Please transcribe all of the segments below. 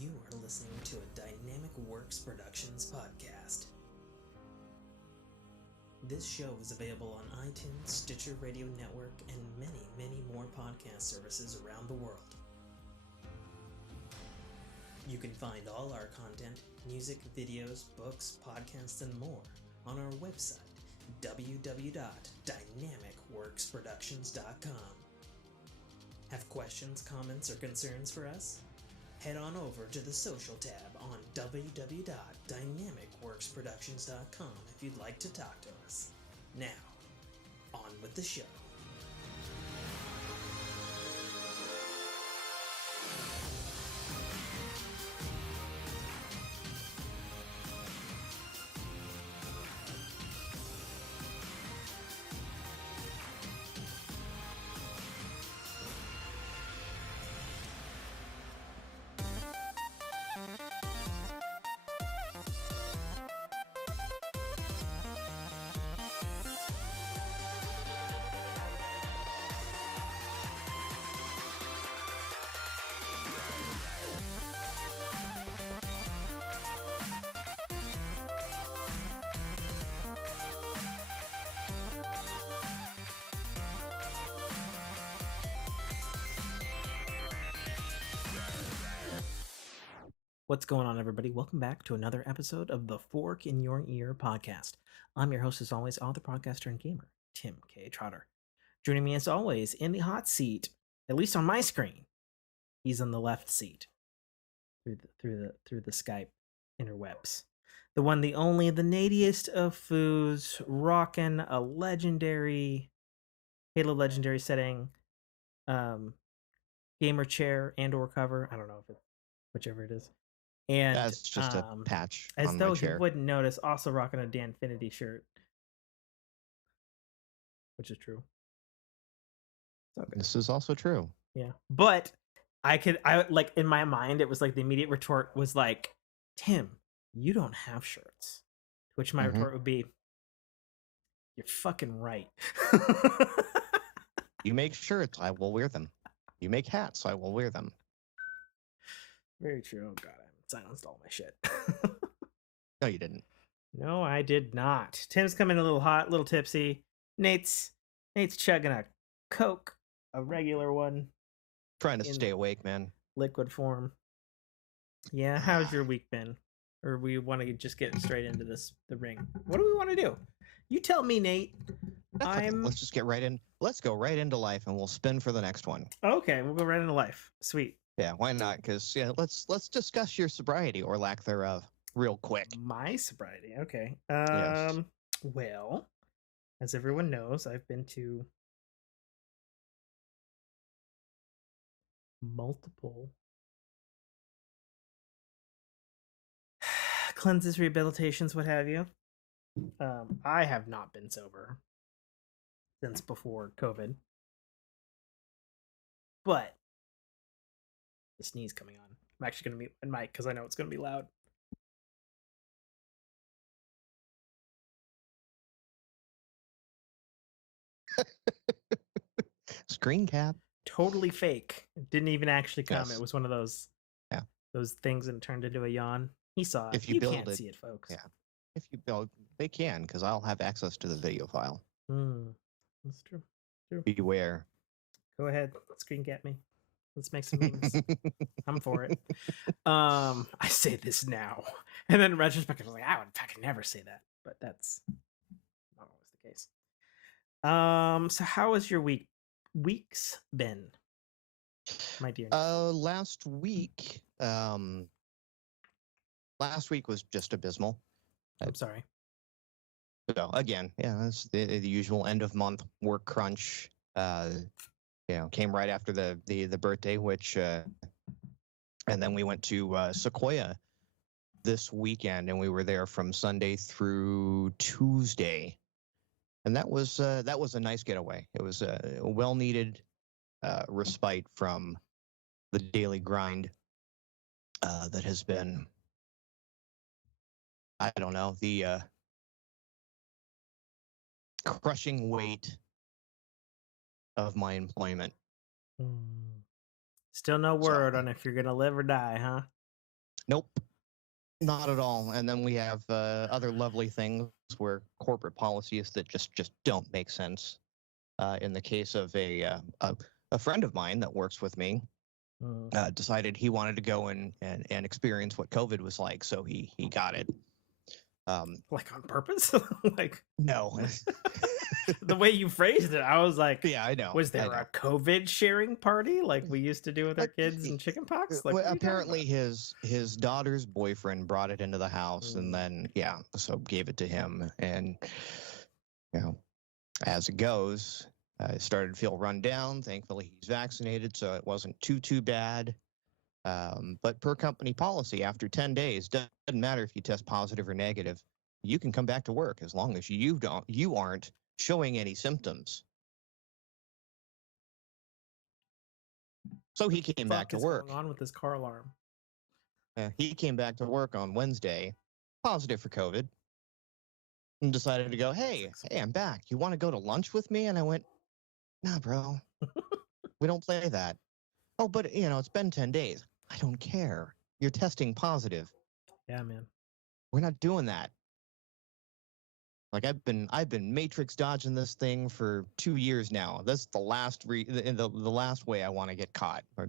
You are listening to a Dynamic Works Productions podcast. This show is available on iTunes, Stitcher Radio Network, and many, many more podcast services around the world. You can find all our content, music, videos, books, podcasts, and more on our website, www.dynamicworksproductions.com. Have questions, comments, or concerns for us? Head on over to the social tab on www.dynamicworksproductions.com if you'd like to talk to us. Now, on with the show. What's going on, everybody? Welcome back to another episode of the Fork in Your Ear podcast. I'm your host, as always, author, podcaster, and gamer, Tim K. Trotter. Joining me, as always, in the hot seat, at least on my screen, he's in the left seat through the Skype interwebs. The one, the only, the natiest of foos, rocking a legendary Halo legendary setting, gamer chair and/or cover. I don't know if it, whichever it is. And that's just a patch as on though my he chair. wouldn't notice, also rocking a Danfinity shirt, which is true. Okay. This is also true. Yeah, but I like, in my mind, it was like the immediate retort was like, Tim, you don't have shirts. To which my retort would be, you're fucking right. You make shirts, I will wear them. You make hats, I will wear them. Very true. Oh god, I silenced all my shit. No, you didn't. No, I did not. Tim's coming a little hot, a little tipsy. Nate's chugging a Coke, a regular one. Trying to stay awake, man. Liquid form. Yeah, how's your week been? Or we want to just get straight into the ring? What do we want to do? You tell me, Nate. Let's just get right in. Let's go right into life, and we'll spin for the next one. Okay, we'll go right into life. Sweet. Yeah, why not? Because let's discuss your sobriety or lack thereof real quick. My sobriety, okay. Yes. Well, as everyone knows, I've been to multiple cleanses, rehabilitations, what have you. I have not been sober since before COVID, but the sneeze coming on. I'm actually going to mute my mic because I know it's going to be loud. Screen cap. Totally fake. It didn't even actually come. Yes. It was one of those things and turned into a yawn. He saw it. If you build can't it, see it, folks. Yeah. If you build, they can, because I'll have access to the video file. That's true. Beware. Go ahead. Screen cap me. Let's make some memes. I'm for it. I say this now. And then in retrospect, I was like, I would fucking never say that. But that's not always the case. So how has your weeks been, my dear? Last week was just abysmal. I'm sorry. So again, that's the usual end of month work crunch. Came right after the birthday, which and then we went to Sequoia this weekend, and we were there from Sunday through Tuesday, and that was a nice getaway. It was a well-needed respite from the daily grind that has been, I don't know, the crushing weight of my employment. Still no word on if you're gonna live or die, huh? Nope, not at all. And then we have other lovely things where corporate policies that just don't make sense. In the case of a friend of mine that works with me, decided he wanted to go and experience what COVID was like, so he got it. Like on purpose? Like No. the way you phrased it, I was like, Yeah, I know. was there a COVID sharing party like we used to do with our kids in chickenpox? Like, apparently his daughter's boyfriend brought it into the house, and then so gave it to him, and as it goes, started to feel run down. Thankfully, he's vaccinated, so it wasn't too bad. But per company policy, after 10 days, doesn't matter if you test positive or negative, you can come back to work as long as you aren't showing any symptoms. So he came back to work. What's going on with this car alarm? He came back to work on Wednesday, positive for COVID, and decided to go, hey, I'm back. You want to go to lunch with me? And I went, nah, bro. We don't play that. Oh, but, it's been 10 days. I don't care. You're testing positive. Yeah, man. We're not doing that. Like I've been matrix dodging this thing for 2 years now. That's the last the last way I want to get caught, or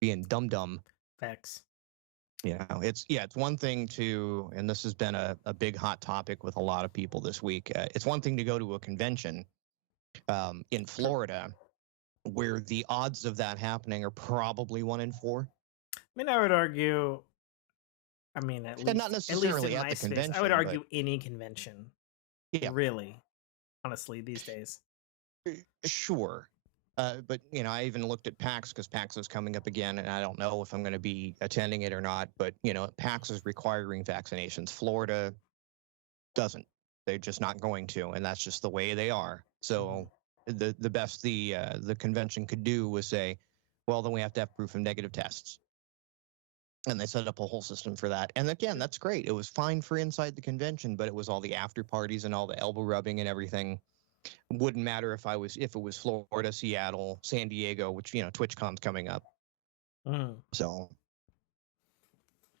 being dumb. Facts. It's one thing to, and this has been a big hot topic with a lot of people this week. It's one thing to go to a convention in Florida, where the odds of that happening are probably 1 in 4. I mean, I would argue. I mean, at least not necessarily at the convention. I would argue any convention. Yeah. Really, honestly, these days. Sure. But, I even looked at PAX because PAX is coming up again, and I don't know if I'm going to be attending it or not. But, PAX is requiring vaccinations. Florida doesn't. They're just not going to, and that's just the way they are. So the best the convention could do was say, well, then we have to have proof of negative tests. And they set up a whole system for that. And again, that's great. It was fine for inside the convention, but it was all the after parties and all the elbow rubbing and everything. Wouldn't matter if it was Florida, Seattle, San Diego, which TwitchCon's coming up. So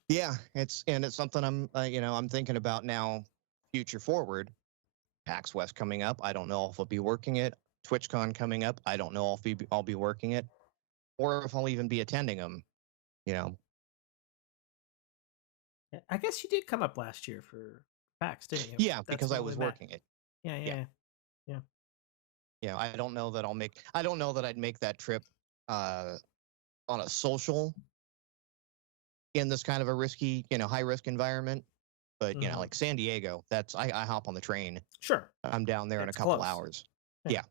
yeah, it's something I'm thinking about now, future forward. PAX West coming up. I don't know if I'll be working it. TwitchCon coming up. I don't know if I'll be working it, or if I'll even be attending them. I guess you did come up last year for PAX, didn't you? Yeah, because I was working it. Yeah. I don't know that I'd make that trip on a social in this kind of a risky, high risk environment. But like San Diego, that's I hop on the train. Sure. I'm down there in a couple hours. Yeah.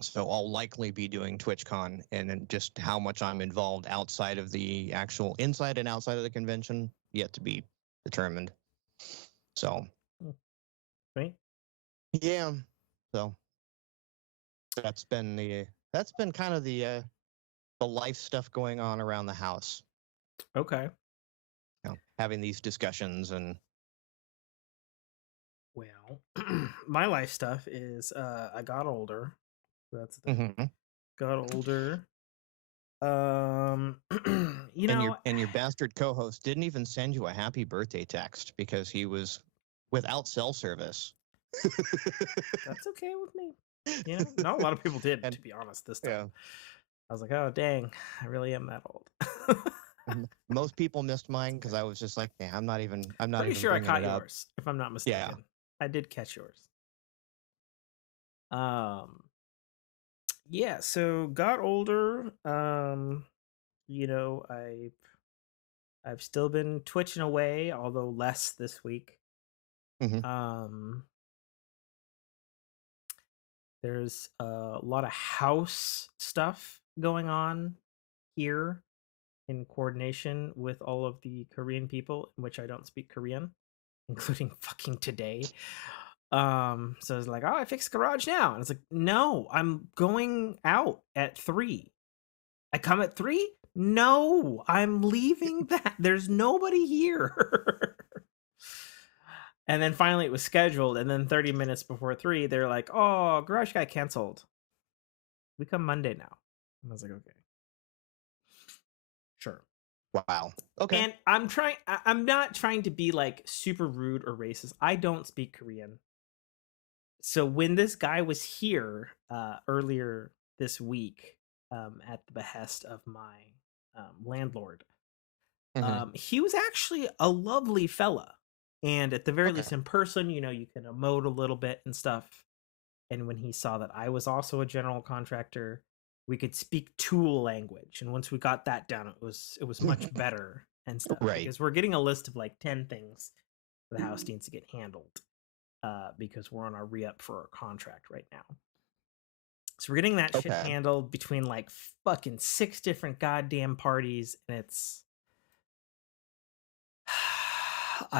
So I'll likely be doing TwitchCon, and then just how much I'm involved outside of the actual inside and outside of the convention yet to be determined. So. Right. Yeah. So that's been kind of the life stuff going on around the house. Okay. Having these discussions and. Well, my life stuff is I got older. That's the got older. And your bastard co-host didn't even send you a happy birthday text because he was without cell service. That's okay with me. Yeah, not a lot of people did, to be honest, this time. Yeah. I was like, oh dang, I really am that old. Most people missed mine because I was just like, yeah, I'm not even pretty sure I caught yours, if I'm not mistaken. Yeah. I did catch yours. Yeah, so got older. I've still been twitching away, although less this week. There's a lot of house stuff going on here in coordination with all of the Korean people, in which I don't speak Korean, including fucking today. So I was like, oh, I fixed garage now. And it's like, no, I'm going out at 3. I come at 3? No, I'm leaving that. There's nobody here. And then finally it was scheduled. And then 30 minutes before 3, they're like, oh, garage got canceled. We come Monday now. And I was like, okay. Sure. Wow. Okay. And I'm not trying to be like super rude or racist. I don't speak Korean. So when this guy was here earlier this week, at the behest of my landlord, Hmm. he was actually a lovely fella. And at the very Okay. least, in person, you can emote a little bit and stuff. And when he saw that I was also a general contractor, we could speak tool language. And once we got that down, it was much better and stuff, Right. because we're getting a list of like 10 things the house needs to get handled, because we're on our re-up for our contract right now. So we're getting that shit Okay. handled between like fucking 6 different goddamn parties, and it's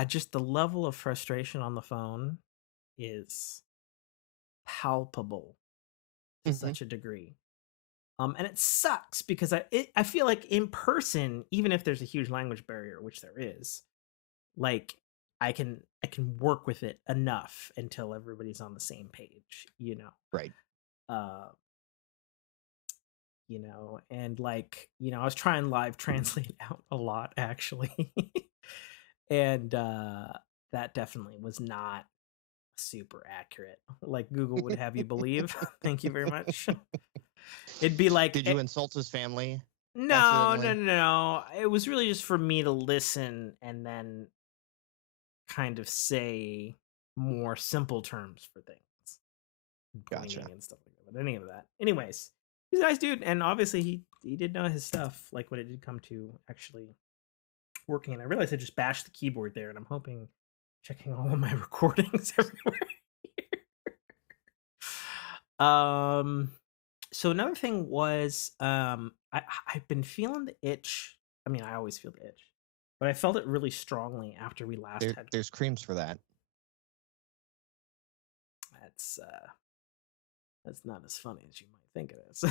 just the level of frustration on the phone is palpable to Hmm. such a degree. And it sucks because I feel like in person, even if there's a huge language barrier, which there is, like I can work with it enough until everybody's on the same page. Right. Uh, and like, I was trying live translate out a lot actually. And that definitely was not super accurate, like Google would have you believe. Thank you very much. It'd be like Did you insult his family no, no, accidentally? no, no. It was really just for me to listen and then kind of say more simple terms for things, and Gotcha. pointing and stuff like that. But any of that. Anyways, he's a nice dude, and obviously he did know his stuff. Like when it did come to actually working, and I realized I just bashed the keyboard there, and I'm hoping checking all of my recordings everywhere. um. So another thing was, I've been feeling the itch. I mean, I always feel the itch, but I felt it really strongly after we last had. There's creams for that. That's that's not as funny as you might think it is,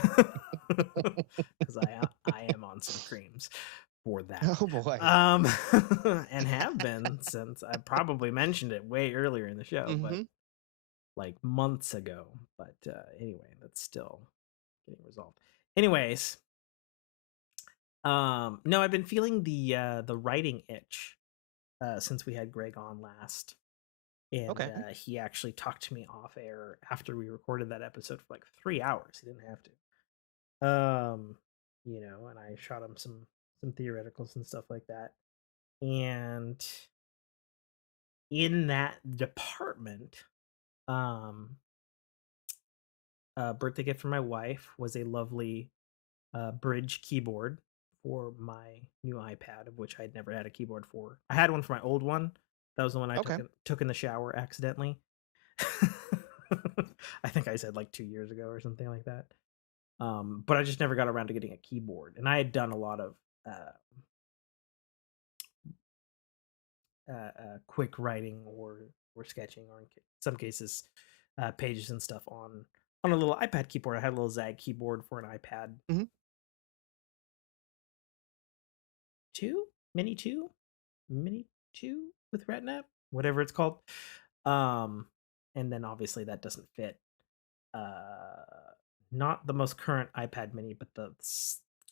because I am on some creams for that. Oh boy. And have been since I probably mentioned it way earlier in the show, but Hmm. like months ago. But anyway, that's still getting resolved. Anyways, no, I've been feeling the writing itch since we had Greg on last, and Okay. he actually talked to me off air after we recorded that episode for like 3 hours. He didn't have to, and I shot him some theoreticals and stuff like that. And in that department, um, birthday gift for my wife was a lovely bridge keyboard for my new iPad, of which I'd never had a keyboard for. I had one for my old one. That was the one I Okay. took in the shower accidentally. I think I said like 2 years ago or something like that. But I just never got around to getting a keyboard, and I had done a lot of quick writing or sketching, or in some cases, pages and stuff on a little iPad keyboard. I had a little Zag keyboard for an iPad Hmm. 2, Mini 2, Mini 2 with Retina, whatever it's called. Um, and then obviously that doesn't fit. Not the most current iPad Mini, but the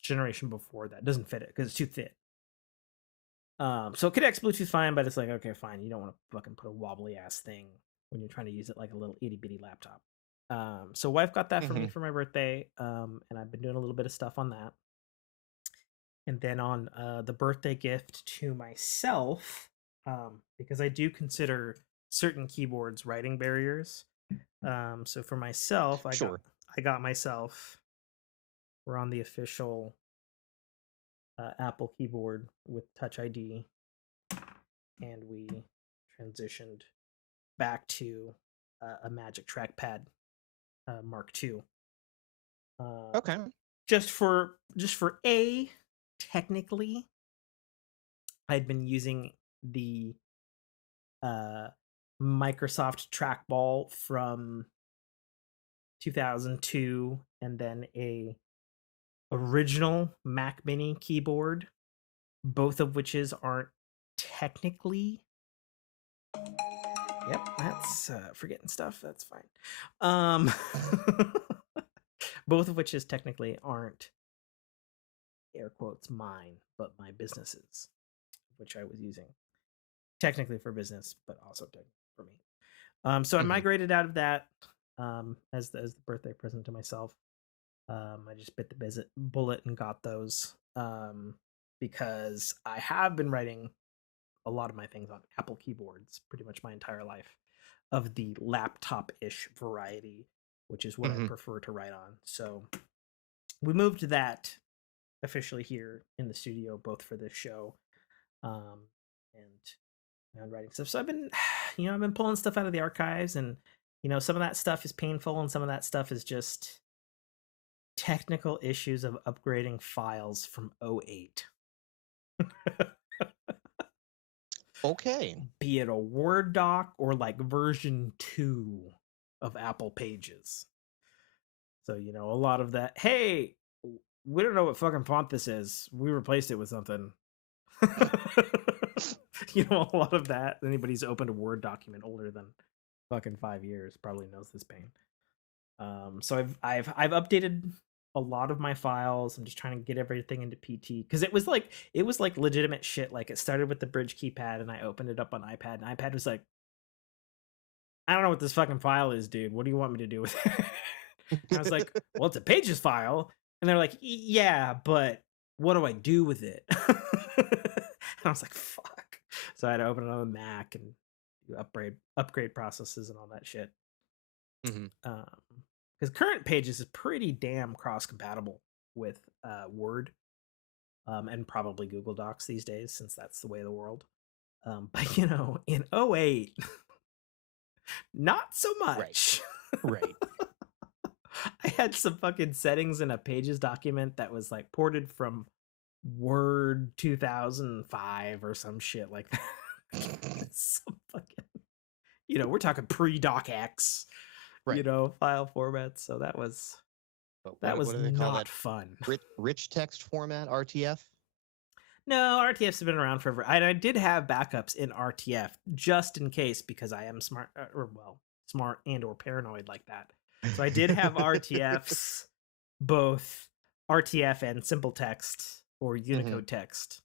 generation before that doesn't fit it because it's too thin. So it connects Bluetooth fine, but it's like, okay, fine. You don't want to fucking put a wobbly ass thing when you're trying to use it like a little itty bitty laptop. So wife got that for me Hmm. for my birthday, and I've been doing a little bit of stuff on that. And then on the birthday gift to myself, because I do consider certain keyboards writing barriers. So for myself, Sure. I got myself. We're on the official Apple keyboard with Touch ID, and we transitioned back to a Magic Trackpad Mark II. Okay. Just for technically, I'd been using the Microsoft trackball from 2002, and then a original Mac Mini keyboard, both of whiches aren't technically. Yep, that's forgetting stuff. That's fine. Um, both of which is technically aren't air quotes mine, but my business's, which I was using technically for business, but also technically for me. So I migrated out of that as the birthday present to myself. I just bit the bullet and got those because I have been writing a lot of my things on Apple keyboards pretty much my entire life, of the laptop-ish variety, which is what I prefer to write on. So we moved to that officially here in the studio, both for this show and writing stuff. So I've been, I've been pulling stuff out of the archives, and some of that stuff is painful, and some of that stuff is just technical issues of upgrading files from 08. Okay. Be it a Word doc or like version 2 of Apple Pages. So, a lot of that, hey, we don't know what fucking font this is. We replaced it with something. A lot of that. Anybody's opened a Word document older than fucking 5 years probably knows this pain. So I've updated a lot of my files. I'm just trying to get everything into PT, because it was like legitimate shit. Like, it started with the bridge keypad, and I opened it up on iPad, and iPad was like, I don't know what this fucking file is, dude. What do you want me to do with it? And I was like, well, it's a Pages file. And they're like, yeah, but what do I do with it? And I was like, fuck. So I had to open it on the Mac and do upgrade processes and all that shit. Because current Pages is pretty damn cross-compatible with Word and probably Google Docs these days, since that's the way of the world. But in 08, not so much. Right. I had some fucking settings in a Pages document that was like ported from Word 2005 or some shit like that. Some fucking, we're talking pre-docx, file format. So that was what do they call that? Fun. Rich text format, RTF? No, RTFs have been around forever. I did have backups in RTF just in case, because I am smart and or paranoid like that. So I did have RTFs, both RTF and simple text or Unicode text,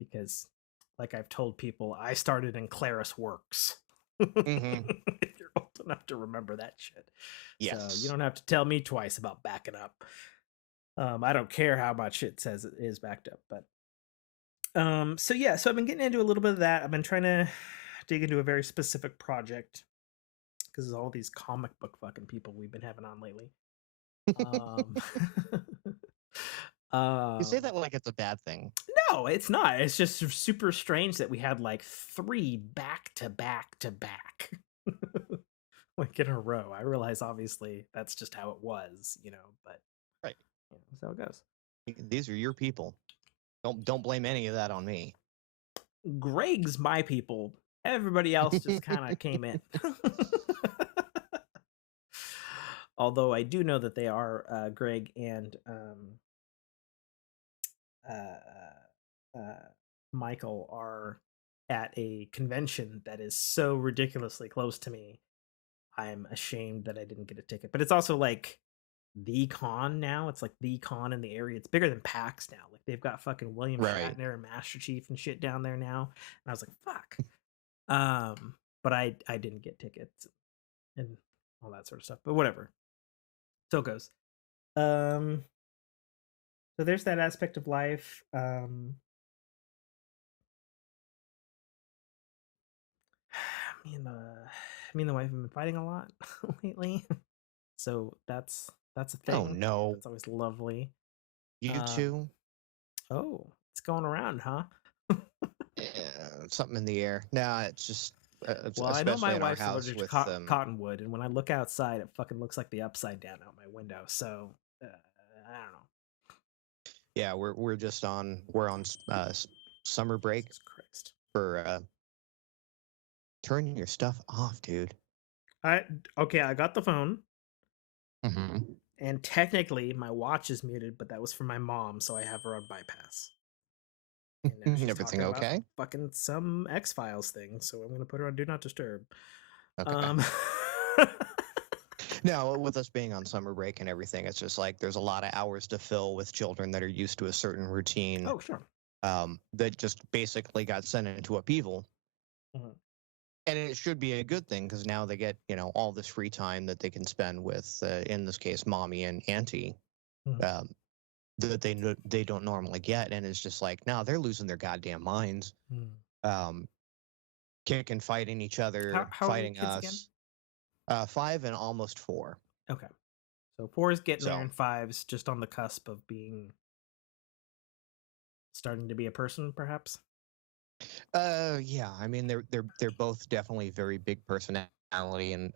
because, like I've told people, I started in Claris Works. If you're old enough to remember that shit. Yes. So you don't have to tell me twice about backing up. I don't care how much it says it is backed up, but so I've been getting into a little bit of that. I've been trying to dig into a very specific project, because of all these comic book fucking people we've been having on lately. You say that like it's a bad thing. No, it's not. It's just super strange that we had like 3 back to back to back like in a row. I realize obviously that's just how it was, but right. That's how it goes. These are your people. Don't blame any of that on me. Greg's my people. Everybody else just kind of came in. Although I do know that they are Greg and Michael are at a convention that is so ridiculously close to me. I'm ashamed that I didn't get a ticket. But it's also like the con now. It's like the con in the area. It's bigger than PAX now. Like, they've got fucking William Shatner and Master Chief and shit down there now. And I was like, fuck. But I didn't get tickets and all that sort of stuff. But whatever. So it goes. So there's that aspect of life. Me and the wife have been fighting a lot lately. So that's a thing. Oh no. That's always lovely. You too? Oh, it's going around, huh? Yeah, something in the air. Nah, it's just well, I know my wife's allergic to cottonwood, and when I look outside, it fucking looks like the upside down out my window. So I don't know. Yeah, we're on summer break. Jesus Christ. For turn your stuff off, dude. I got the phone. And technically, my watch is muted, but that was for my mom, so I have her on bypass. And everything okay? Fucking some X-Files thing, so I'm gonna put her on Do Not Disturb. Okay. Now, with us being on summer break and everything, it's just like there's a lot of hours to fill with children that are used to a certain routine Oh, sure. that just basically got sent into upheaval. Mhm. And it should be a good thing because now they get, all this free time that they can spend with, in this case, mommy and auntie, Mhm. um, that they don't normally get. And it's just like, now they're losing their goddamn minds, Mhm. um, kicking, fighting each other, How old are your fighting kids again? us. 5 and almost 4. Okay. So 4 is getting there, So, and 5's just on the cusp of starting to be a person, perhaps. yeah, I mean they're both definitely very big personality, and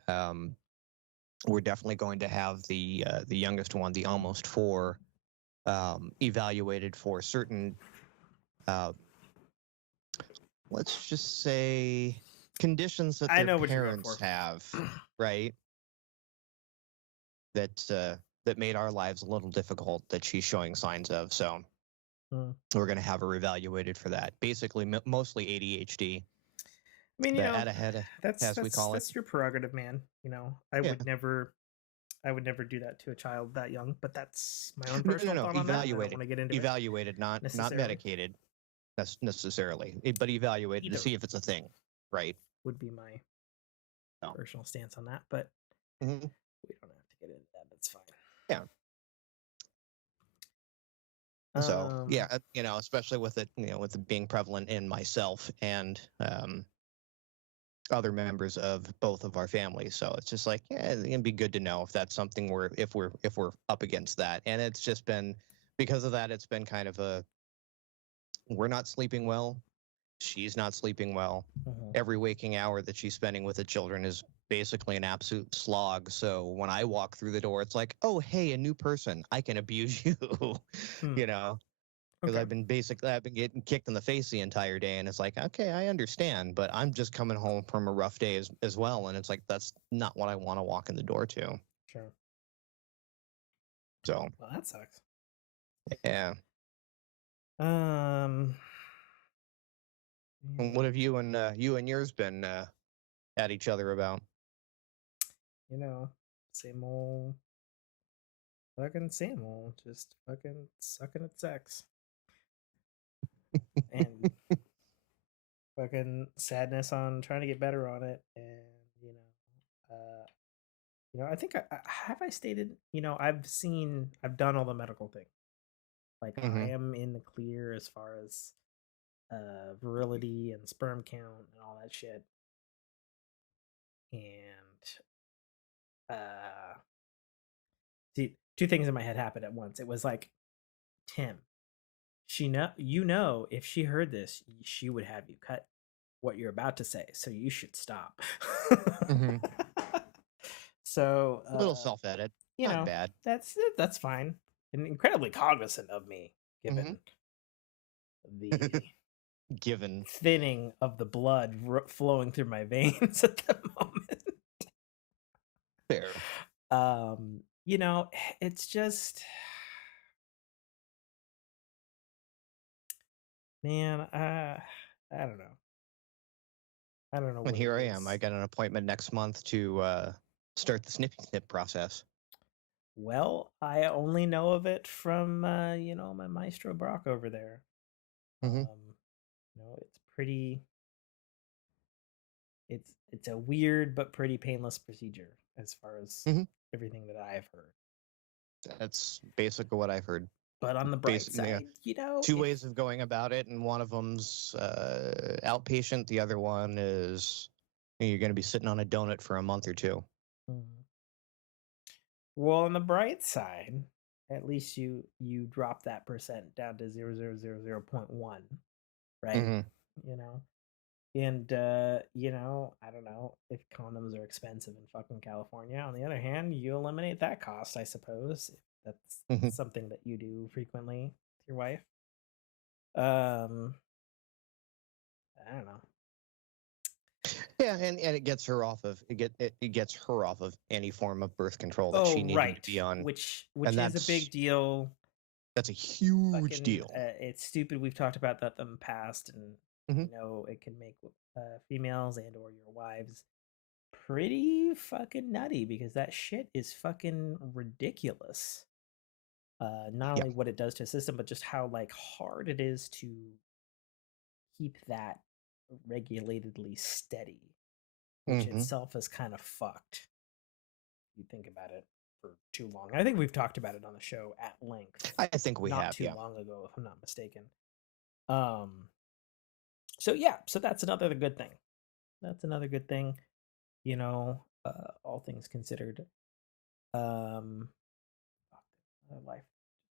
we're definitely going to have the youngest one, the almost 4, evaluated for certain, uh, let's just say, conditions that I their know what you're going parents for. have, right? That made our lives a little difficult that she's showing signs of. So Mm. we're going to have her evaluated for that. Basically, mostly ADHD, I mean, at a head, as we call it. that's your prerogative, man. I Yeah. I would never do that to a child that young, but that's my own No, no, personal no. thought on that, and I don't want Evaluated, to get into it evaluated, not necessarily. medicated, necessarily, but evaluated to Either see if it's a thing, right? would be my No. personal stance on that, but Hmm. we don't have to get into that. That's fine. Yeah. So Um, yeah, especially with it, with it being prevalent in myself and other members of both of our families. So it's just like, yeah, it'd be good to know if that's something if we're up against that. And it's just been, because of that, it's been kind of we're not sleeping well. She's not sleeping well. mhm. Every waking hour that she's spending with the children is basically an absolute slog. So when I walk through the door, it's like, oh, hey, a new person. I can abuse you, Hmm. you know, because Okay. I've been getting kicked in the face the entire day. And it's like, okay, I understand, but I'm just coming home from a rough day as well. And it's like, that's not what I want to walk in the door to. Sure. So, Well, that sucks. yeah. Um, What have you and yours been at each other about? same old fucking same old, just fucking sucking at sex and fucking sadness on trying to get better on it, and I think I stated, I've done all the medical things. Like I Hmm. am in the clear as far as virility and sperm count and all that shit. And uh see, two things in my head happened at once. It was like, Tim, if she heard this, she would have you cut what you're about to say, so you should stop. Hmm. So A little self edit, you not know bad. that's fine, and incredibly cognizant of me, Hmm. given the Given. thinning of the blood flowing through my veins at the moment. Fair. um you know it's just, man, I don't know. I don't know And what it here I am. I is. got an appointment next month to start the snippy snip process. Well, I only know of it from my Maestro Brock over there. Hmm. It's pretty. It's a weird but pretty painless procedure as far as Hmm. everything that I've heard. That's basically what I've heard. But on the bright Basically, side, two if ways of going about it, and one of them's outpatient. The other one is you're going to be sitting on a donut for a month or two. Mhm. Well, on the bright side, at least you drop that percent down to 0.1, right? Hmm. You know, and I don't know if condoms are expensive in fucking California. On the other hand, you eliminate that cost, I suppose, if that's Hmm. something that you do frequently with your wife. Um, I don't know. Yeah, and it gets her off of it gets her off of any form of birth control that she Oh, needed to right. be on, Which and is a big deal. that's a huge Fucking, deal. it's stupid. We've talked about that in the past, and Hmm. it can make females and or your wives pretty fucking nutty because that shit is fucking ridiculous. Not Yeah. only what it does to a system, but just how like hard it is to keep that regulatedly steady, which Hmm. itself is kind of fucked. You think about it for too long. I think we've talked about it on the show at length I think we not have. too Yeah. long ago, if I'm not mistaken. Um, so yeah, so that's another good thing. That's another good thing, all things considered. Fuck, life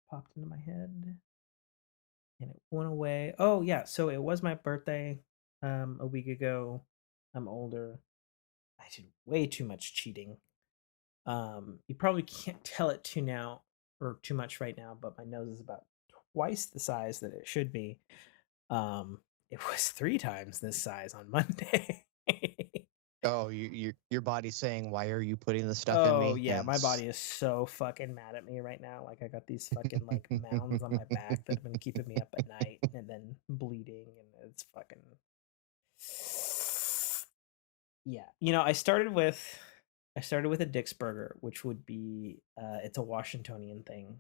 popped into my head and it went away. Oh yeah, so it was my birthday a week ago. I'm older. I did way too much cheating. You probably can't tell it too much right now, but my nose is about twice the size that it should be. It was 3 times this size on Monday. Oh, your body's saying, "Why are you putting this stuff in Oh me?" yeah, my body is so fucking mad at me right now. Like I got these fucking like mounds on my back that have been keeping me up at night and then bleeding and it's fucking yeah. I started with a Dick's burger, which would be it's a Washingtonian thing.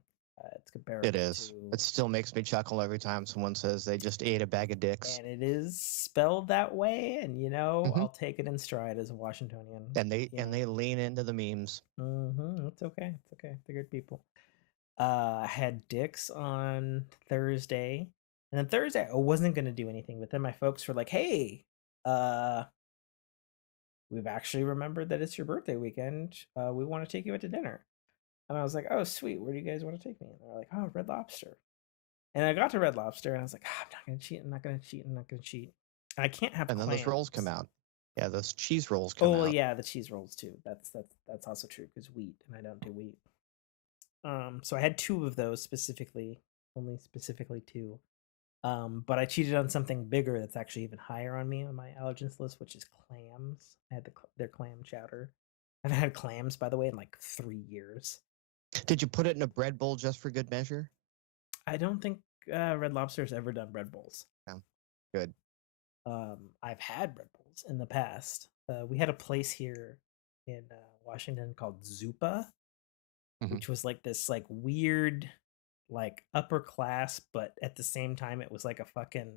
It's It comparable to is. It still makes me chuckle every time someone says they just ate a bag of dicks. and it is spelled that way and Hmm. I'll take it in stride as a Washingtonian. And they lean into the memes. It's okay. It's okay. They're good people. I had Dick's on Thursday. And then Thursday I wasn't gonna do anything, but then my folks were like, hey, uh, we've actually remembered that it's your birthday weekend. We want to take you out to dinner. And I was like, oh sweet, where do you guys want to take me? And they're like, oh, Red Lobster. And I got to Red Lobster and I was like, I'm not gonna cheat, I'm not gonna cheat, I'm not gonna cheat. And I can't have And then those rolls come clams. out. Yeah, those cheese rolls come Oh well, out. yeah, the cheese rolls too. That's also true because wheat, and I don't do wheat. So I had 2 of those specifically, only specifically 2. But I cheated on something bigger that's actually even higher on me on my allergens list, which is clams. I had their clam chowder. I haven't had clams, by the way, in like 3 years. Did you put it in a bread bowl just for good measure? I don't think Red Lobster's ever done bread bowls. Yeah. Good. I've had bread bowls in the past. We had a place here in Washington called Zupa, Hmm. which was like this like weird like upper class, but at the same time it was like a fucking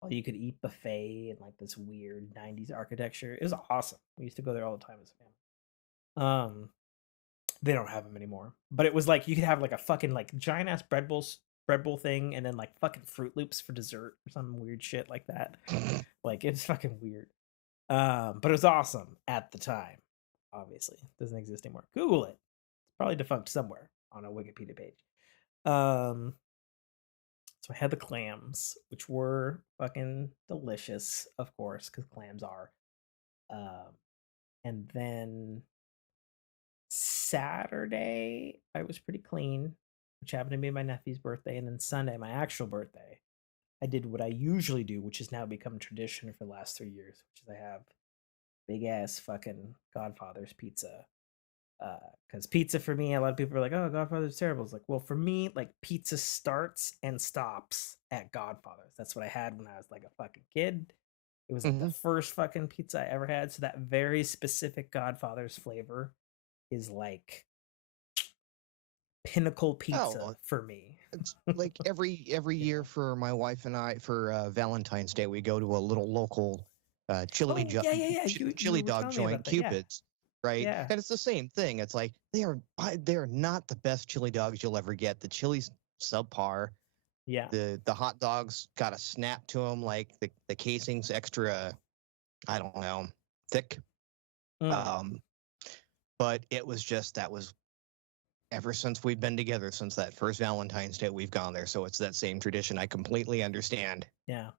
all you could eat buffet and like this weird 90s architecture. It was awesome. We used to go there all the time as a family. They don't have them anymore. But it was like you could have like a fucking like giant ass bread bowl thing and then like fucking Fruit Loops for dessert or some weird shit like that. Like it's fucking weird. But it was awesome at the time. Obviously, it doesn't exist anymore. Google it. It's probably defunct somewhere on a Wikipedia page. Um, so I had the clams, which were fucking delicious, of course, because clams are. Um, and then Saturday, I was pretty clean, which happened to be my nephew's birthday. And then Sunday, my actual birthday, I did what I usually do, which has now become tradition for the last 3 years, which is I have big ass fucking Godfather's pizza. Because pizza for me, a lot of people are like, "Oh, Godfather's terrible." It's like, well, for me, like pizza starts and stops at Godfather's. That's what I had when I was like a fucking kid. It was like the Hmm. first fucking pizza I ever had. So that very specific Godfather's flavor is like pinnacle pizza Oh, for me. it's like every You year know? for my wife and I for Valentine's Day we go to a little local Oh yeah, yeah, yeah. You chili were dog telling me joint, about that. Yeah, Cupid's, right? yeah, And it's the same thing. It's like they are not the best chili dogs you'll ever get. The chili's subpar. yeah. The hot dogs got a snap to them, like the casing's extra, I don't know, thick. Mm. Um, but it was just that was ever since we've been together, since that first Valentine's Day, we've gone there. So it's that same tradition. I completely understand. Yeah.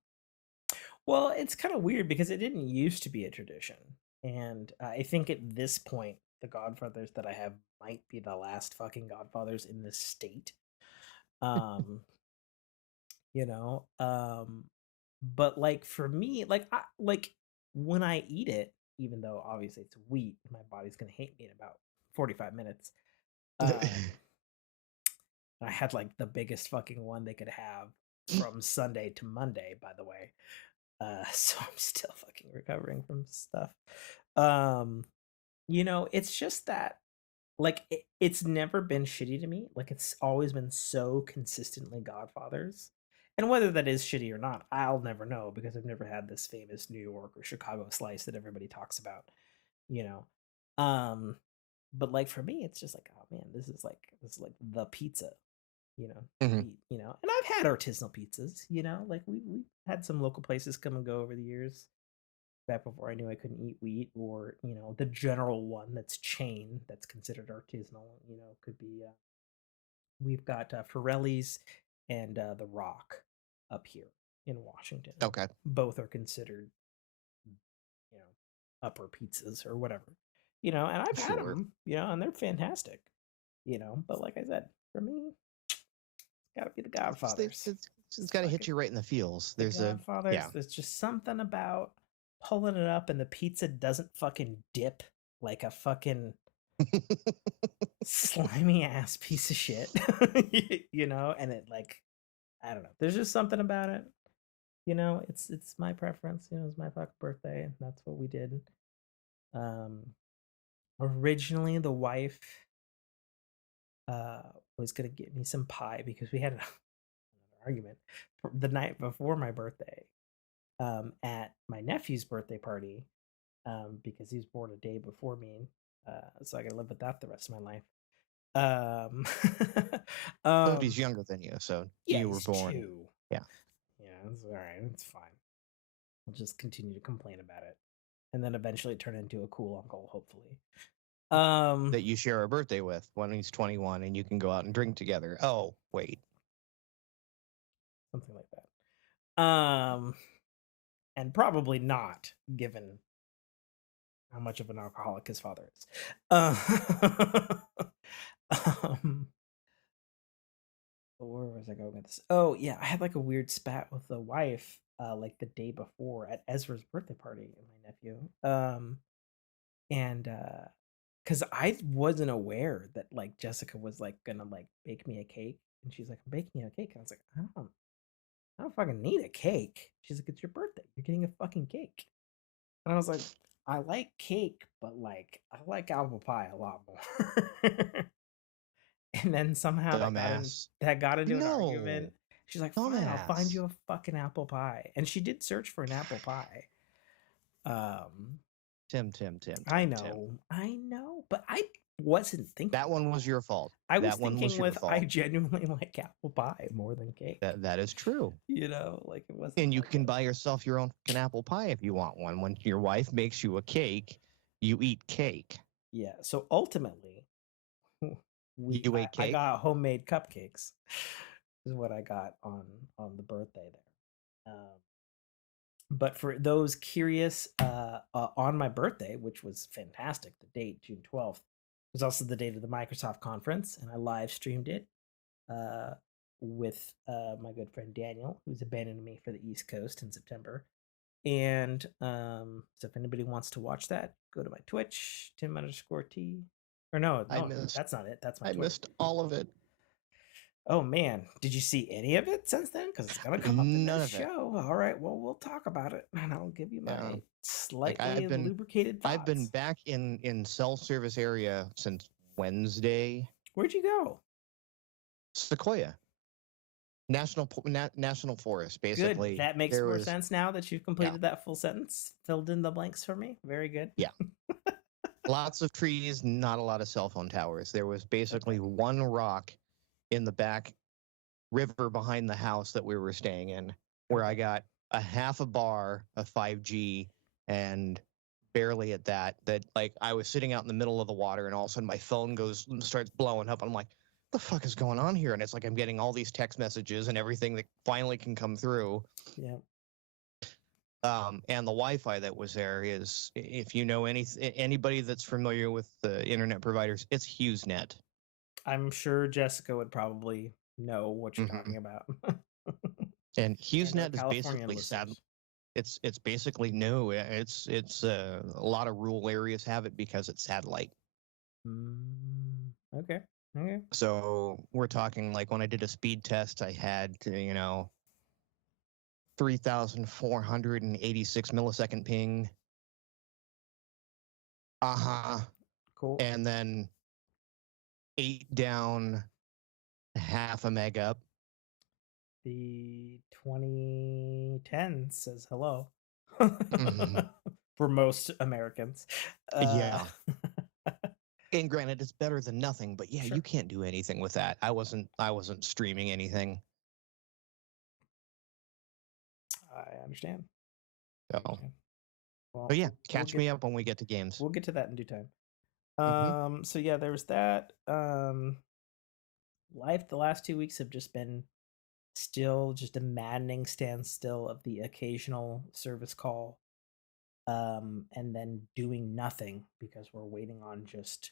Well, it's kind of weird because it didn't used to be a tradition. And I think at this point, the Godfathers that I have might be the last fucking Godfathers in this state. Um, you know, but like for me, like when I eat it, even though obviously it's wheat, my body's gonna hate me in about 45 minutes. Um, I had like the biggest fucking one they could have from Sunday to Monday, by the way. So I'm still fucking recovering from stuff. It's just that, like, it's never been shitty to me. Like, it's always been so consistently Godfathers. And whether that is shitty or not, I'll never know because I've never had this famous New York or Chicago slice that everybody talks about, you know. But like for me, it's just like, oh man, this is like the pizza, to Mhm. eat, And I've had artisanal pizzas, like we had some local places come and go over the years. Back before I knew I couldn't eat wheat, or the general one that's chain that's considered artisanal, could be. We've got Forelli's and the Rock up here in Washington. Okay. Both are considered, upper pizzas or whatever, And I've had Sure. them, and they're fantastic, But like I said, for me, it's got to be the It's, they- Godfathers. it's It's got to hit fucking you right in the feels. the There's a Godfathers. yeah. There's just something about pulling it up and the pizza doesn't fucking dip like a fucking slimy ass piece of shit, And it, like, I don't know. There's just something about it. It's my preference. It's my fucking birthday, and that's what we did. Um, Originally, the wife uh was gonna get me some pie because we had an argument the night before my birthday, at my nephew's birthday party, because he was born a day before me, so I gotta live with that the rest of my life. Um, But he's um, younger than you, so yeah, you were he's born. 2. Yeah. Yeah, it's all right. It's fine. I'll just continue to complain about it, and then eventually turn into a cool uncle, hopefully. Um, That you share a birthday with when he's 21 and you can go out and drink together. Oh, wait. Something like that. And probably not, given how much of an alcoholic his father is. Um, where was I going with this? Oh yeah, I had like a weird spat with the wife, like the day before at Ezra's birthday party, and my nephew. And because I wasn't aware that like Jessica was like gonna like bake me a cake, and she's like, "I'm baking you a cake." And I was like, I don't fucking need a cake. She's like, "It's your birthday. You're getting a fucking cake." And I was like, I like cake, but like I like apple pie a lot more. And then somehow Dumbass. that got into an No. argument. She's like, "Fine, I'll find Dumbass. you a fucking apple pie." And she did search for an apple pie. Um, Tim. I know, but I wasn't thinking That one that. was your fault. I was That one was thinking your with I fault. genuinely like apple pie more than cake. That is true. Like it wasn't And you like can buy yourself your own fucking apple pie if you want one. When your wife makes you a cake, you eat cake. yeah. So ultimately, You ate I cake? got homemade cupcakes. Is what I got on the birthday there. But for those curious, on my birthday, which was fantastic, the date June 12th was also the date of the Microsoft conference, and I live streamed it, uh, with my good friend Daniel, who's abandoning me for the East Coast in September. And so if anybody wants to watch that, go to my Twitch, Tim_T. Or I no, missed that's not it. That's my I Twitter. missed all of it. Oh man, did you see any of it since then? Because it's gonna come up in None this of it. show. All right, well we'll talk about it, and I'll give you Yeah. my Like slightly lubricated I've been thoughts. back in cell service area since Wednesday. Where'd you go? Sequoia. National forest, Good. basically. That makes There more was sense now that you've yeah. completed that full sentence. Filled in the blanks for me. Very good. Yeah. Lots of trees, not a lot of cell phone towers. There was basically one rock in the back river behind the house that we were staying in, where I got a half a bar of 5G and barely at that. That like I was sitting out in the middle of the water and all of a sudden my phone starts blowing up. I'm like, the fuck is going on here? And it's like I'm getting all these text messages and everything that finally can come through. Yeah. And the Wi-Fi that was there is, if you know anybody that's familiar with the internet providers, it's HughesNet. I'm sure Jessica would probably know what you're Mm-hmm. talking about. And And our HughesNet is Californian basically sad. listeners. It's basically no. It's a lot of rural areas have it because it's satellite. Okay. Okay. So we're talking like when I did a speed test, I had 3,486 millisecond ping. Cool. And then 8 down half a meg up. The 2010 says hello Mhm. for most Americans. Yeah. And granted, it's better than nothing, but yeah, Sure. you can't do anything with that. I wasn't streaming anything. I understand. So, Well, but yeah, catch me up when we get to games. We'll get to that in due time. Mhm. So yeah, there was that. Life the last 2 weeks have just been still just a maddening standstill of the occasional service call, and then doing nothing because we're waiting on just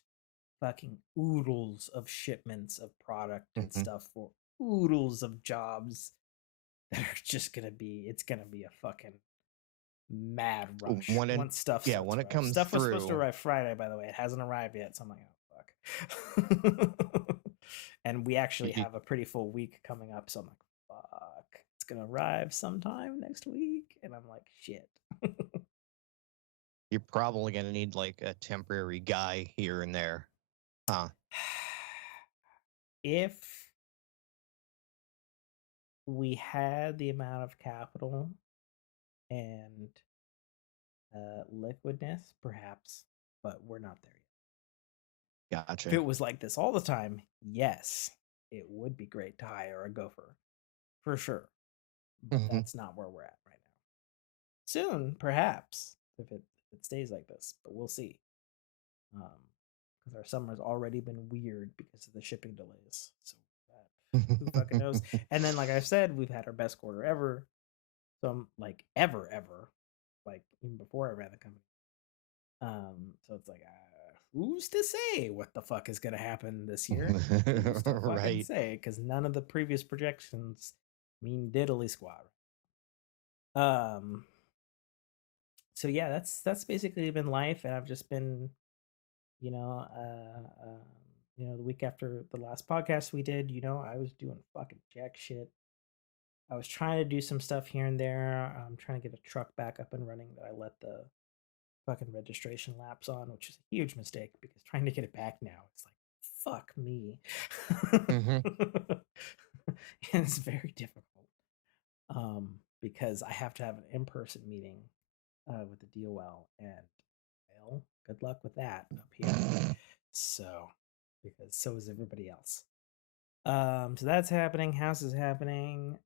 fucking oodles of shipments of product and Mhm. stuff for oodles of jobs that are just it's gonna be a fucking mad rush When once stuff starts when it arriving. comes Stuff was supposed to through, arrive Friday, by the way. It hasn't arrived yet, so I'm like, oh fuck. And we actually you, have a pretty full week coming up, so I'm like, fuck. It's gonna arrive sometime next week, and I'm like, shit. you're probably gonna need like a temporary guy here and there, huh? If we had the amount of capital and liquidness, perhaps, but we're not there yet. If Gotcha. it was like this all the time, yes, it would be great to hire a gopher for sure. But Mhm. that's not where we're at right now. Soon, perhaps, if it stays like this, but we'll see. Because our summer's already been weird because of the shipping delays. So who fucking knows? And then, like I said, we've had our best quarter ever. So I'm like ever, like even before I ran the company. So it's like, who's to say what the fuck is gonna happen this year? Who's to fucking Right. say? Because none of the previous projections mean diddly squat. Um. So yeah, that's basically been life, and I've just been, you know, the week after the last podcast we did, I was doing fucking jack shit. I was trying to do some stuff here and there. I'm trying to get a truck back up and running that I let the fucking registration lapse on, which is a huge mistake because trying to get it back now, it's like, fuck me. Mhm. And it's very difficult. Because I have to have an in-person meeting with the DOL, and well, good luck with that up here. So, because so is everybody else. So that's happening. House is happening.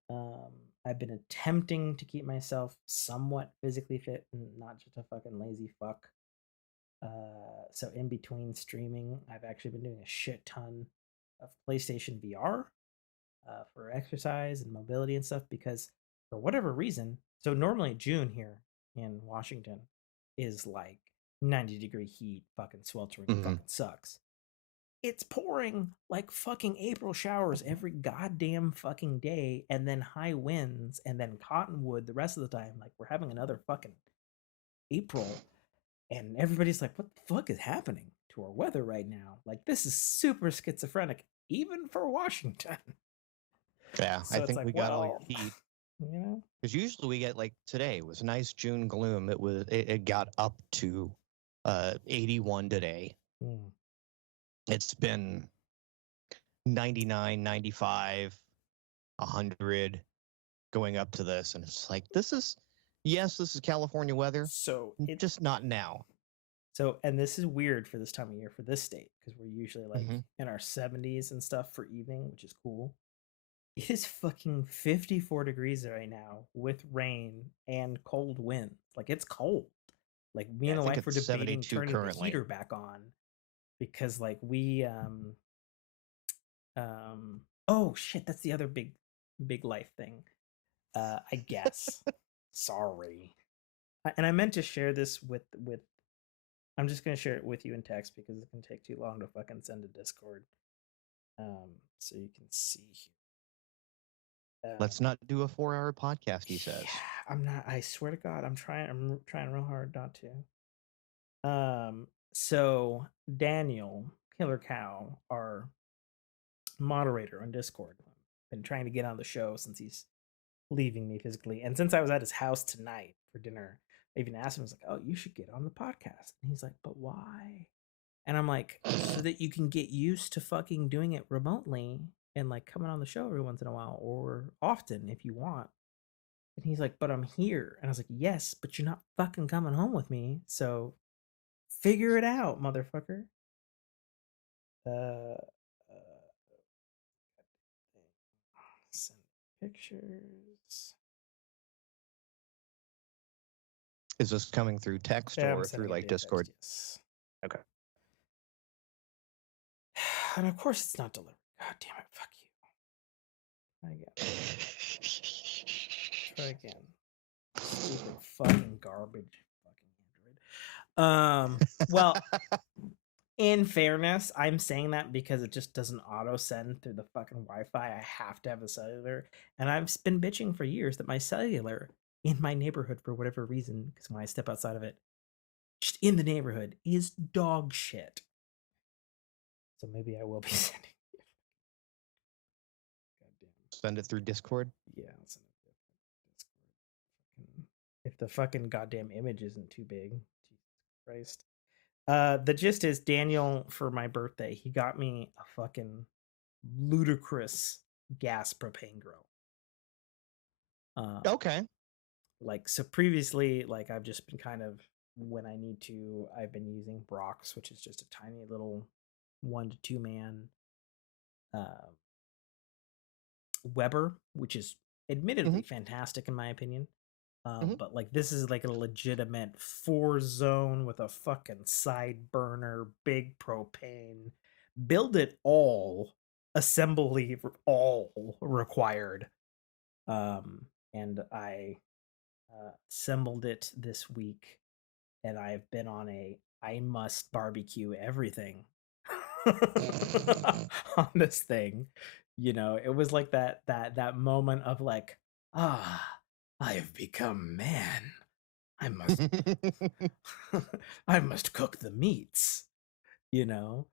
I've been attempting to keep myself somewhat physically fit and not just a fucking lazy fuck. So in between streaming, I've actually been doing a shit ton of PlayStation VR for exercise and mobility and stuff because for whatever reason, so normally June here in Washington is like 90-degree heat, fucking sweltering, Mhm. fucking sucks. It's pouring like fucking April showers every goddamn fucking day, and then high winds, and then cottonwood the rest of the time. Like we're having another fucking April, and everybody's like, "What the fuck is happening to our weather right now?" Like this is super schizophrenic, even for Washington. Yeah, I So it's think like, we got all your well, heat. you know, Because usually we get like today was nice June gloom. It got up to 81 today. mm. It's been 99, 95, 100 going up to this, and it's like this is California weather, So it just not now. so and this is weird for this time of year for this state because we're usually like Mm-hmm. in our 70s and stuff for evening, which is cool. It is fucking 54 degrees right now with rain and cold winds. Like it's cold. Like me Yeah, and I the think wife were it's debating 72 turning the currently. heater back on because like we oh shit, that's the other big life thing. I guess. Sorry. And I meant to share this with I'm just gonna share it with you in text because it can take too long to fucking send to Discord. So you can see here. Let's not do a 4-hour podcast, he says. Yeah, I'm not. I swear to God, I'm trying. I'm trying real hard not to. So Daniel Killer Cow, our moderator on Discord, been trying to get on the show since he's leaving me physically, and since I was at his house tonight for dinner, I even asked him, I was like, oh, you should get on the podcast. And he's like, but why? And I'm like, so that you can get used to fucking doing it remotely and like coming on the show every once in a while or often if you want. And he's like, but I'm here. And I was like, yes, but you're not fucking coming home with me. So figure it out, motherfucker. Uh, send pictures. Is this coming through text Yeah, I'm or through sending it like via Discord? text, yes. Okay. And of course it's not delivered. God damn it, fuck you. Try again. Stupid fucking garbage. Fucking Android. Well, in fairness, I'm saying that because it just doesn't auto send through the fucking Wi-Fi. I have to have a cellular. And I've been bitching for years that my cellular in my neighborhood, for whatever reason, because when I step outside of it, just in the neighborhood, is dog shit. So maybe I will be sending it. Goddamn. Send it through Discord? Yeah, I'll send it through Discord. If the fucking goddamn image isn't too big. Jesus Christ. The gist is Daniel, for my birthday, he got me a fucking ludicrous gas propane grill. Okay. Like, so previously, like, I've just been kind of, when I need to, I've been using Brock's, which is just a tiny little 1 to 2 man Weber, which is admittedly fantastic in my opinion. But like, this is like a legitimate 4-zone with a fucking side burner, big propane, build it all, assembly all required. And I assembled it this week, and I've been on I must barbecue everything on this thing. You know, it was like that moment of like, I have become man. I must I must cook the meats, you know?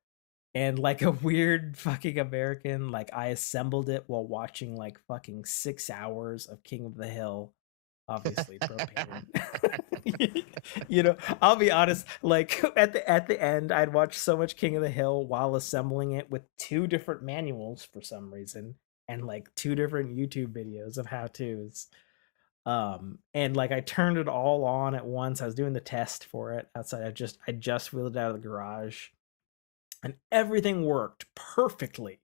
And like a weird fucking American, like I assembled it while watching like fucking 6 hours of King of the Hill, obviously propane. You know, I'll be honest, like at the end I'd watch so much King of the Hill while assembling it with 2 different manuals for some reason and like 2 different YouTube videos of how-tos. And like I turned it all on at once. I was doing the test for it outside. I just wheeled it out of the garage and everything worked perfectly.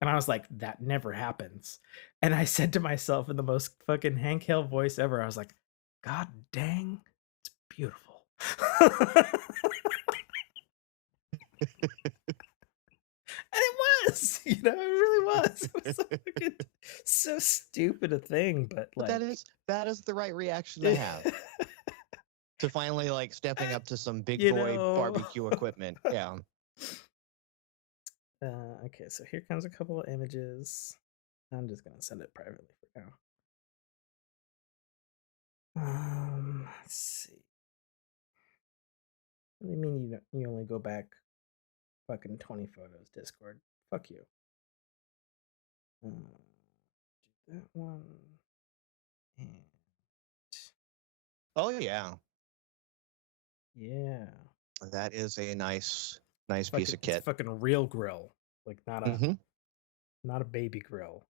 And I was like, that never happens. And I said to myself in the most fucking Hank Hill voice ever, I was like, God dang, it's beautiful. And it was, you know, it really was. It was so stupid a thing, but like that is the right reaction to have. To finally like stepping up to some big boy barbecue equipment. Yeah. Okay, so here comes a couple of images. I'm just gonna send it privately for now. Let's see. What do you mean you only go back fucking 20 photos, Discord? Fuck you. That one. And oh yeah. Yeah. That is a nice piece of kit. It's a fucking real grill, like not a baby grill.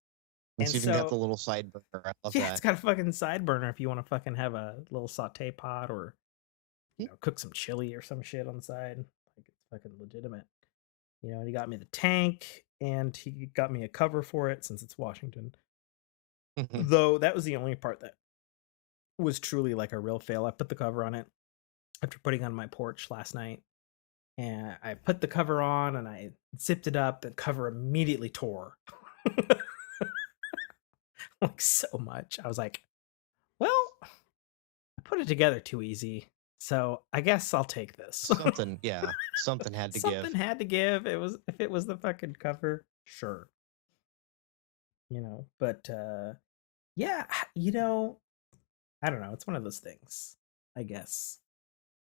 It's even got the little side burner. I love that. It's got a fucking side burner if you want to fucking have a little saute pot or cook some chili or some shit on the side. Like it's fucking legitimate. You know, and he got me the tank and he got me a cover for it since it's Washington. Though that was the only part that was truly like a real fail. I put the cover on it after putting on my porch last night. And I put the cover on and I zipped it up. The cover immediately tore. Like so much. I was like, well, I put it together too easy. So I guess I'll take this. Something had to give. Something had to give. If it was the fucking cover, sure. You know, but yeah, you know, I don't know. It's one of those things, I guess.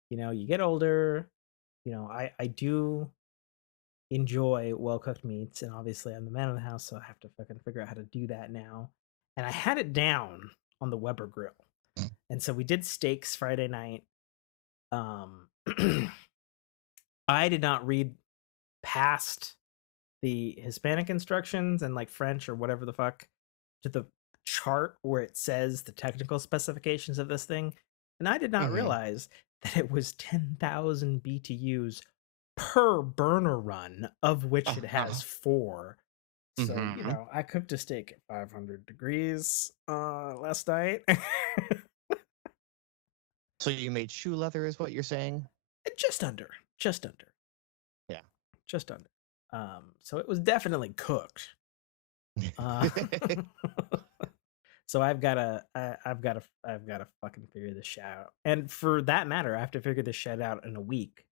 You know, you get older. You know, I do enjoy well-cooked meats, and obviously I'm the man of the house, so I have to fucking figure out how to do that now. And I had it down on the Weber grill. And so we did steaks Friday night. I did not read past the Hispanic instructions and like French or whatever the fuck to the chart where it says the technical specifications of this thing. And I did not realize that it was 10,000 BTUs per burner run, of which it has 4. So, you know, I cooked a steak at 500 degrees last night. So you made shoe leather, is what you're saying? Just under. Yeah. Just under. So it was definitely cooked. So I've got to fucking figure this shit out. And for that matter, I have to figure this shit out in a week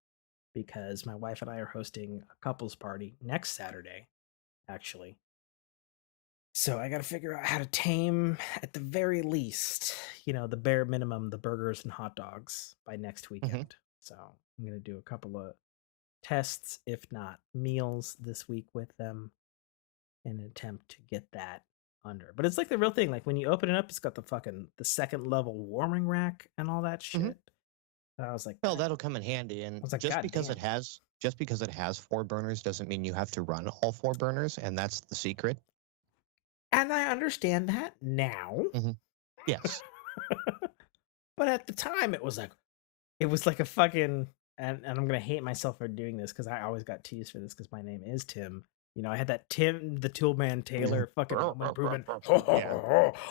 because my wife and I are hosting a couples party next Saturday, actually. So I got to figure out how to tame, at the very least, you know, the bare minimum, the burgers and hot dogs by next weekend. So I'm going to do a couple of tests, if not meals, this week with them in an attempt to get that under. But it's like the real thing. Like when you open it up, it's got the second level warming rack and all that shit. And I was like, well, that'll come in handy. And like, just because it has 4 burners doesn't mean you have to run all 4 burners, and that's the secret. And I understand that now. Yes. But at the time, it was like a fucking, and I'm gonna hate myself for doing this because I always got teased for this because my name is Tim. You know, I had that Tim the Toolman Taylor fucking improvement.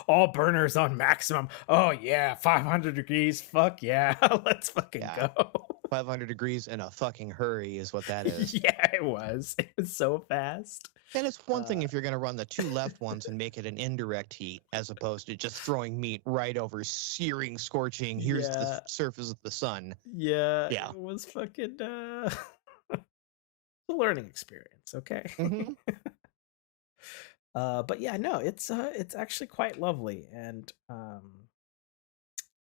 All burners on maximum. Oh yeah, 500 degrees. Fuck yeah, let's fucking go. 500 degrees in a fucking hurry is what that is. Yeah, it was. It was so fast. And it's one thing if you're going to run the 2 left ones and make it an indirect heat, as opposed to just throwing meat right over searing, scorching. Here's the surface of the sun. Yeah. It was fucking a learning experience. Okay. But yeah, no, it's actually quite lovely and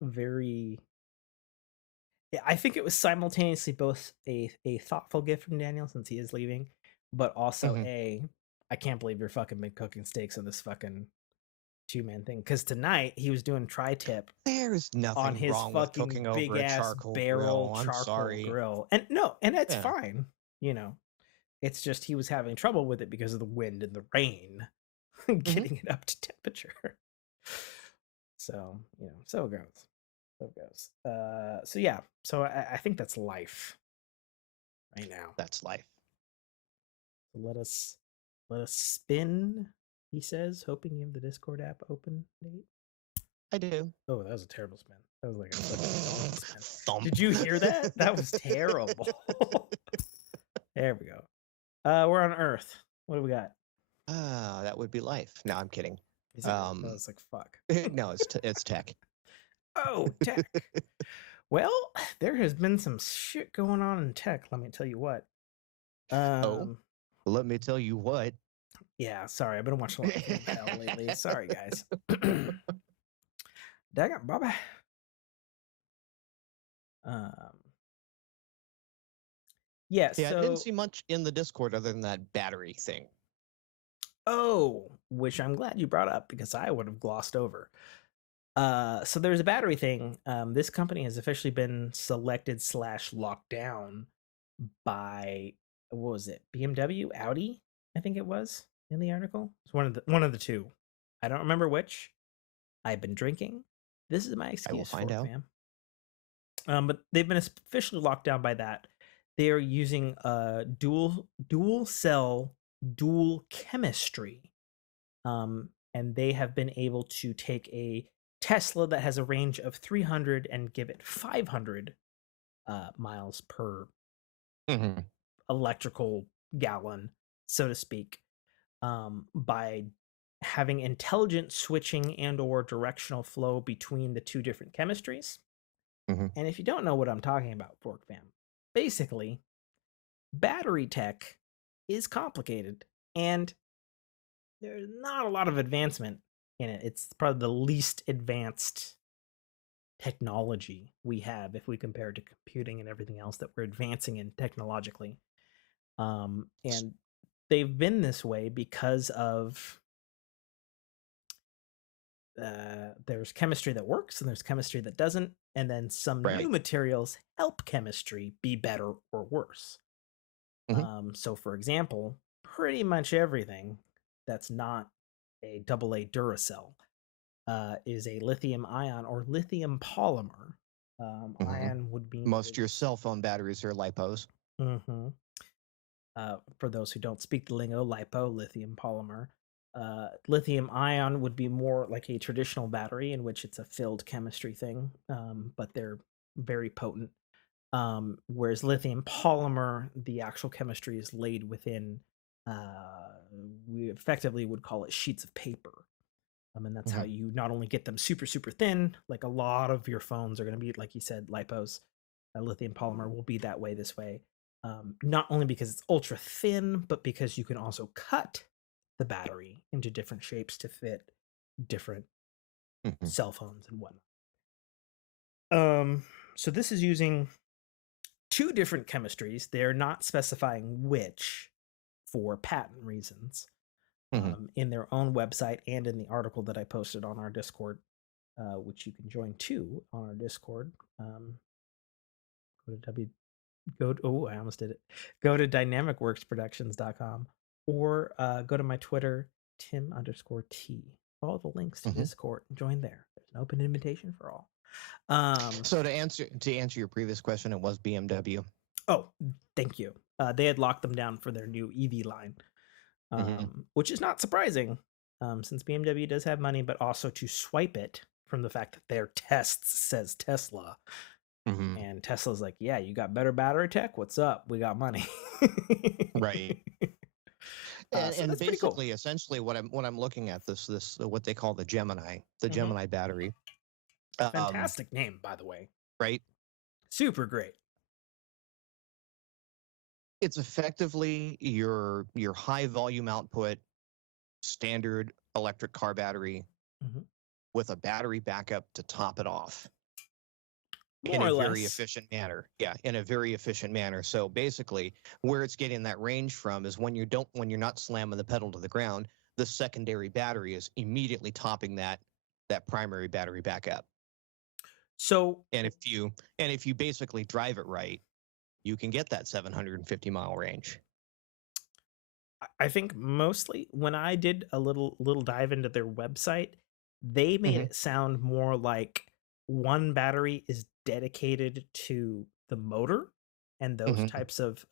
very. Yeah, I think it was simultaneously both a thoughtful gift from Daniel since he is leaving, but also I can't believe you're fucking been cooking steaks on this fucking 2-man thing. Because tonight he was doing tri-tip. There's nothing on his wrong fucking with cooking over big a ass charcoal barrel grill. charcoal grill. And it's fine. You know, it's just he was having trouble with it because of the wind and the rain, getting it up to temperature. So, you know, so it goes. So yeah, so I think that's life right now. That's life. Let us spin, he says, hoping you have the Discord app open, Nate. I do. Oh, that was a terrible spin. That was like a spin. Did you hear that? That was terrible. There we go. We're on Earth. What do we got? That would be life. No, I'm kidding. I was like, fuck. No, it's tech. Oh, tech. Well, there has been some shit going on in tech. Let me tell you what. Let me tell you what. Yeah, sorry. I've been watching a lot of Hell lately. Sorry, guys. Dang it, Bobby. Yeah, I didn't see much in the Discord other than that battery thing. Oh, which I'm glad you brought up because I would have glossed over. So there's a battery thing. This company has officially been selected / locked down by, what was it? BMW, Audi, I think it was in the article. It's one of the two. I don't remember which. I've been drinking. This is my excuse. I will find out. Fam. But they've been officially locked down by that. They are using dual cell, dual chemistry. And they have been able to take a Tesla that has a range of 300 and give it 500 miles per electrical gallon, so to speak, by having intelligent switching and or directional flow between the 2 different chemistries. And if you don't know what I'm talking about, Fork Fam, basically, battery tech is complicated and there's not a lot of advancement in it. It's probably the least advanced technology we have if we compare it to computing and everything else that we're advancing in technologically. And they've been this way because of there's chemistry that works and there's chemistry that doesn't, and then some new Right. materials help chemistry be better or worse. So, for example, pretty much everything that's not a AA Duracell is a lithium ion or lithium polymer. Ion would be Most of your cell phone batteries are lipos. Mm-hmm. For those who don't speak the lingo, lipo, lithium polymer. Lithium ion would be more like a traditional battery in which it's a filled chemistry thing, but they're very potent. Whereas lithium polymer, the actual chemistry is laid within, we effectively would call it sheets of paper. And that's how you not only get them super, super thin, like a lot of your phones are going to be, like you said, lipos. Lithium polymer will be that way this way. Not only because it's ultra thin, but because you can also cut the battery into different shapes to fit different cell phones and whatnot. So this is using two different chemistries. They're not specifying which for patent reasons in their own website and in the article that I posted on our Discord, which you can join too on our Discord. I almost did it. Go to dynamicworksproductions.com or go to my Twitter, Tim_T. Follow the links to Discord and join there. There's an open invitation for all. So to answer your previous question, it was BMW. Oh, thank you. They had locked them down for their new EV line, which is not surprising since BMW does have money, but also to swipe it from the fact that their tests says Tesla. And Tesla's like, yeah, you got better battery tech? What's up? We got money. Right. And basically, cool. essentially, what I'm looking at this what they call the Gemini, Gemini battery. Fantastic name, by the way. Right. Super great. It's effectively your high volume output standard electric car battery with a battery backup to top it off. In a very efficient manner. Yeah, in a very efficient manner. So basically, where it's getting that range from is when you're not slamming the pedal to the ground, the secondary battery is immediately topping that primary battery backup. So and if you basically drive it right, you can get that 750-mile range. I think mostly when I did a little dive into their website, they made it sound more like one battery is dedicated to the motor and those types of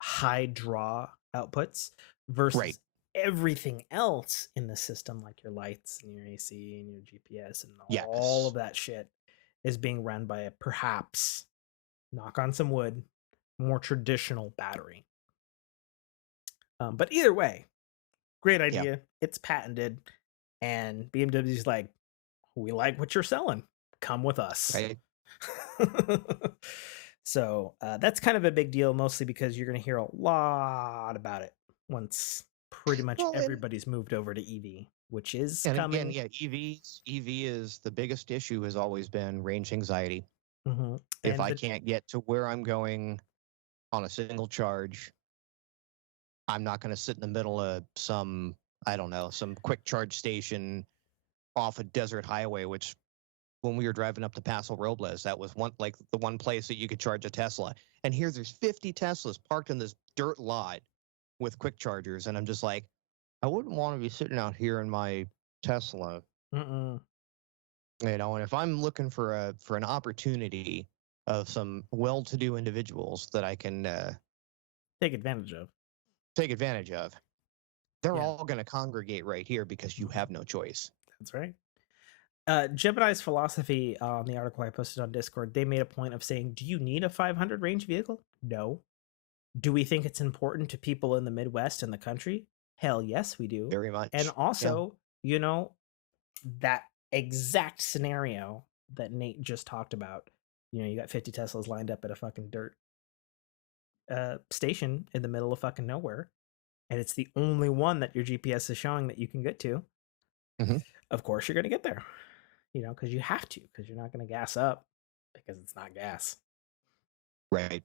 high draw outputs versus everything else in the system, like your lights and your AC and your GPS and all of that shit is being run by a, perhaps, knock on some wood, more traditional battery. But either way, great idea. Yeah. It's patented, and BMW's like, we like what you're selling. Come with us. Right. So that's kind of a big deal, mostly because you're going to hear a lot about it once pretty much everybody's moved over to EV, which is coming. Again, EV is the biggest issue has always been range anxiety. If I can't get to where I'm going on a single charge, I'm not going to sit in the middle of some quick charge station off a desert highway, which when we were driving up to Paso Robles, that was the one place that you could charge a Tesla. And here there's 50 Teslas parked in this dirt lot with quick chargers. And I'm just like, I wouldn't want to be sitting out here in my Tesla. And if I'm looking for an opportunity of some well-to-do individuals that I can take advantage of, they're all going to congregate right here because you have no choice. That's right. Gemini's philosophy on the article I posted on Discord, they made a point of saying, do you need a 500 range vehicle? No. Do we think it's important to people in the Midwest and the country? Hell yes, we do. Very much. And also, that exact scenario that Nate just talked about, you got 50 Teslas lined up at a fucking dirt station in the middle of fucking nowhere, and it's the only one that your GPS is showing that you can get to. Of course you're going to get there, because you have to, because you're not going to gas up because it's not gas. Right.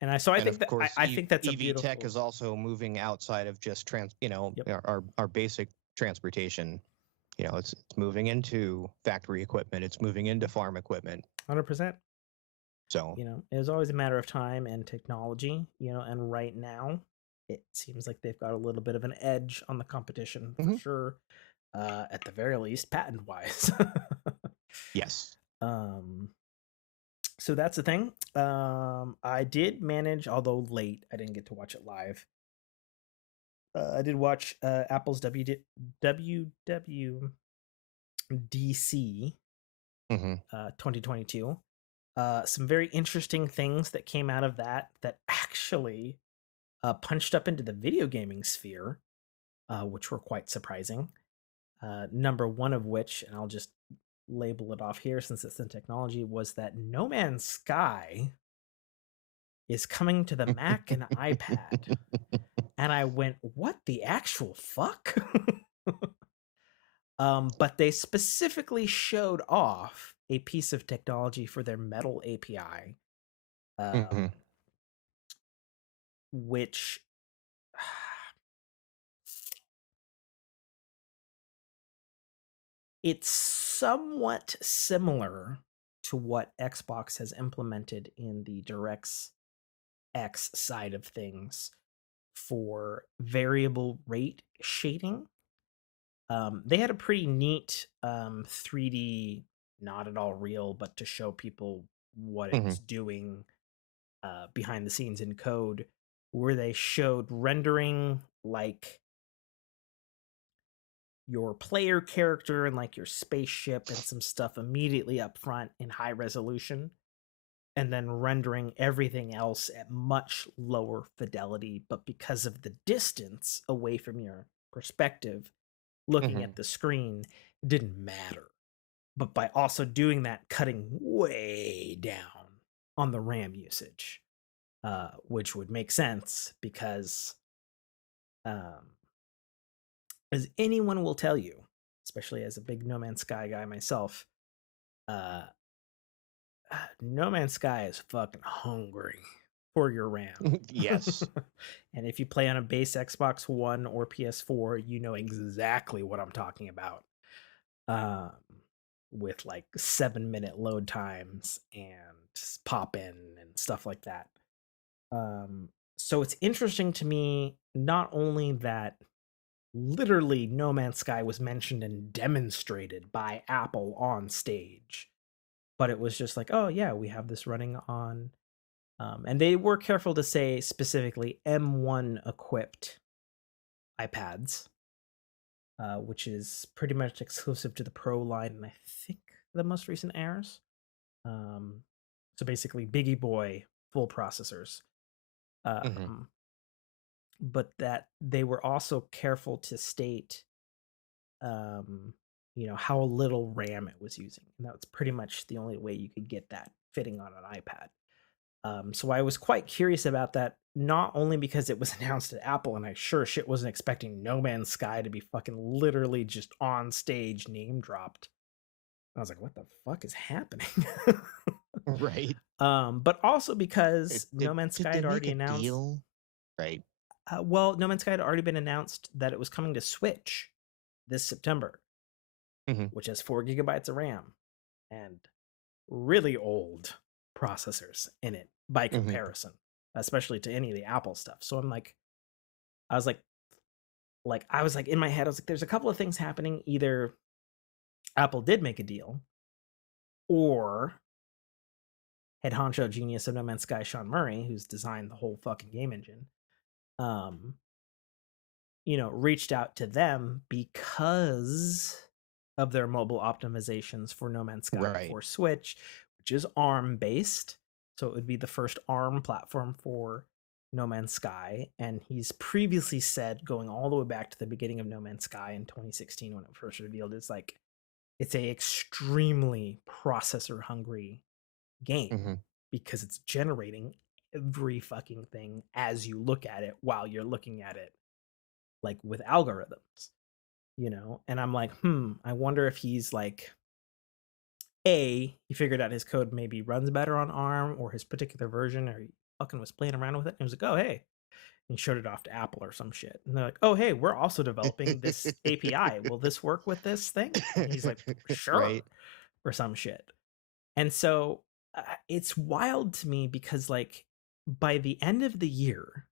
And I think that I think that's EV tech is also moving outside of just our basic transportation. it's moving into factory equipment. It's moving into farm equipment. 100%. So It was always a matter of time and technology, and right now it seems like they've got a little bit of an edge on the competition for sure, at the very least, patent-wise. yes. So that's the thing. I did manage, although late, I didn't get to watch it live. I did watch Apple's WWDC 2022. Some very interesting things that came out of that actually punched up into the video gaming sphere, which were quite surprising. Number one of which, and I'll just label it off here since it's in technology, was that No Man's Sky is coming to the Mac and iPad. And I went, what the actual fuck? But they specifically showed off a piece of technology for their Metal API, which it's somewhat similar to what Xbox has implemented in the DirectX side of things for variable rate shading. They had a pretty neat 3D, not at all real, but to show people what it's doing behind the scenes in code, where they showed rendering like your player character and like your spaceship and some stuff immediately up front in high resolution, and then rendering everything else at much lower fidelity. But because of the distance away from your perspective, looking at the screen, it didn't matter. But by also doing that, cutting way down on the RAM usage, which would make sense because, as anyone will tell you, especially as a big No Man's Sky guy myself, No Man's Sky is fucking hungry for your RAM. Yes. And if you play on a base Xbox One or PS4, you know exactly what I'm talking about. With like 7-minute load times and pop in and stuff like that. So it's interesting to me, not only that literally No Man's Sky was mentioned and demonstrated by Apple on stage, but it was just like, oh yeah, we have this running on, and they were careful to say specifically M1 equipped iPads, which is pretty much exclusive to the Pro line and I think the most recent Airs. So basically Biggie Boy full processors. But that they were also careful to state, how little RAM it was using. And that was pretty much the only way you could get that fitting on an iPad. So I was quite curious about that, not only because it was announced at Apple, and I sure shit wasn't expecting No Man's Sky to be fucking literally just on stage name dropped. I was like, what the fuck is happening? Right. But also because No Man's Sky had already announced. Deal? Right. Well, No Man's Sky had already been announced that it was coming to Switch this September, which has 4 gigabytes of RAM and really old processors in it by comparison, especially to any of the Apple stuff. So I was like in my head, I was like, there's a couple of things happening. Either Apple did make a deal, or head honcho genius of No Man's Sky, Sean Murray, who's designed the whole fucking game engine, reached out to them because of their mobile optimizations for No Man's Sky for Switch, which is ARM based. So it would be the first ARM platform for No Man's Sky. And he's previously said, going all the way back to the beginning of No Man's Sky in 2016 when it first revealed, it's a extremely processor hungry game because it's generating every fucking thing as you look at it while you're looking at it, like with algorithms, and I'm like, I wonder if he's like, he figured out his code maybe runs better on ARM or his particular version, or he fucking was playing around with it and was like, oh hey, He showed it off to Apple or some shit. And they're like, oh, hey, we're also developing this API. Will this work with this thing? And he's like, sure, Right. or some shit. And so it's wild to me because, like, by the end of the year,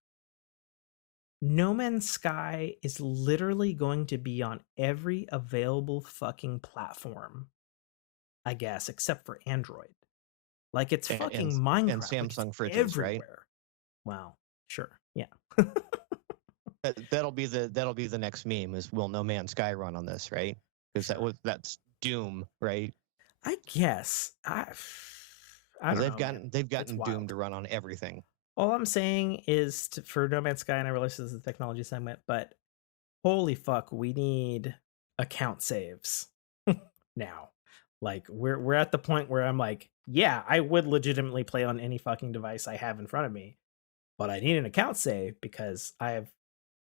No Man's Sky is literally going to be on every available fucking platform, I guess, except for Android. Like, it's and fucking and, and Minecraft. Like, it's Samsung fridges, right? everywhere. Wow. Sure. Yeah. That'll be the next meme is will No Man's Sky run on this, right? Because Sure. that's Doom, right? I guess. I don't They've know, man. gotten they've It's gotten Doom wild. to run on everything. All I'm saying is for No Man's Sky, and I realize this is a technology segment, but holy fuck, we need account saves now. Like we're at the point where I'm like, yeah, I would legitimately play on any fucking device I have in front of me, but I need an account save because I have,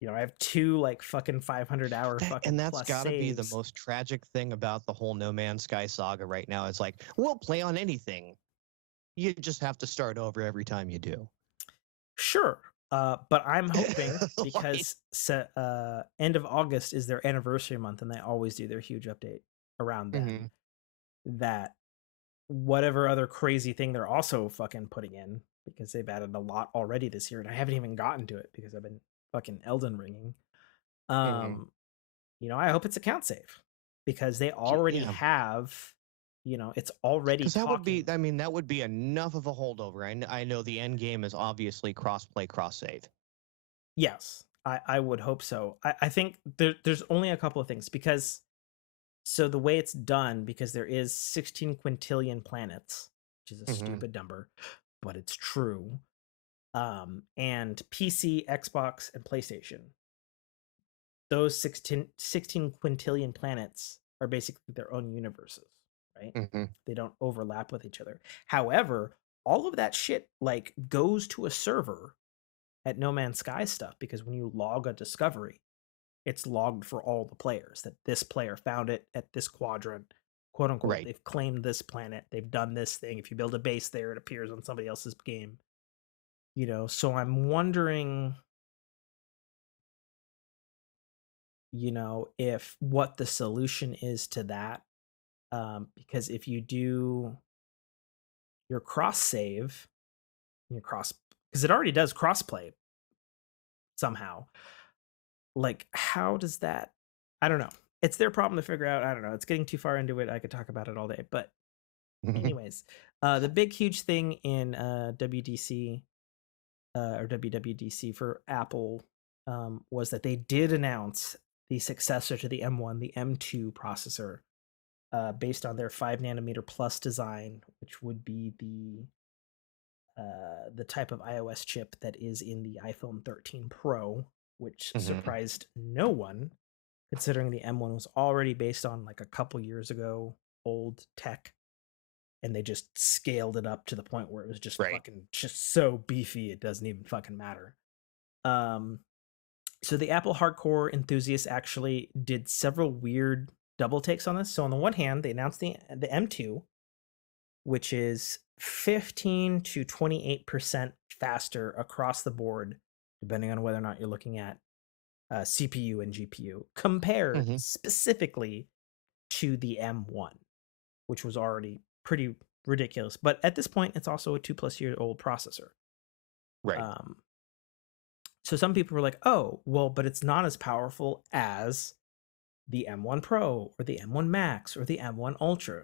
I have two like fucking 500-hour fucking And that's plus got to be the saves. most tragic thing about the whole No Man's Sky saga right now. It's like, we'll play on anything. You just have to start over every time you do. Sure. But I'm hoping Like, because end of August is their anniversary month, and they always do their huge update around then. That whatever other crazy thing they're also fucking putting in, because they've added a lot already this year, and I haven't even gotten to it because I've been fucking Elden ringing. I hope it's account save because they already yeah, have, it's already because that would be, talking. I mean, that would be enough of a holdover. I know the end game is obviously cross-play, cross-save. Yes, I would hope so. I think there's only a couple of things because so the way it's done, because there is 16 quintillion planets, which is a stupid number, but it's true. And PC, Xbox, and PlayStation, those 16 quintillion planets are basically their own universes, right? They don't overlap with each other. However, all of that shit like goes to a server at No Man's Sky stuff, because when you log a discovery, it's logged for all the players that this player found it at this quadrant, quote unquote. Right. They've claimed this planet, they've done this thing. If you build a base there, it appears on somebody else's game. So I'm wondering, if what the solution is to that. Because if you do your cross save, your cross, because it already does crossplay somehow. Like, how does that? I don't know. It's their problem to figure out. I don't know. It's getting too far into it. I could talk about it all day. But anyways, the big huge thing in WDC or WWDC for Apple was that they did announce the successor to the M1, the M2 processor, based on their 5 nanometer plus design, which would be the type of iOS chip that is in the iPhone 13 Pro, which surprised no one, considering the M1 was already based on like a couple years ago old tech, and they just scaled it up to the point where it was just Right. fucking just so beefy it doesn't even fucking matter. So the Apple hardcore enthusiasts actually did several weird double takes on this. So on the one hand, they announced the M2, which is 15 to 28% faster across the board, depending on whether or not you're looking at CPU and GPU, compared specifically to the M1, which was already pretty ridiculous. But at this point, it's also a 2+ year old processor. Right. So some people were like, oh, well, but it's not as powerful as the M1 Pro or the M1 Max or the M1 Ultra.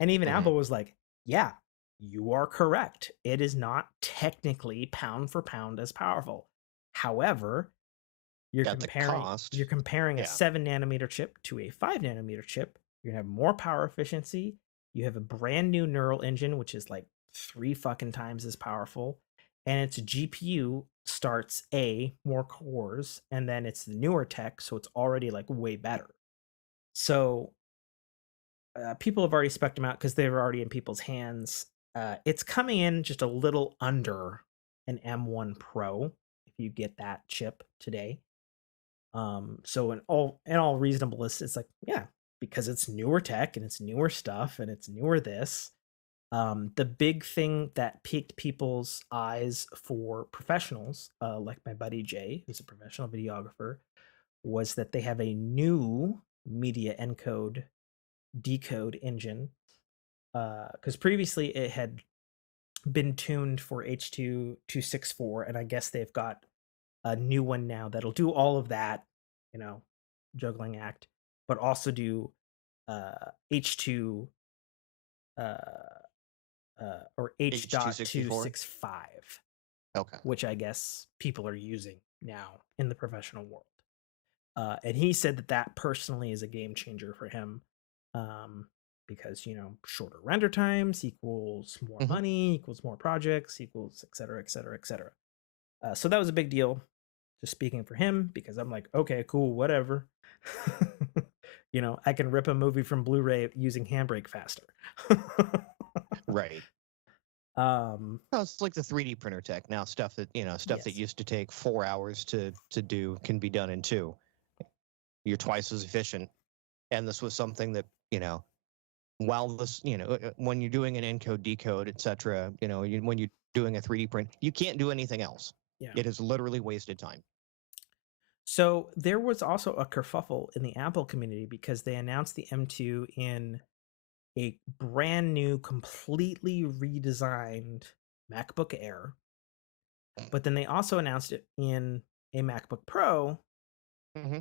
And even Apple was like, yeah, you are correct. It is not technically pound for pound as powerful. However, you're At the comparing cost. a Yeah. 7 nanometer chip to a 5 nanometer chip. You're gonna have more power efficiency. You have a brand new neural engine, which is like 3 fucking times as powerful. And its GPU starts more cores, and then it's the newer tech, so it's already like way better. So people have already spec'd them out because they were already in people's hands. It's coming in just a little under an M1 Pro if you get that chip today. So in all reasonableness, it's like, yeah, because it's newer tech and it's newer stuff and it's newer this. The big thing that piqued people's eyes for professionals, like my buddy Jay, who's a professional videographer, was that they have a new media encode decode engine. Because previously it had been tuned for H.264, and I guess they've got a new one now that'll do all of that, juggling act, but also do H2 uh, or H.264. H.265, Okay. which I guess people are using now in the professional world. And he said that personally is a game changer for him, because shorter render times equals more Mm-hmm. money, equals more projects, equals et cetera, et cetera, et cetera. So that was a big deal, just speaking for him, because I'm like, okay, cool, whatever. I can rip a movie from Blu-ray using Handbrake faster. Right. um, Well, it's like the 3D printer tech now. Stuff that that yes, used to take 4 hours to do can be done in 2. You're twice as efficient. And this was something that while this when you're doing an encode, decode, etc. When you're doing a 3D print, you can't do anything else. yeah. It is literally wasted time. So there was also a kerfuffle in the Apple community because they announced the M2 in a brand new, completely redesigned MacBook Air, but then they also announced it in a MacBook Pro Mm-hmm.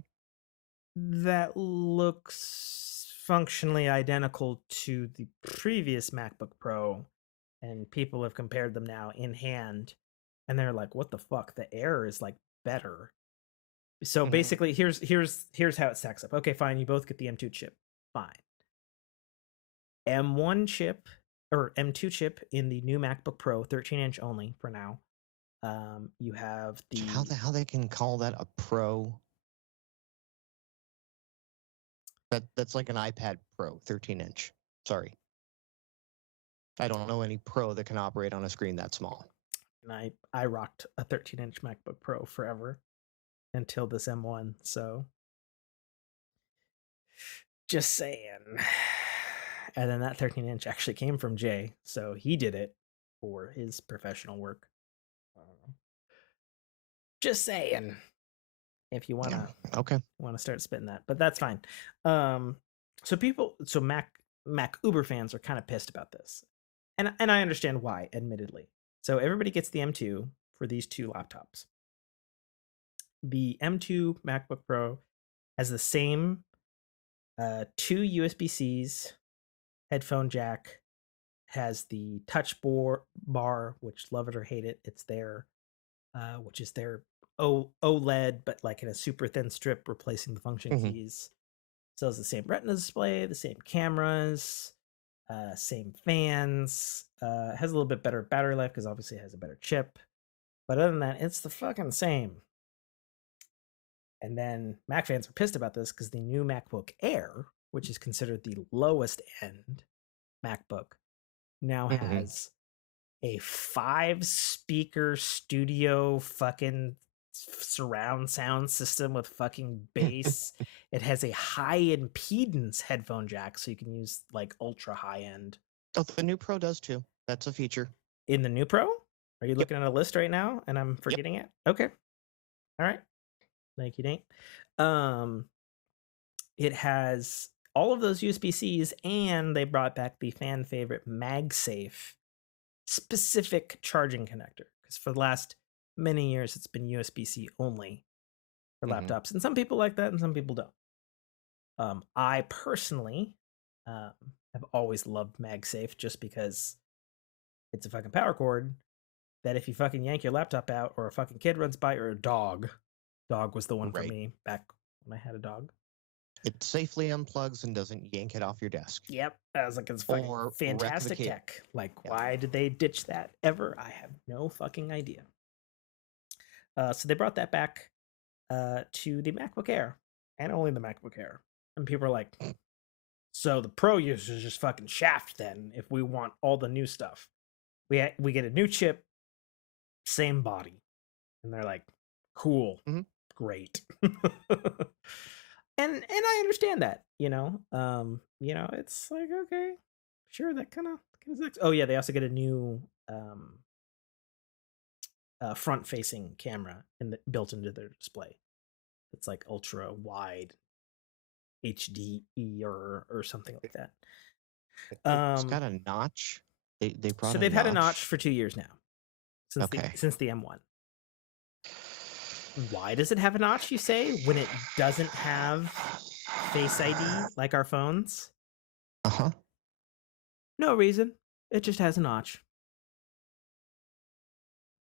that looks functionally identical to the previous MacBook Pro, and people have compared them now in hand, and they're like, "What the fuck? The Air is like better." So Mm-hmm. basically, here's how it stacks up. Okay, fine, you both get the M2 chip. Fine. M1 chip or M2 chip in the new MacBook Pro, 13-inch only for now. You have the How they can call that a Pro? That's like an iPad Pro, 13-inch. Sorry, I don't know any Pro that can operate on a screen that small. and I rocked a 13-inch MacBook Pro forever until this M1. So just saying. And then that 13-inch actually came from Jay, so he did it for his professional work. Just saying. If you wanna start spitting that, but that's fine. So Mac Uber fans are kind of pissed about this, and I understand why, admittedly. So everybody gets the M2 for these two laptops. The M2 MacBook Pro has the same 2 USB-Cs, headphone jack, has the touch bar, which love it or hate it, it's there, which is their OLED, but like in a super thin strip, replacing the function keys. So it's the same Retina display, the same cameras, same fans. Has a little bit better battery life because obviously it has a better chip. But other than that, it's the fucking same. And then Mac fans are pissed about this because the new MacBook Air, which is considered the lowest end MacBook, now has a 5-speaker studio fucking surround sound system with fucking bass. It has a high impedance headphone jack, so you can use like ultra high end. Oh, the new Pro does too. That's a feature. In the new Pro? Are you looking at a list right now and I'm forgetting it? Okay. All right. Thank you, Nate. It has all of those USB-Cs, and they brought back the fan favorite MagSafe specific charging connector, because for the last many years it's been USB-C only for laptops, and some people like that and some people don't. I personally have always loved MagSafe just because it's a fucking power cord that if you fucking yank your laptop out, or a fucking kid runs by, or a dog was the one for me back when I had a dog. It safely unplugs and doesn't yank it off your desk. Yep. I was like, it's fucking fantastic tech. Like, why did they ditch that ever? I have no fucking idea. So they brought that back to the MacBook Air, and only the MacBook Air. And people are like, so the Pro users just fucking shaft then if we want all the new stuff. We get a new chip, same body. And they're like, cool, great. And I understand that, it's like, okay, sure, that kind of Oh yeah, they also get a new front-facing camera built into their display. It's like ultra wide HDE or something like that. It's got a notch. They brought So a they've had a notch notch. for 2 years now Okay. since the M1. Why does it have a notch, you say, when it doesn't have Face ID like our phones? Uh-huh. No reason. It just has a notch.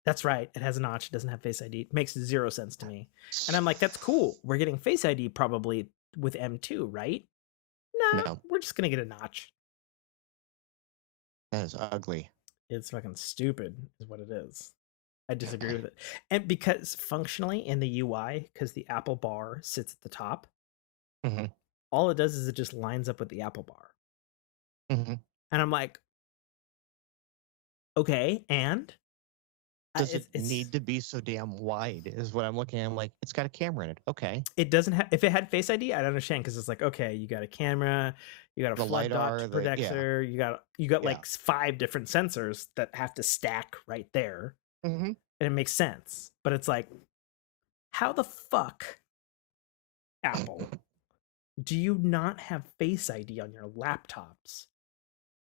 That's right. It has a notch. It doesn't have Face ID. It makes 0 sense to me. And I'm like, that's cool. We're getting Face ID probably with M2, right? Nah, No, we're just going to get a notch. that is ugly. It's fucking stupid, is what it is. I disagree with it. And because functionally in the UI, because the Apple bar sits at the top, Mm-hmm. all it does is it just lines up with the Apple bar. Mm-hmm. And I'm like, okay, and Does it need to be so damn wide? Is what I'm looking at. I'm like, it's got a camera in it. Okay. It doesn't have. If it had Face ID, I'd understand because it's like, okay, you got a camera, you got a The flood dot LiDAR, projector, you got Yeah. like 5 different sensors that have to stack right there, Mm-hmm. and it makes sense. But it's like, how the fuck, Apple, do you not have Face ID on your laptops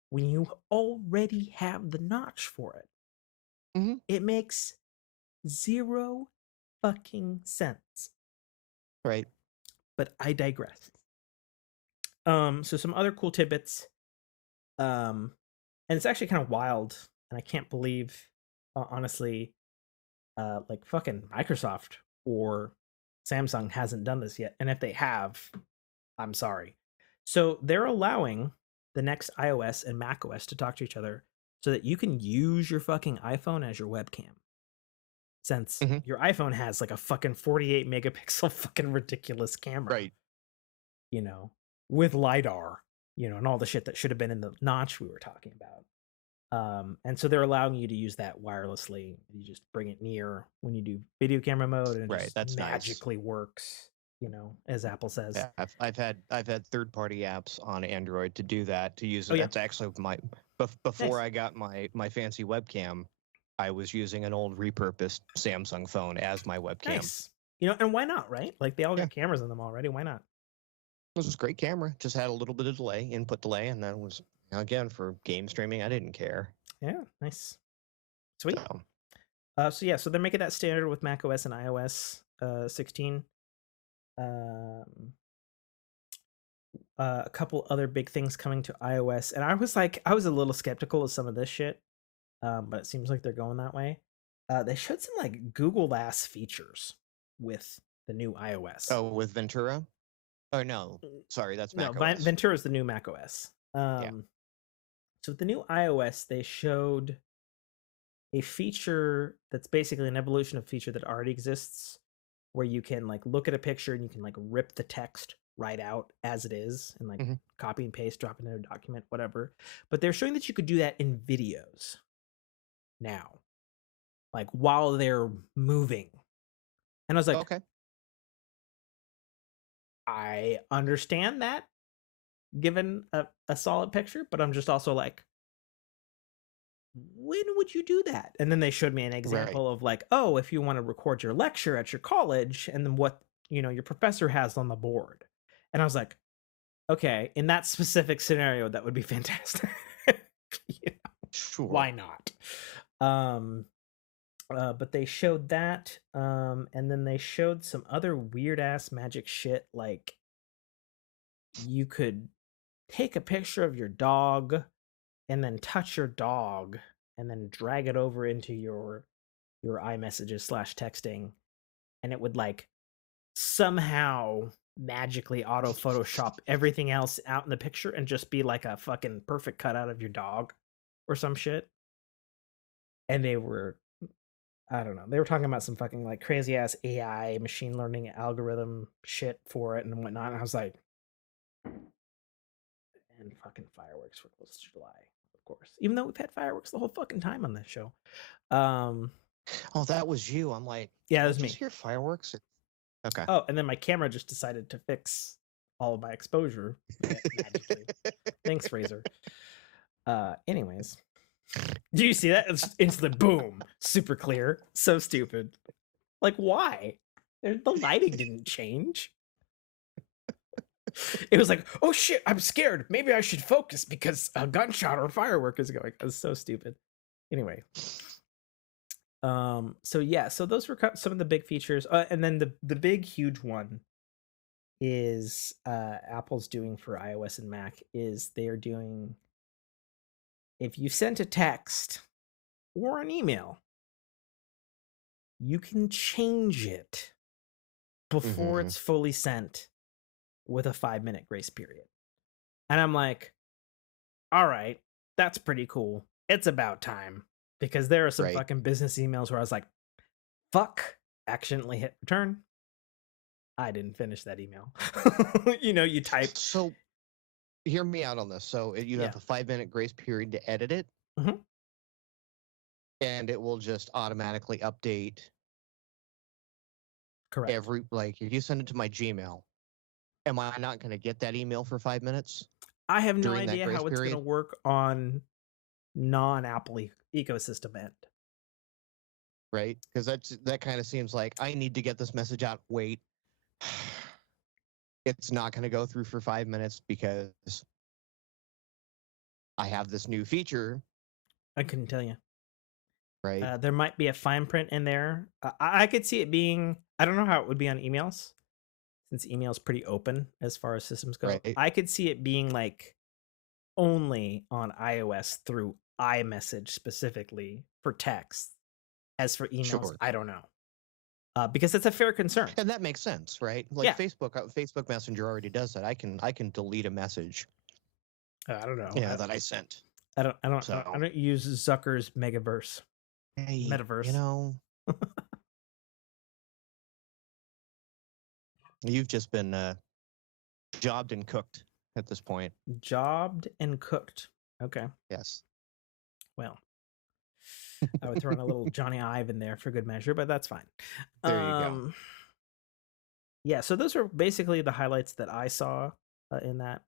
when you already have the notch for it? Mm-hmm. It makes 0 fucking sense. Right. But I digress. So some other cool tidbits. And it's actually kind of wild, and I can't believe, honestly, like fucking Microsoft or Samsung hasn't done this yet. And if they have, I'm sorry. So they're allowing the next iOS and macOS to talk to each other so that you can use your fucking iPhone as your webcam. Since your iPhone has like a fucking 48 megapixel fucking ridiculous camera. Right. You know, with LiDAR, you know, and all the shit that should have been in the notch we were talking about. And so they're allowing you to use that wirelessly. You just bring it near when you do video camera mode, and it just magically works. You know, as Apple says. Yeah, I've had third-party apps on Android to do that, to use it. Oh, yeah. That's actually before I got my fancy webcam, I was using an old repurposed Samsung phone as my webcam. Nice. You know, and why not, right? Like they all got cameras in them already. Why not? It was a great camera. Just had a little bit of delay, input delay, and that was, again, for game streaming. I didn't care. Yeah, nice, sweet. So they're making that standard with macOS and iOS 16. A couple other big things coming to iOS, and I was a little skeptical of some of this shit, but it seems like they're going that way. They showed some like Google ass features with the new iOS. Oh, with Ventura? Oh no, sorry, that's macOS. No, Ventura is the new macOS. So with the new iOS, they showed a feature that's basically an evolution of a feature that already exists, where you can like look at a picture and you can like rip the text right out as it is and like copy and paste, drop it in a document, whatever. But they're showing that you could do that in videos now, like while they're moving. And I was like, okay, I understand that given a solid picture, but I'm just also like, when would you do that? And then they showed me an example of like, oh, if you want to record your lecture at your college and then what, you know, your professor has on the board. And I was like, okay, in that specific scenario, that would be fantastic. You know, sure. Why not? But they showed that, and then they showed some other weird ass magic shit, like you could take a picture of your dog and then touch your dog and then drag it over into your iMessages / texting, and it would like somehow magically auto Photoshop everything else out in the picture and just be like a fucking perfect cutout of your dog or some shit. And they were, I don't know, they were talking about some fucking like crazy ass AI machine learning algorithm shit for it and whatnot. And I was like, and fucking fireworks for 4th of July, of course. Even though we've had fireworks the whole fucking time on this show. Oh, that was you. I'm like, yeah, that was me. Did you hear fireworks? Okay. Oh, and then my camera just decided to fix all of my exposure magically. Thanks, Fraser. Anyways, do you see that? It's instantly boom, super clear, so stupid. Like, why? The lighting didn't change. It was like, oh shit, I'm scared. Maybe I should focus because a gunshot or a firework is going. It was so stupid. Anyway, so yeah, so those were some of the big features, and then the big huge one is Apple's doing for iOS and Mac is they are doing, if you sent a text or an email, you can change it before it's fully sent with a 5-minute grace period. And I'm like, all right, that's pretty cool. It's about time, because there are some fucking business emails where I was like, fuck, accidentally hit return. I didn't finish that email. You type. So hear me out on this. So you have a 5-minute grace period to edit it. And it will just automatically update. Correct. If you send it to my Gmail, am I not going to get that email for 5 minutes? I have no idea how it's going to work on non-Apple ecosystem end. Right? Because that kind of seems like I need to get this message out. Wait, it's not going to go through for 5 minutes because I have this new feature. I couldn't tell you. Right. There might be a fine print in there. I could see it being, I don't know how it would be on emails, since email's pretty open as far as systems go. Right. I could see it being like only on iOS through iMessage specifically for text. As for emails, I don't know. Because it's a fair concern. And that makes sense, right? Like Facebook Messenger already does that. I can delete a message. I don't know. Yeah, that I sent. I don't use Zucker's Megaverse. Hey, Metaverse. You've just been jobbed and cooked at this point. Jobbed and cooked. Okay. Yes. Well, I would throw in a little Johnny Ive in there for good measure, but that's fine. There you go. Yeah, so those are basically the highlights that I saw in that.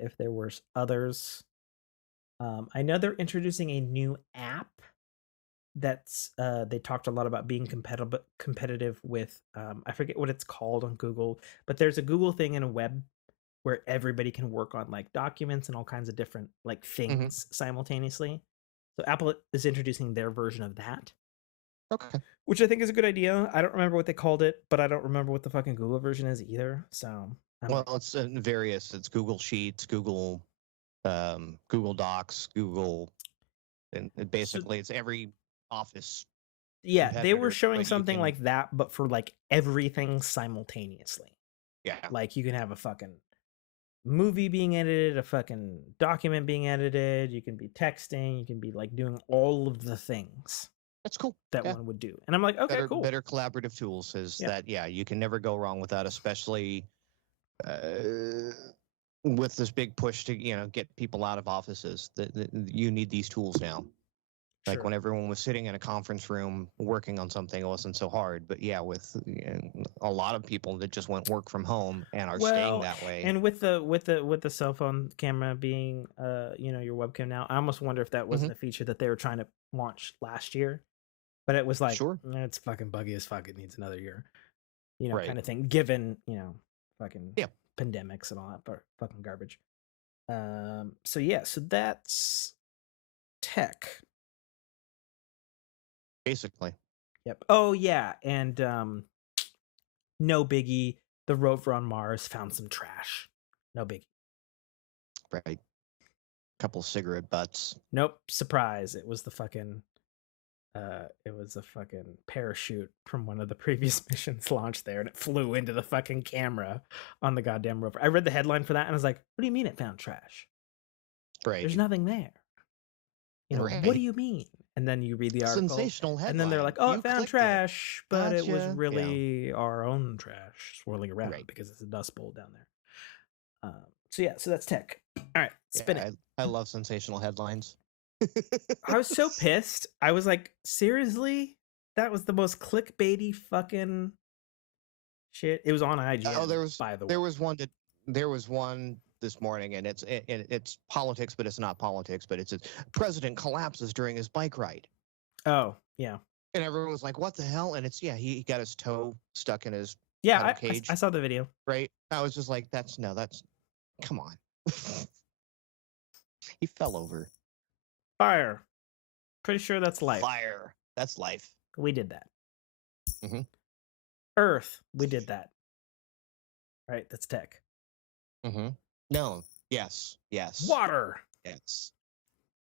If there were others, I know they're introducing a new app that's they talked a lot about being competitive with I forget what it's called on Google, but there's a Google thing in a web where everybody can work on like documents and all kinds of different like things simultaneously. So Apple is introducing their version of that. Okay. Which I think is a good idea. I don't remember what they called it, but I don't remember what the fucking Google version is either. So it's various. It's Google Sheets, Google Docs, Google, and basically it's every Office. Yeah, they were showing something like that, but for like everything simultaneously. Yeah. Like you can have a fucking movie being edited, a fucking document being edited, you can be texting, you can be like doing all of the things. That's cool. That one would do. And I'm like, okay, cool. Better collaborative tools is that, you can never go wrong with that, especially with this big push to, get people out of offices. You need these tools now. Like when everyone was sitting in a conference room working on something, it wasn't so hard. But with a lot of people that just went work from home and are staying that way. And with the cell phone camera being your webcam now, I almost wonder if that wasn't a feature that they were trying to launch last year. But it was like, it's fucking buggy as fuck. It needs another year, kind of thing. Given fucking pandemics and all that, but fucking garbage. So that's tech. Basically. Yep. Oh yeah, and no biggie. The rover on Mars found some trash. No biggie. Right. Couple cigarette butts. Nope. Surprise! It was the fucking. It was a fucking parachute from one of the previous missions launched there, and it flew into the fucking camera on the goddamn rover. I read the headline for that, and I was like, "What do you mean it found trash? Right. There's nothing there. What do you mean?" And then you read the article. Sensational headline. And then they're like, "Oh, it found trash, but it was really our own trash swirling around because it's a dust bowl down there." So that's tech. All right, spin it. I love sensational headlines. I was so pissed. I was like, seriously? That was the most clickbaity fucking shit. It was on IGN. By the way, there was one this morning, and it's politics, but it's not politics, but it's president collapses during his bike ride. Oh, yeah. And everyone was like, what the hell? And it's, he got his toe stuck in his Yeah, pedal cage. I saw the video. Right? I was just like, come on. He fell over. Fire. Pretty sure that's life. Fire. That's life. We did that. Mm-hmm. Earth. We did that. Right? That's tech. Mm-hmm. No. Yes. Water. Yes.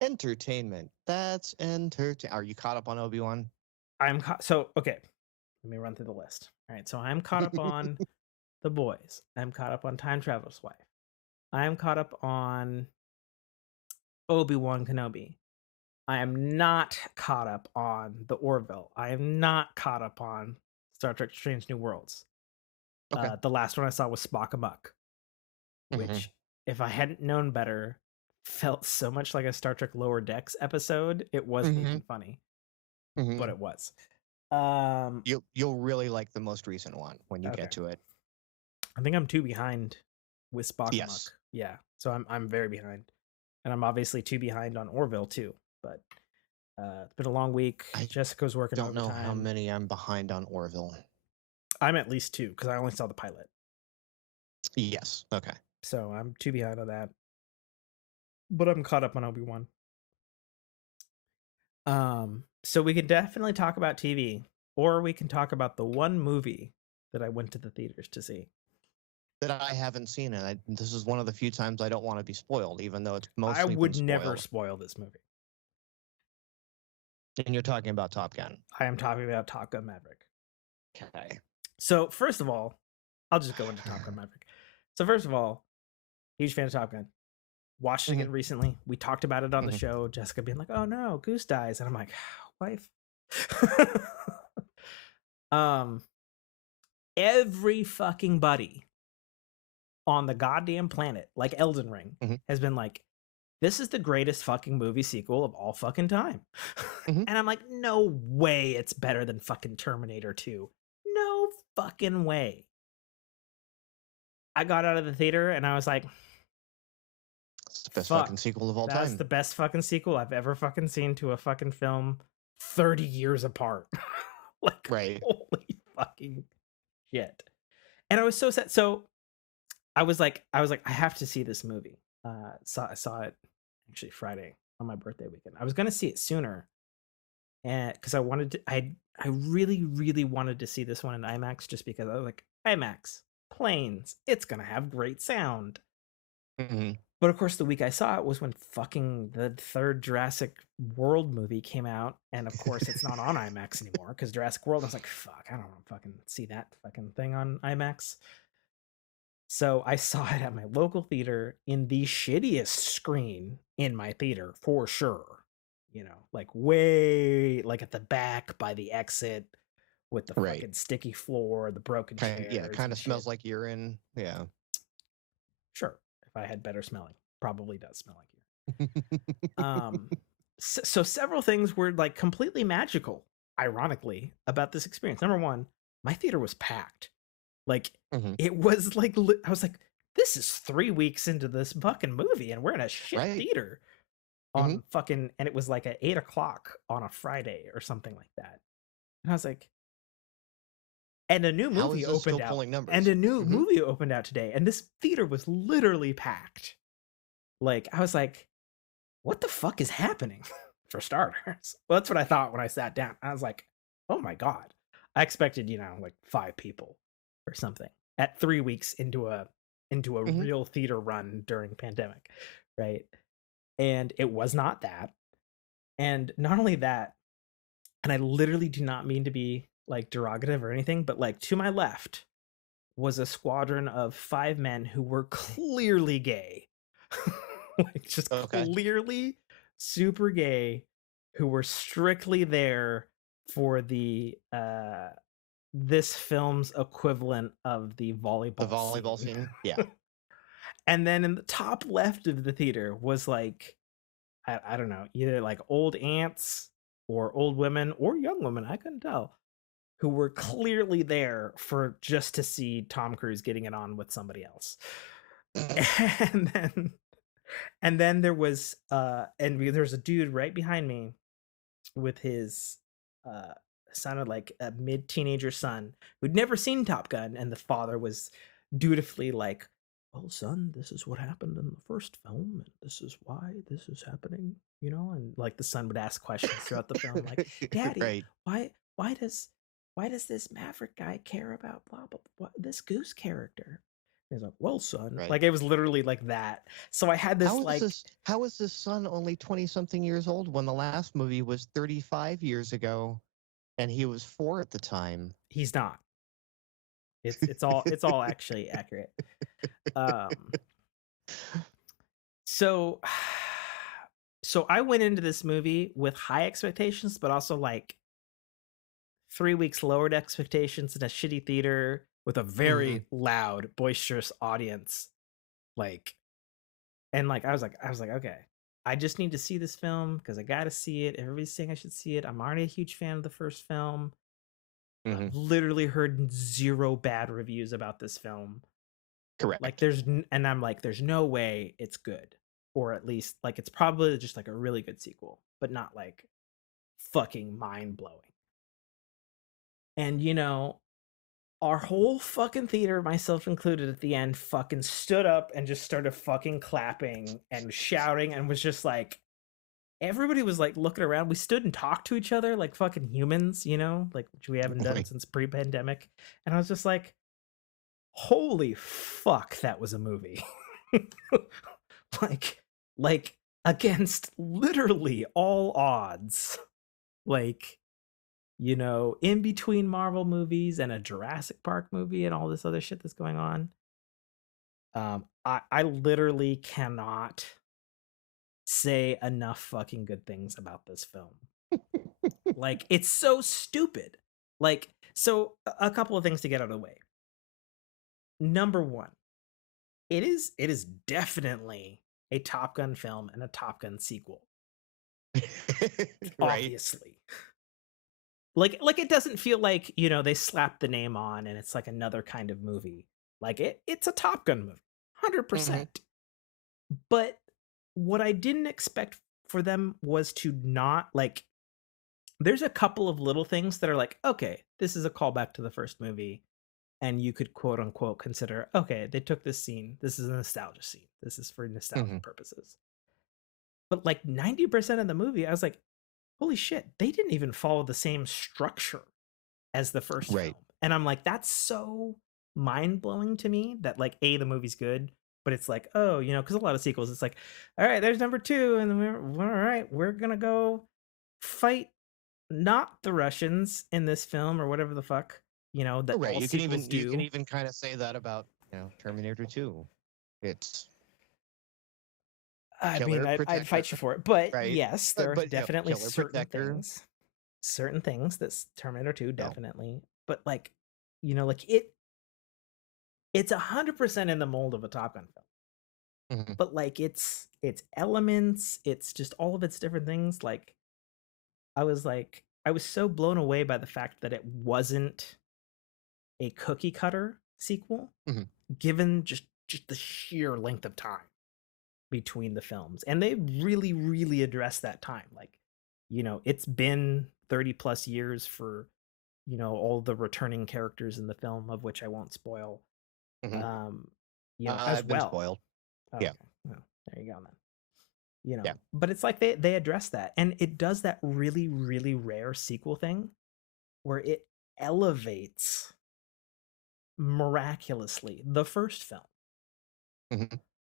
Entertainment. That's entertain. Are you caught up on Obi-Wan? So, okay. Let me run through the list. All right. So I'm caught up on The Boys. I'm caught up on Time Traveler's Wife. I'm caught up on Obi-Wan Kenobi. I am not caught up on The Orville. I am not caught up on Star Trek Strange New Worlds. Okay. The last one I saw was Spock Amok, which, if I hadn't known better, felt so much like a Star Trek Lower Decks episode. It wasn't even funny, but it was. You'll really like the most recent one when you get to it. I think I'm 2 behind with Spock Yes. Amok. Yeah, so I'm very behind, and I'm obviously 2 behind on Orville too. But it's been a long week. Jessica's working. Don't know overtime. how many I'm behind on Orville. I'm at least 2 because I only saw the pilot. Yes. Okay. So I'm 2 behind on that, but I'm caught up on Obi-Wan. So we can definitely talk about TV, or we can talk about the one movie that I went to the theaters to see that I haven't seen, and this is one of the few times I don't want to be spoiled, even though it's mostly. I would never spoil this movie. And you're talking about Top Gun. I am talking about Top Gun Maverick. Okay. So first of all, I'll just go into Top Gun Maverick. So first of all, huge fan of Top Gun. Watched it again recently. We talked about it on the show. Jessica being like, "Oh no, Goose dies," and I'm like, "Wife." Every fucking buddy on the goddamn planet, like Elden Ring, has been like, "This is the greatest fucking movie sequel of all fucking time," and I'm like, "No way, it's better than fucking Terminator 2. No fucking way." I got out of the theater and I was like, it's the best fucking sequel of all time. That's the best fucking sequel I've ever fucking seen to a fucking film 30 years apart. Like, right. Holy fucking shit. And I was so sad. So I was like, I have to see this movie. I saw it actually Friday on my birthday weekend. I was going to see it sooner. And because I wanted to, I really, really wanted to see this one in IMAX just because I was like, IMAX, planes, it's going to have great sound. But of course, the week I saw it was when fucking the third Jurassic World movie came out. And of course, it's not on IMAX anymore because Jurassic World, I was like, fuck, I don't want to fucking see that fucking thing on IMAX. So I saw it at my local theater in the shittiest screen in my theater for sure. You know, like way, like at the back by the exit with the fucking sticky floor, the broken chairs. Yeah, kind of smells like urine. Yeah. Sure. If I had better smelling, probably does smell like urine. So several things were like completely magical, ironically, about this experience. Number one, my theater was packed. Like it was like, I was like, this is 3 weeks into this fucking movie and we're in a shit theater on fucking, and it was like at 8:00 on a Friday or something like that. And I was like, and a new movie opened out. And a new movie opened out today. And this theater was literally packed. Like, I was like, what the fuck is happening? For starters. Well, that's what I thought when I sat down. I was like, oh my God. I expected, like 5 people or something at 3 weeks into a real theater run during pandemic. Right. And it was not that. And not only that, and I literally do not mean to be like derogative or anything, but like to my left was a squadron of 5 men who were clearly gay. Like just clearly super gay, who were strictly there for the this film's equivalent of the volleyball scene. Yeah. And then in the top left of the theater was like, I don't know, either like old aunts or old women or young women, I couldn't tell, who were clearly there for just to see Tom Cruise getting it on with somebody else. and then there was there's a dude right behind me with his uh sounded like a mid-teenager son who'd never seen Top Gun, and the father was dutifully like, well, son, this is what happened in the first film, and this is why this is happening, and like the son would ask questions throughout the film like, daddy, Right. why why does this Maverick guy care about blah blah blah, this Goose character? And he's like, well, son, Right. like it was literally like that. So I had this like, How is this son only 20 something years old when the last movie was 35 years ago and he was 4 at the time? he's not. It's all actually accurate. Um, so so I went into this movie with high expectations, but also like 3 weeks lowered expectations in a shitty theater with a very loud, boisterous audience. Like, and like I was like, okay, I just need to see this film because I got to see it. Everybody's saying I should see it. I'm already a huge fan of the first film. Mm-hmm. I've literally heard zero bad reviews about this film. Like Correct. and I'm like, there's no way it's good, or at least like it's probably just like a really good sequel, but not like fucking mind blowing. And our whole fucking theater, myself included, at the end, fucking stood up and just started fucking clapping and shouting, and was just like, everybody was like looking around. We stood and talked to each other like fucking humans, like, which we haven't done Right. since pre-pandemic. And I was just like, holy fuck, that was a movie. like against literally all odds. Like, in between Marvel movies and a Jurassic Park movie and all this other shit that's going on. I literally cannot say enough fucking good things about this film. Like, it's so stupid. Like, so a couple of things to get out of the way. Number one, it is definitely a Top Gun film and a Top Gun sequel. Right. Obviously. Like it doesn't feel like, they slapped the name on and it's like another kind of movie. Like it's a Top Gun movie. 100%. But what I didn't expect for them was to not like, there's a couple of little things that are like, okay, this is a callback to the first movie, and you could quote unquote consider, okay, they took this scene, this is a nostalgia scene, this is for nostalgia purposes. But like 90% of the movie, I was like, holy shit, they didn't even follow the same structure as the first Right. film. And I'm like, that's so mind-blowing to me that like, A, the movie's good, but it's like, oh, because a lot of sequels, it's like, all right, there's number 2, and then we're all right, we're gonna go fight not the Russians in this film or whatever the fuck, that Right. all You can sequels do. even kind of say that about, Terminator 2. It's I killer mean, I'd protector, fight you for it, but right? yes, there are But definitely killer protector. certain things that Terminator 2 No. definitely, but like, like it's 100% in the mold of a Top Gun film. But like it's elements, it's just all of its different things. Like I was so blown away by the fact that it wasn't a cookie cutter sequel, given just the sheer length of time between the films. And they really, really addressed that time. Like, it's been 30 plus years for, all the returning characters in the film, of which I won't spoil. As I've been well. spoiled. Oh, Yeah. okay. Well, there you go then. Yeah. But it's like they address that, and it does that really, really rare sequel thing where it elevates miraculously the first film.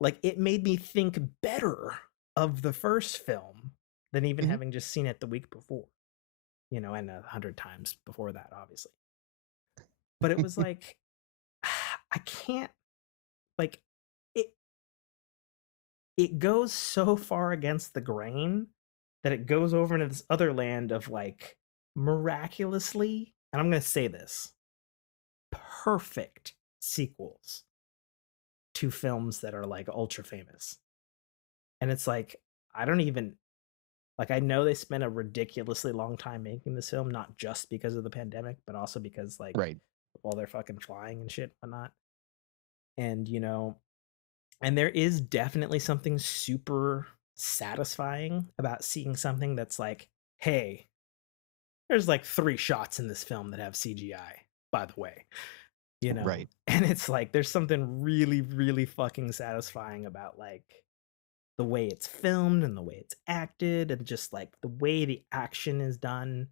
Like it made me think better of the first film than even having just seen it the week before, and 100 times before that, obviously. But it was like, I can't, like, it goes so far against the grain that it goes over into this other land of like miraculously, and I'm going to say this, perfect sequels to films that are like ultra famous. And it's like, I don't even, like, I know they spent a ridiculously long time making this film, not just because of the pandemic, but also because like, Right. while they're fucking flying and shit and whatnot. And And there is definitely something super satisfying about seeing something that's like, hey, there's like 3 shots in this film that have CGI, by the way, you know? Right. And it's like there's something really, really fucking satisfying about like the way it's filmed and the way it's acted and just like the way the action is done.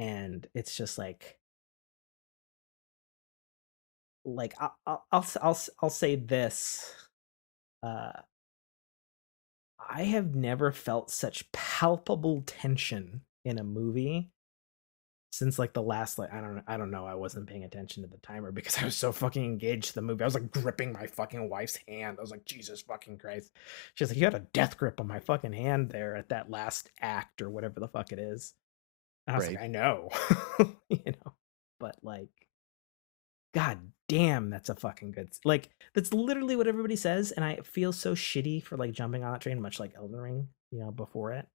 And it's just like I'll say this. Uh, I have never felt such palpable tension in a movie since like the last like I don't know, I wasn't paying attention to the timer because I was so fucking engaged to the movie. I was like gripping my fucking wife's hand. I was like, Jesus fucking Christ. She's like, you had a death grip on my fucking hand there at that last act or whatever the fuck it is. And I was like, Right. I know. You know. But like, God damn, that's a fucking good like that's literally what everybody says, and I feel so shitty for like jumping on that train, much like Elden Ring, you know, before it.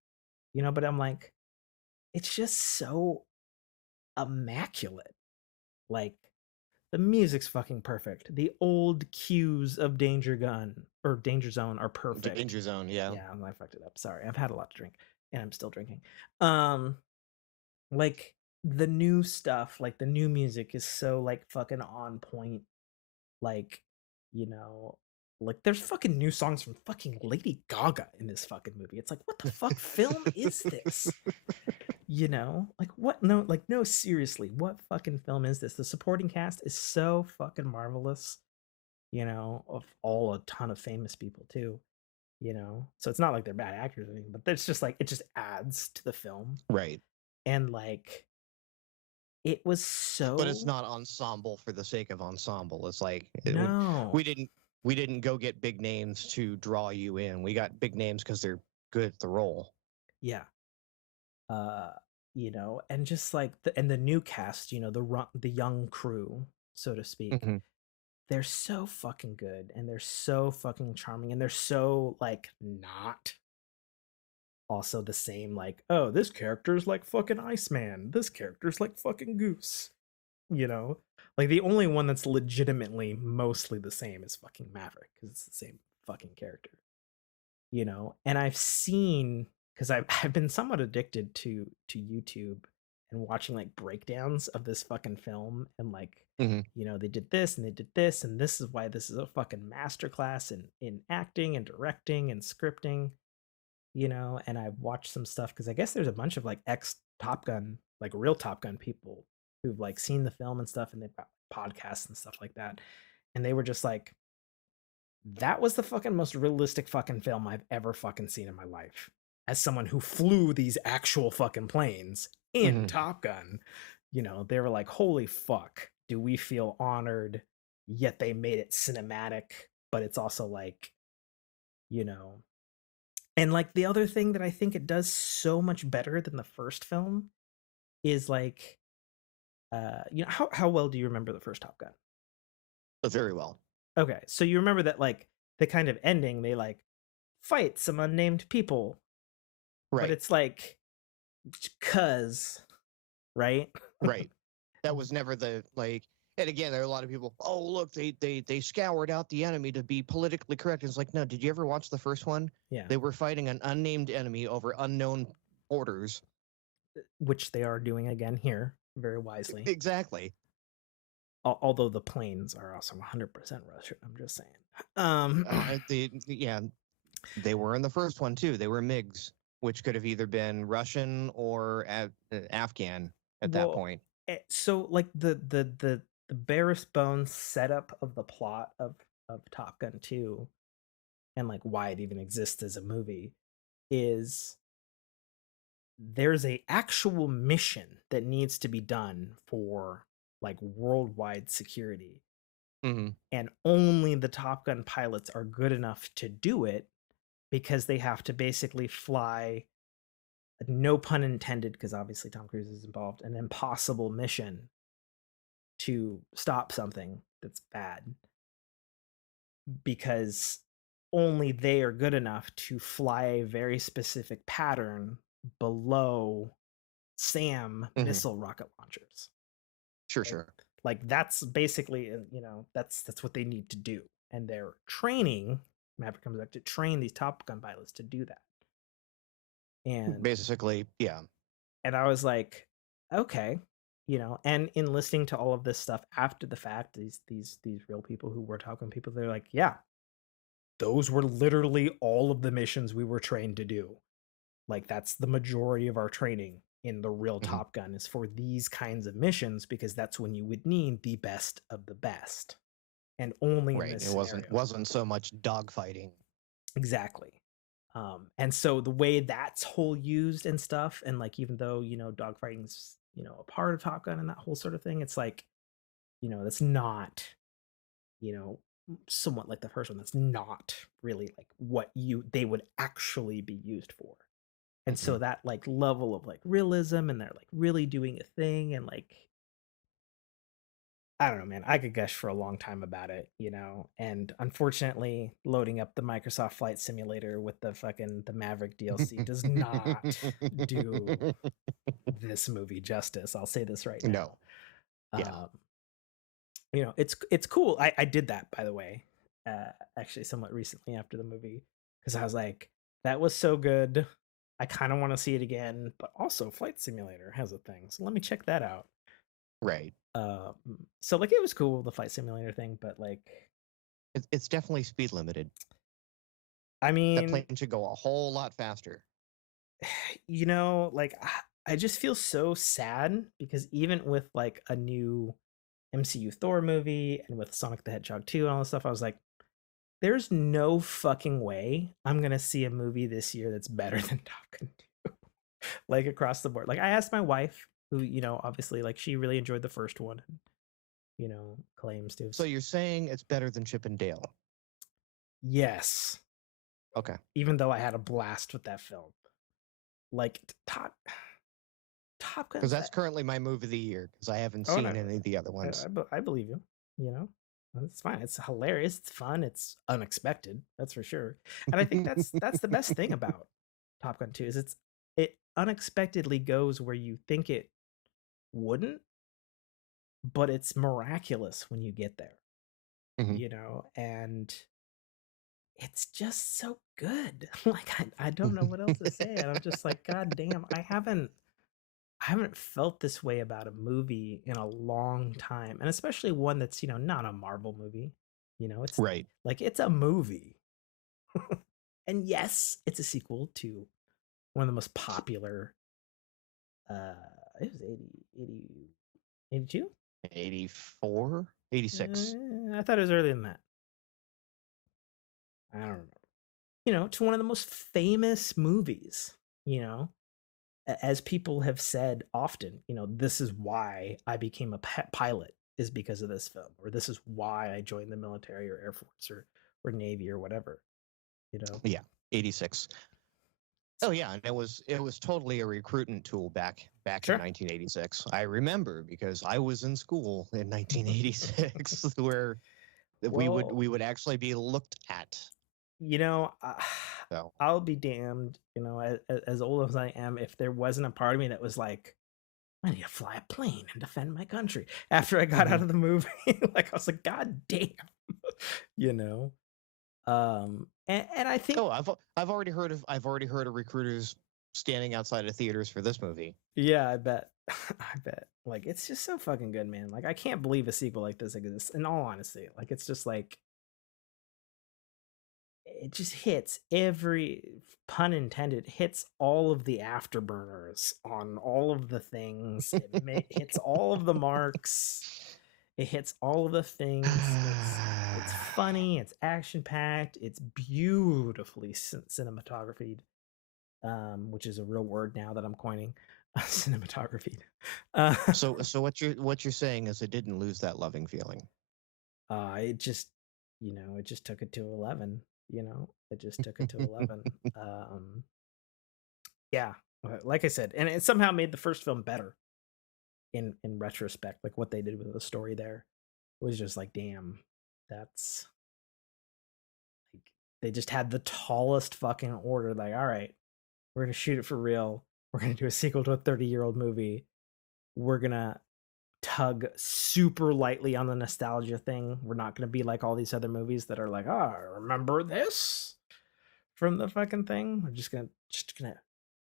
You know, but I'm like, it's just so immaculate. Like the music's fucking perfect. The old cues of Danger Gun or Danger Zone are perfect. Danger Zone. Yeah. Yeah, I fucked it up. Sorry. I've had a lot to drink and I'm still drinking. Um like the new stuff, like the new music is so like fucking on point. Like, you know, like there's fucking new songs from fucking Lady Gaga in this fucking movie. It's like, what the fuck film is this? You know, like what? No, like no, seriously, what fucking film is this? The supporting cast is so fucking marvelous. You know, of all a ton of famous people too. You know, so it's not like they're bad actors or anything, but it's just like it just adds to the film. Right. And like it was But it's so not ensemble for the sake of ensemble. It's like no, we didn't we didn't go get big names to draw you in. We got big names because they're good at the role. yeah, uh you know, and just like the new cast, you know, the young crew, so to speak, Hmm. they're so fucking good and they're so fucking charming and they're so like not also the same like, oh, this character's like fucking Iceman, this character's like fucking Goose, you know, like the only one that's legitimately mostly the same is fucking Maverick because it's the same fucking character, you know. And I've seen, because I've been somewhat addicted to YouTube and watching like breakdowns of this fucking film and like, Hmm. you know, they did this and they did this and this is why this is a fucking masterclass in acting and directing and scripting, you know. And I've watched some stuff because I guess there's a bunch of like ex Top Gun, like real Top Gun people who've like seen the film and stuff, and they've got podcasts and stuff like that, and they were just like, that was the fucking most realistic fucking film I've ever fucking seen in my life. As someone who flew these actual fucking planes in Hmm. Top Gun, you know, they were like, holy fuck, do we feel honored? Yet they made it cinematic, but it's also like, you know, and like the other thing that I think it does so much better than the first film is like, you know, how well do you remember the first Top Gun? Very well. Okay, so you remember that like the kind of ending, they like fight some unnamed people, but Right. it's like cuz, right? Right. That was never the like. And again, there are a lot of people. Oh, look, they scoured out the enemy to be politically correct. It's like, no. Did you ever watch the first one? Yeah, They were fighting an unnamed enemy over unknown borders. which they are doing again here very wisely. Exactly. Although the planes are also 100% Russian, I'm just saying. Um Yeah, they were in the first one too. They were MiGs, which could have either been Russian or Afghan at that well, point. so like the barest bones setup of the plot of Top Gun 2 and like why it even exists as a movie is there's a actual mission that needs to be done for like worldwide security, Hmm. and only the Top Gun pilots are good enough to do it because they have to basically fly, no pun intended because obviously Tom Cruise is involved, an impossible mission to stop something that's bad, because only they are good enough to fly a very specific pattern below SAM Hmm. missile rocket launchers. Sure, Right? sure. Like that's basically, you know, that's what they need to do. and they're training. Maverick comes back to train these Top Gun pilots to do that. And Basically, yeah. and I was like, okay, and in listening to all of this stuff after the fact, these real people who were Top Gun people, they're like, yeah, those were literally all of the missions we were trained to do. Like, that's the majority of our training in the real Top Gun is for these kinds of missions, because that's when you would need the best of the best, and only in this scenario. Wasn't so much dogfighting. Exactly. And so the way that's whole used and stuff, and like, even though dogfighting's a part of Top Gun and that whole sort of thing, it's like, that's not, somewhat like the first one, that's not really like what they would actually be used for. And so that like level of like realism, and they're like really doing a thing, and like, I don't know, man, I could gush for a long time about it, and unfortunately loading up the Microsoft Flight Simulator with the Maverick DLC does not do this movie justice. I'll say this right now. No. Yeah. It's cool. I did that, by the way, actually somewhat recently after the movie, because I was like, that was so good. I kind of want to see it again, but also Flight Simulator has a thing, so let me check that out. Right. So like, it was cool, the Flight Simulator thing, but like, it's definitely speed limited. I mean, that plane should go a whole lot faster. Like, I just feel so sad, because even with like a new MCU Thor movie and with Sonic the Hedgehog 2 and all this stuff, I was like, there's no fucking way I'm gonna see a movie this year that's better than Top Gun 2. Like, across the board. Like, I asked my wife, who, obviously, like, she really enjoyed the first one, and, claims to. So you're saying it's better than Chip and Dale? Yes. Okay. Even though I had a blast with that film. Like, Top Gun. Because that's currently my movie of the year, because I haven't seen any of the other ones. I believe you, It's fine. It's hilarious. It's fun. It's unexpected. That's for sure. And I think that's the best thing about Top Gun 2 is it unexpectedly goes where you think it wouldn't, but it's miraculous when you get there. And it's just so good. Like, I don't know what else to say. And I'm just like, God damn, I haven't felt this way about a movie in a long time, and especially one that's not a Marvel movie. It's right. Like, it's a movie. And yes, it's a sequel to one of the most popular, it was 82, 84, 86. I thought it was earlier than that. I don't remember. To one of the most famous movies, as people have said often, this is why I became a pilot, is because of this film, or this is why I joined the military or Air Force or Navy or whatever, Yeah, 86. Oh yeah, and it was totally a recruitment tool back Sure. in 1986. I remember, because I was in school in 1986 where we would actually be looked at. So. I'll be damned, as old as I am, if there wasn't a part of me that was like, I need to fly a plane and defend my country after I got out of the movie. Like, I was like, God damn. And I think, I've already heard of recruiters standing outside of theaters for this movie. Yeah, I bet. Like, it's just so fucking good, man. Like, I can't believe a sequel like this exists, in all honesty. Like, it's just like, it just hits every, pun intended, hits all of the afterburners on all of the things. It hits all of the marks. It hits all of the things. It's funny. It's action packed. It's beautifully cinematographied, which is a real word now that I'm coining. Cinematography. So what you're saying is it didn't lose that loving feeling. It just, it just took it to 11. It just took it to 11. Yeah, like I said, and it somehow made the first film better. In retrospect, like, what they did with the story there was just like, damn, that's like, they just had the tallest fucking order. Like, all right, we're gonna shoot it for real. We're gonna do a sequel to a 30-year-old movie. We're gonna tug super lightly on the nostalgia thing. We're not going to be like all these other movies that are like, oh, remember this from the fucking thing. We're just gonna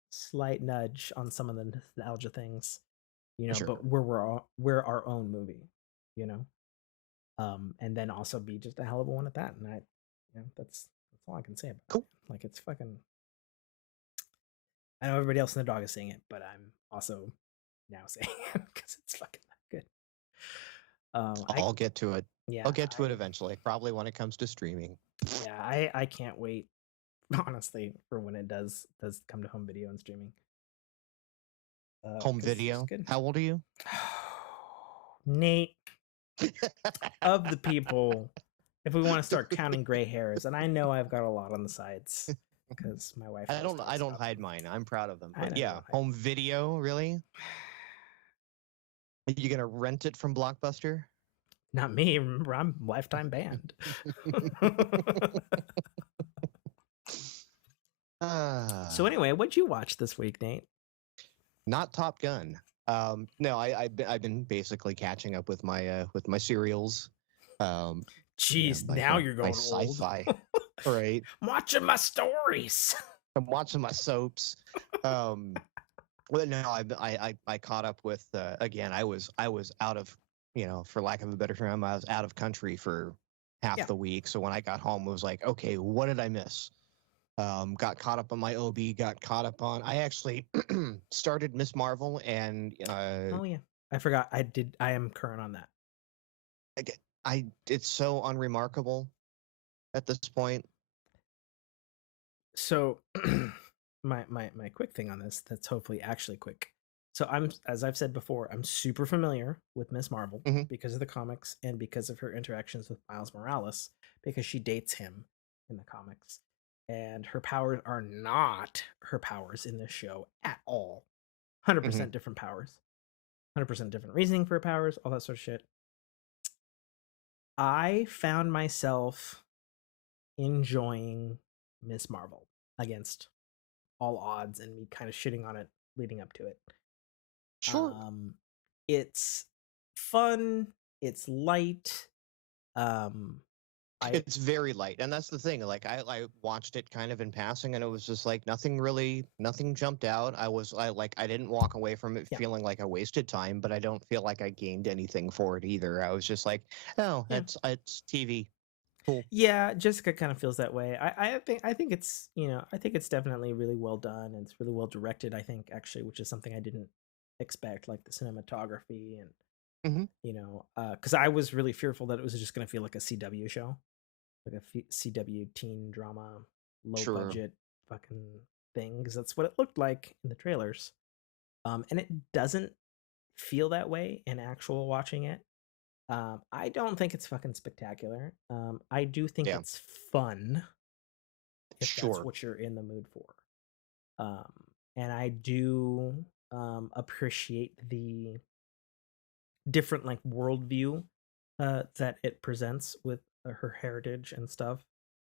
slight nudge on some of the nostalgia things, Sure. but we're our own movie, you know. And then also be just a hell of a one at that. And that's all I can say about Cool. it. Like, it's fucking. I know everybody else in the dog is saying it, but I'm also now saying it because it's fucking good. I'll get to it. Yeah, I'll get to it eventually, probably when it comes to streaming. Yeah, I can't wait, honestly, for when it does come to home video and streaming. Home 'Cause it's video. good. How old are you? Nate, of the people, if we want to start counting gray hairs, and I know I've got a lot on the sides because my wife. I don't hide mine. I'm proud of them. I know But you yeah, don't hide home video, really? Are you gonna rent it from Blockbuster? Not me. Remember, I'm lifetime banned. So anyway, what'd you watch this week, Nate? Not Top Gun. No, I've been basically catching up with my serials. Jeez, now you're going my old. sci-fi, right? I'm watching my stories. I'm watching my soaps. Well, no, I caught up with again. I was out of, for lack of a better term, I was out of country for half the week. So when I got home, it was like, okay, what did I miss? Got caught up on my OB. Got caught up on. I actually started Miss Marvel, and Oh yeah, I forgot. I am current on that. It's so unremarkable at this point. So my quick thing on this, that's hopefully actually quick. So as I've said before, I'm super familiar with Miss Marvel because of the comics and because of her interactions with Miles Morales, because she dates him in the comics. And her powers are not her powers in this show at all. 100% different powers. 100% different reasoning for her powers, all that sort of shit. I found myself enjoying Miss Marvel against all odds and me kind of shitting on it leading up to it. Sure. It's fun, it's light. It's very light, and that's the thing. Like I watched it kind of in passing, and it was just like nothing jumped out. I didn't walk away from it feeling like I wasted time, but I don't feel like I gained anything for it either. I was just like, oh, it's TV. Cool. Yeah, Jessica kind of feels that way. I think it's I think it's definitely really well done and it's really well directed. I think actually, which is something I didn't expect, like the cinematography and because I was really fearful that it was just going to feel like a CW show, like a CW teen drama, low budget fucking thing, because that's what it looked like in the trailers. And it doesn't feel that way in actual watching it. I don't think it's fucking spectacular. I do think it's fun if that's what you're in the mood for. And I do appreciate the different like worldview that it presents with her heritage and stuff.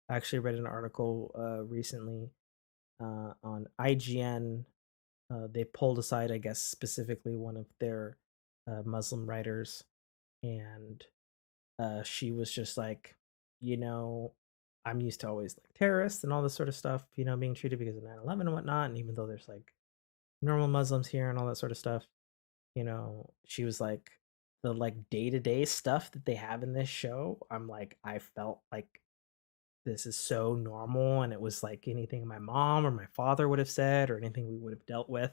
I actually read an article recently on IGN. They pulled aside, I guess, specifically one of their Muslim writers, and she was just like, I'm used to always like terrorists and all this sort of stuff, being treated because of 9/11 and whatnot. And even though there's like normal Muslims here and all that sort of stuff, she was like, the like day-to-day stuff that they have in this show, I'm like, I felt like this is so normal, and it was like anything my mom or my father would have said or anything we would have dealt with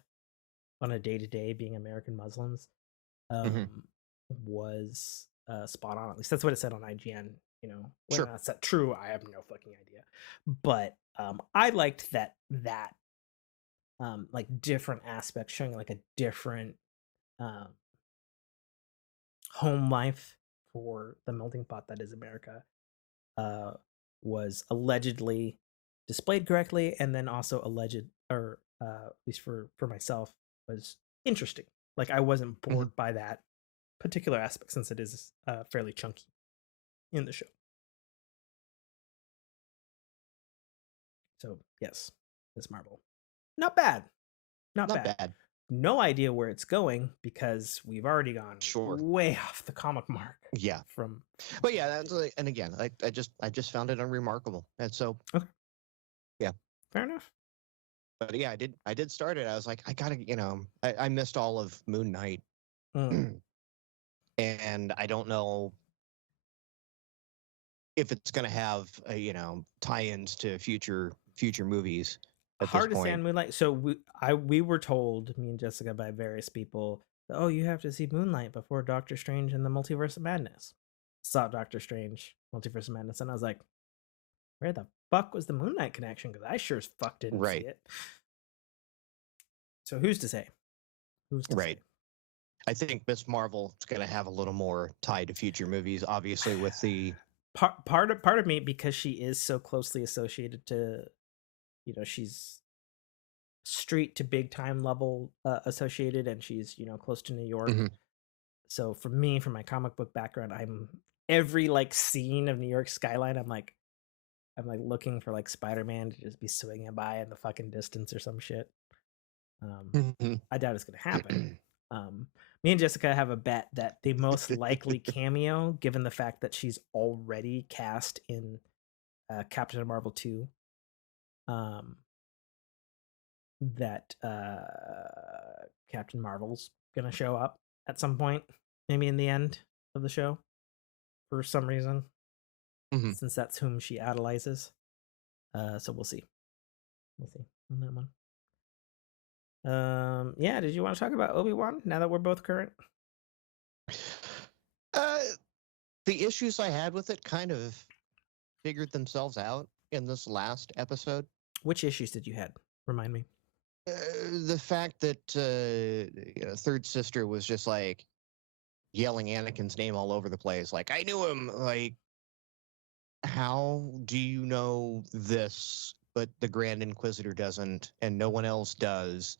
on a day-to-day being American Muslims was spot on. At least that's what it said on IGN. Whether that's not true, I have no fucking idea. But I liked that like different aspects, showing like a different home life for the melting pot that is America, was allegedly displayed correctly, and then also alleged, or at least for myself, was interesting. Like, I wasn't bored by that particular aspect, since it is fairly chunky in the show. So yes, Miss Marvel, not bad, not bad. no idea where it's going because we've already gone Sure. way off the comic mark. Yeah. From But yeah, that's and again, I just found it unremarkable, and so okay. Yeah. Fair enough. But yeah, I did start it. I was like, I gotta, I missed all of Moon Knight, and I don't know if it's gonna have tie-ins to future movies at Hard this to say point. on Moonlight. So we were told, me and Jessica, by various people, oh, you have to see Moonlight before Doctor Strange and the Multiverse of Madness. Saw Doctor Strange, Multiverse of Madness, and I was like, where the fuck was the Moonlight connection? Because I sure as fuck didn't see it. So who's to say? Who's to say? I think Miss Marvel is going to have a little more tied to future movies, obviously, with the part of me, because she is so closely associated to, she's street to big time level associated, and she's close to New York. So for me, from my comic book background, I'm every like scene of New York skyline, I'm like looking for like Spider-Man to just be swinging by in the fucking distance or some shit. I doubt it's gonna happen. Me and Jessica have a bet that the most likely cameo, given the fact that she's already cast in Captain Marvel 2, that Captain Marvel's gonna show up at some point, maybe in the end of the show, for some reason, since that's whom she idolizes. So we'll see. We'll see on that one. Yeah, did you want to talk about Obi-Wan now that we're both current? The issues I had with it kind of figured themselves out in this last episode. Which issues did you had? Remind me. The fact that Third Sister was just like yelling Anakin's name all over the place, like, I knew him. Like, how do you know this, but the Grand Inquisitor doesn't, and no one else does?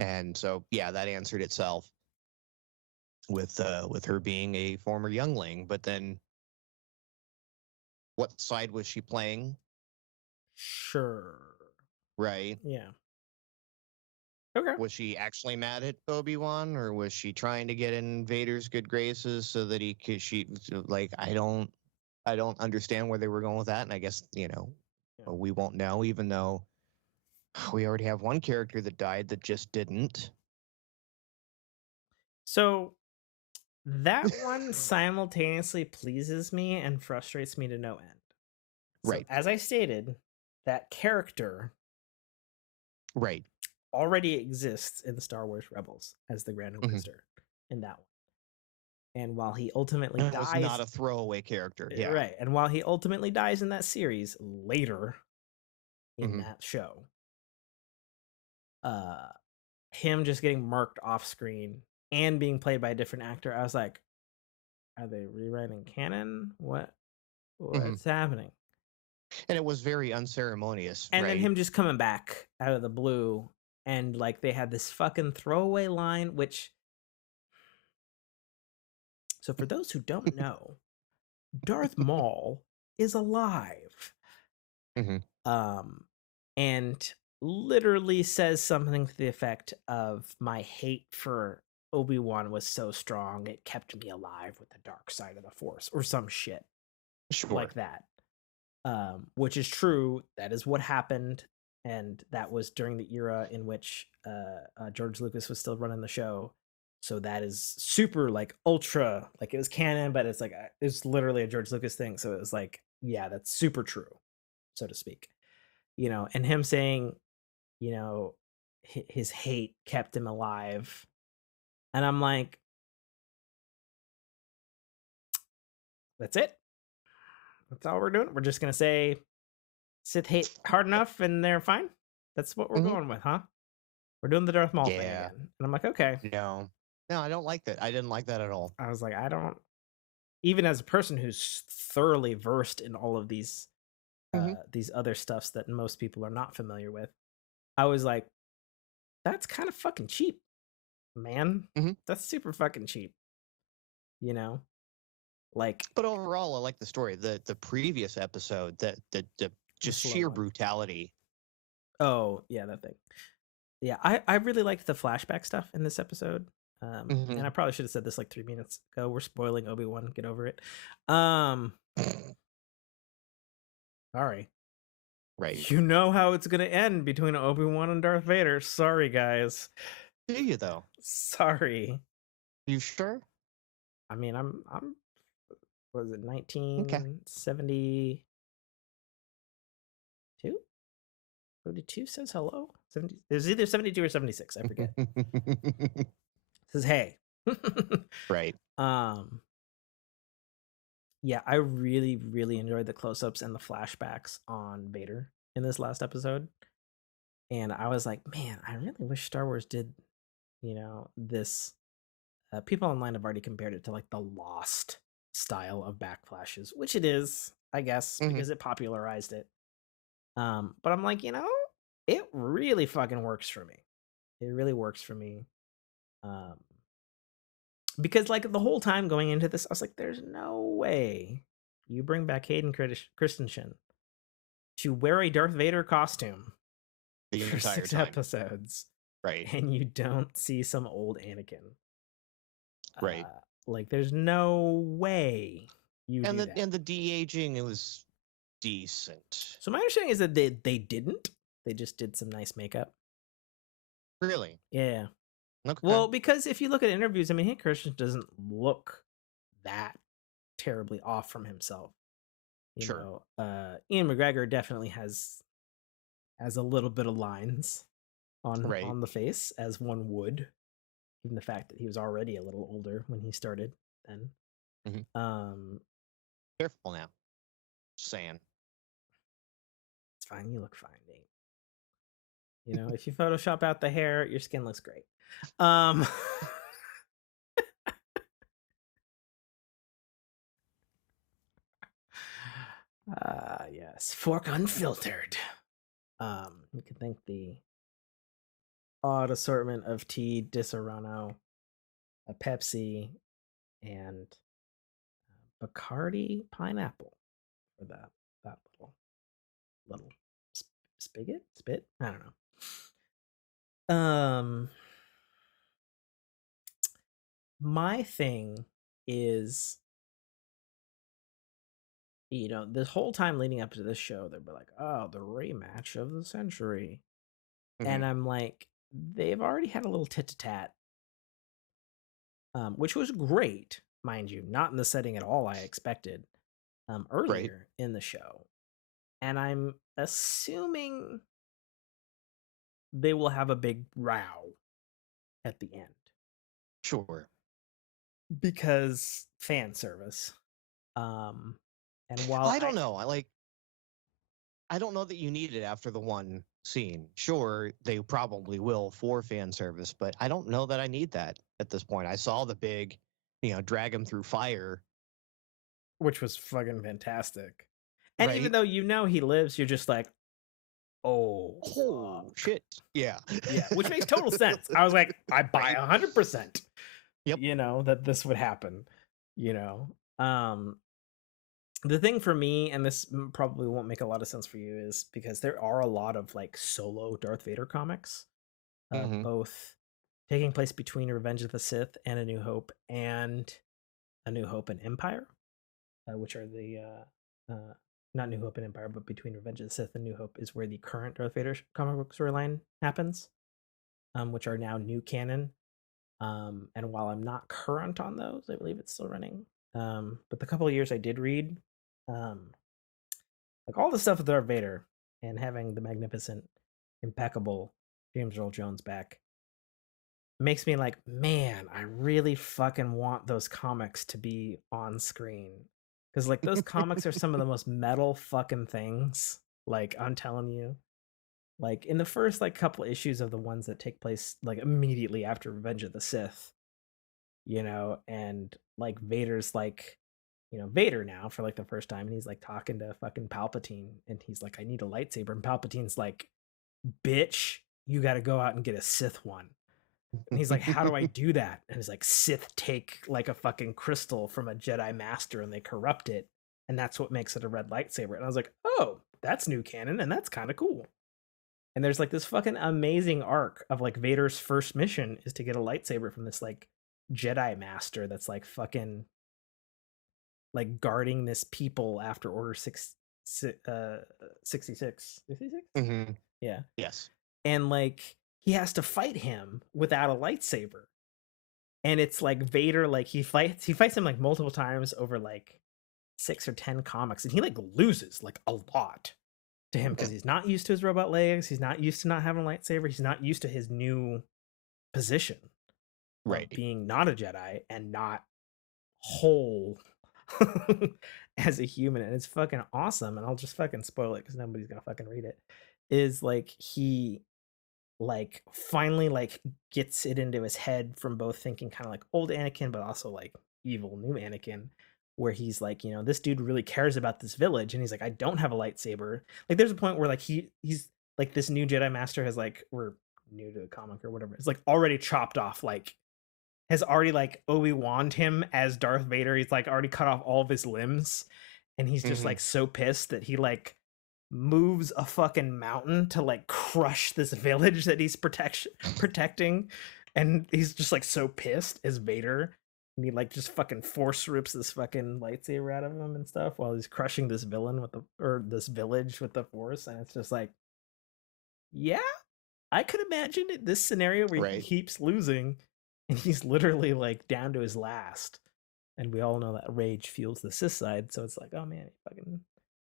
And so, yeah, that answered itself with her being a former youngling. But then, what side was she playing? Sure. Right. Yeah. Okay. Was she actually mad at Obi-Wan, or was she trying to get in Vader's good graces so that he could? I don't understand where they were going with that, and I guess we won't know, even though we already have one character that died that just didn't. So that one simultaneously pleases me and frustrates me to no end. So, as I stated, that character already exists in Star Wars Rebels as the Grand Inquisitor in that one. And while he ultimately dies, was not a throwaway character. Yeah. Right. And while he ultimately dies in that series later in that show, him just getting marked off screen and being played by a different actor, I was like, are they rewriting canon? What's happening? And it was very unceremonious. And then him just coming back out of the blue, and like they had this fucking throwaway line, which, so for those who don't know, Darth Maul is alive. And literally says something to the effect of, my hate for Obi-Wan was so strong it kept me alive with the dark side of the Force, or some shit like that. Which is true. That is what happened, and that was during the era in which George Lucas was still running the show. So that is super, like, ultra, like, it was canon, but it's like it's literally a George Lucas thing. So it was like, yeah, that's super true, so to speak. And him saying, his hate kept him alive, and I'm like, that's it. That's all we're doing. We're just gonna say Sith hate hard enough and they're fine. That's what we're going with, huh? We're doing the Darth Maul thing again. And I'm like, okay. No, I don't like that. I didn't like that at all. I was like, I don't. Even as a person who's thoroughly versed in all of these other stuffs that most people are not familiar with, I was like, that's kind of fucking cheap, man. That's super fucking cheap. Like, but overall, I like the story. The previous episode, the just sheer brutality. Oh yeah, that thing. Yeah, I really liked the flashback stuff in this episode. And I probably should have said this like 3 minutes ago. We're spoiling Obi-Wan. Get over it. Sorry. Right. You know how it's gonna end between Obi-Wan and Darth Vader. Sorry, guys. Do you though? Sorry. You sure? I mean, I'm what was it, Okay. 1972? 72 says hello? 70, it was either 72 or 76, I forget. It says hey. Right. Yeah, I really, really enjoyed the close-ups and the flashbacks on Vader in this last episode. And I was like, man, I really wish Star Wars did, this. People online have already compared it to like the Lost style of backflashes, which it is, I guess, because it popularized it. But I'm like, it really fucking works for me. It really works for me. Because like the whole time going into this, I was like, there's no way you bring back Hayden Christensen to wear a Darth Vader costume The for entire 6 time. episodes, Right. and you don't see some old Anakin. Right. Like, there's no way you do that. And the de-aging, it was decent. So my understanding is that they didn't. They just did some nice makeup. Really? Yeah. Okay. Well, because if you look at interviews, I mean, Hayden Christensen doesn't look that terribly off from himself. Sure. Ian McGregor definitely has a little bit of lines on the face, as one would, given the fact that he was already a little older when he started then. Careful now. Just saying. It's fine. You look fine, Nate. If you Photoshop out the hair, your skin looks great. Yes, Fork Unfiltered. You can thank the odd assortment of tea, Disaronno, a Pepsi, and Bacardi pineapple for that little spit. I don't know. My thing is, this whole time leading up to this show, they'd be like, oh, the rematch of the century. And I'm like, they've already had a little tit-to-tat, which was great, mind you, not in the setting at all I expected earlier in the show. And I'm assuming they will have a big row at the end. Sure. Because fan service. And while I don't know. I don't know that you need it after the one scene. Sure, they probably will for fan service, but I don't know that I need that at this point. I saw the big, drag him through fire, which was fucking fantastic. And even though he lives, you're just like, oh fuck. Shit. Yeah. Yeah, which makes total sense. I was like, I buy 100%. Yep. That this would happen. The thing for me, and this probably won't make a lot of sense for you, is because there are a lot of like solo Darth Vader comics, both taking place between Revenge of the Sith and A New Hope, and A New Hope and Empire, which are the not New Hope and Empire, but between Revenge of the Sith and New Hope is where the current Darth Vader comic book storyline happens, which are now new canon. And while I'm not current on those, I believe it's still running. But the couple of years I did read, like all the stuff with Darth Vader and having the magnificent, impeccable James Earl Jones back makes me like, man, I really fucking want those comics to be on screen. Because like those comics are some of the most metal fucking things. Like, I'm telling you. Like in the first like couple issues of the ones that take place like immediately after Revenge of the Sith, and like Vader's like, Vader now for like the first time, and he's like talking to fucking Palpatine, and he's like, I need a lightsaber, and Palpatine's like, bitch, you got to go out and get a Sith one. And he's like, how do I do that? And he's like, Sith take like a fucking crystal from a Jedi master and they corrupt it, and that's what makes it a red lightsaber. And I was like, oh, that's new canon, and that's kind of cool. And there's like this fucking amazing arc of like Vader's first mission is to get a lightsaber from this like Jedi master that's like fucking like guarding this people after Order 66. 66? Mm-hmm. Yeah. Yes. And like he has to fight him without a lightsaber. And it's like Vader, like he fights him like multiple times over like 6 or 10 comics, and he like loses like a lot to him because he's not used to his robot legs, he's not used to not having a lightsaber, he's not used to his new position of Right. being not a Jedi and not whole as a human. And it's fucking awesome. And I'll just fucking spoil it because nobody's gonna fucking read it. Is like he like finally like gets it into his head from both thinking kind of like old Anakin but also like evil new Anakin, where he's like, you know, this dude really cares about this village, and he's like, I don't have a lightsaber. Like there's a point where like he's like this new Jedi master has like, we're new to the comic or whatever, it's like already chopped off, like has already like Obi-Wan'd him as Darth Vader. He's like already cut off all of his limbs, and he's just like so pissed that he like moves a fucking mountain to like crush this village that he's protecting. And he's just like so pissed as Vader, and he like just fucking force rips this fucking lightsaber out of him and stuff while he's crushing this villain with the, or this village with the force. And it's just like, yeah, I could imagine this scenario where he keeps losing and he's literally like down to his last. And we all know that rage fuels the Sith side, so it's like, oh man, fucking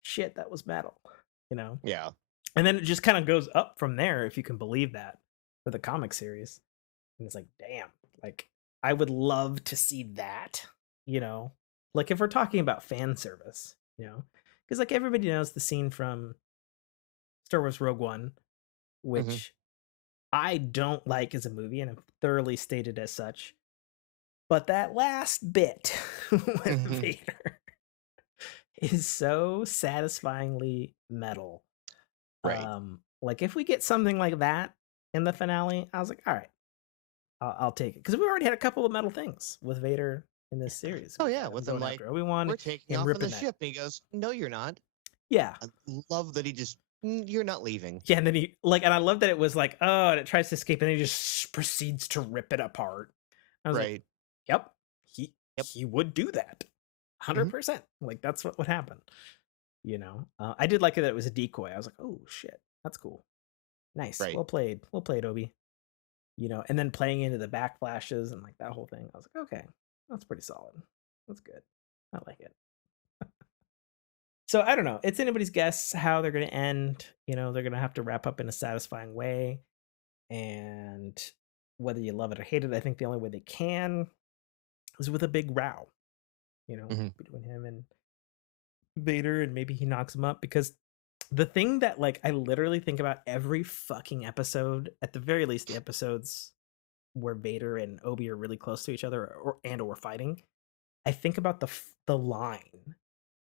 shit, that was metal, you know? Yeah. And then it just kind of goes up from there, if you can believe that, for the comic series. And it's like, damn, like I would love to see that, you know? Like if we're talking about fan service, you know? Because like everybody knows the scene from Star Wars Rogue One, which I don't like as a movie, and I've thoroughly stated as such. But that last bit with Vader is so satisfyingly metal. Right. Like if we get something like that in the finale, I was like, all right, I'll take it, because we already had a couple of metal things with Vader in this series. Oh yeah, with him like, Obi-Wan, we're taking off on the ship, and he goes, no, you're not. Yeah. I love that he just, you're not leaving. Yeah, and then he like, and I love that it was like, oh, and it tries to escape, and then he just proceeds to rip it apart. I was like, yep, he would do that, 100%. Like that's what would happen, you know. I did like it that it was a decoy. I was like, oh shit, that's cool, nice, well played, Obi. You know, and then playing into the backflashes and like that whole thing, I was like, okay, that's pretty solid, that's good, I like it. So I don't know, it's anybody's guess how they're going to end. You know, they're going to have to wrap up in a satisfying way, and whether you love it or hate it, I think the only way they can is with a big row, you know, between him and Vader, and maybe he knocks him up. Because the thing that like I literally think about every fucking episode, at the very least the episodes where Vader and Obi are really close to each other or fighting, I think about the line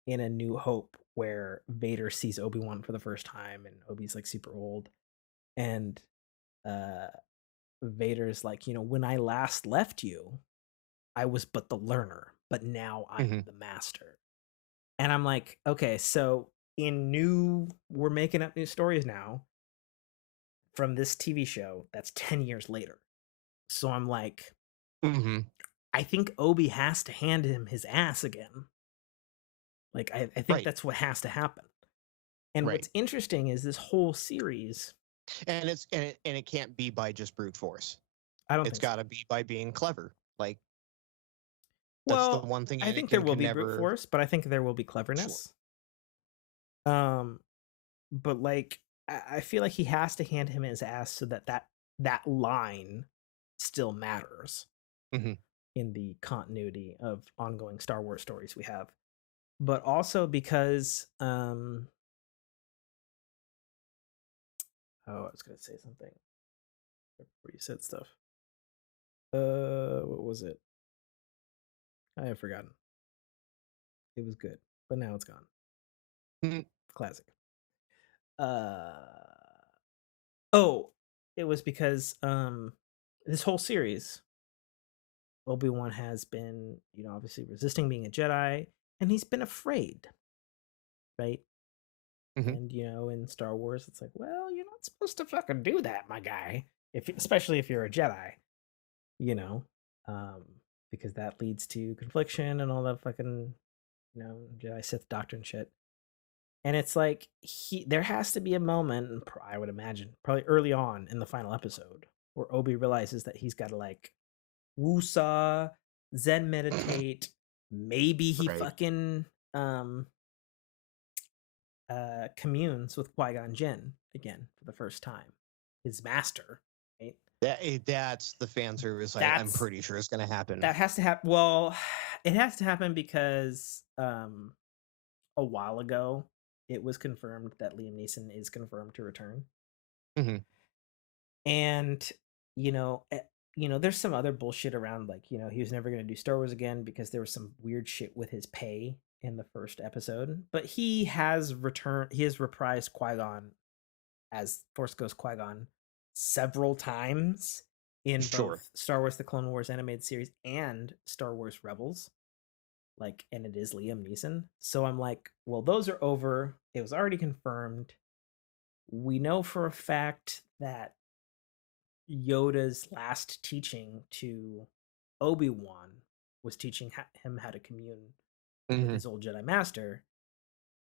in A New Hope where Vader sees Obi-Wan for the first time, and Obi's like super old, and Vader's like, you know, when I last left you, I was but the learner, but now I'm the master. And I'm like, okay, so we're making up new stories now from this TV show that's 10 years later. So I'm like, I think Obi has to hand him his ass again. Like, I think that's what has to happen. And what's interesting is this whole series, and it can't be by just brute force. I don't. It's got to be by being clever. Like, well, that's the one thing I think there will be brute force, but I think there will be cleverness. Sure. But like, I feel like he has to hand him his ass so that line still matters in the continuity of ongoing Star Wars stories we have. But also because I was gonna say something before you said stuff. What was it? I have forgotten. It was good, but now it's gone. Classic. Oh, it was because this whole series, Obi-Wan has been, you know, obviously resisting being a Jedi, and he's been afraid, right? Mhm. And in Star Wars, it's like, well, you're not supposed to fucking do that, my guy. Especially if you're a Jedi, you know, um, because that leads to confliction and all that fucking Jedi Sith doctrine shit. And it's like there has to be a moment, and I would imagine probably early on in the final episode, where Obi realizes that he's got to like woosah, Zen meditate. Maybe he Right. fucking communes with Qui-Gon Jinn again for the first time, his master, right? That's the fan service I'm That's pretty sure is going to happen. that has to happen. Well, it has to happen because a while ago it was confirmed that Liam Neeson is confirmed to return. Mhm. And there's some other bullshit around, like he was never going to do Star Wars again because there was some weird shit with his pay in the first episode. But he has reprised Qui-Gon as Force Ghost Qui-Gon several times in Sure. both Star Wars: The Clone Wars animated series and Star Wars Rebels. And it is Liam Neeson. So I'm like, well, those are over. It was already confirmed. We know for a fact that Yoda's last teaching to Obi-Wan was teaching him how to commune with his old Jedi master.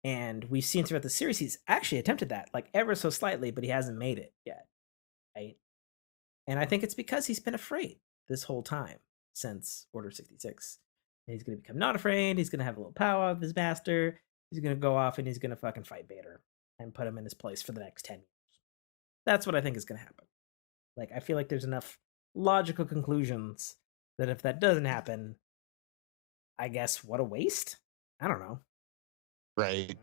And we've seen throughout the series he's actually attempted that, like ever so slightly, but he hasn't made it yet, right? And I think it's because he's been afraid this whole time since Order 66. And he's going to become not afraid. He's going to have a little powwow with his master. He's going to go off and he's going to fucking fight Vader and put him in his place for the next 10 years. That's what I think is going to happen. Like, I feel like there's enough logical conclusions that if that doesn't happen, I guess what a waste. I don't know. Right.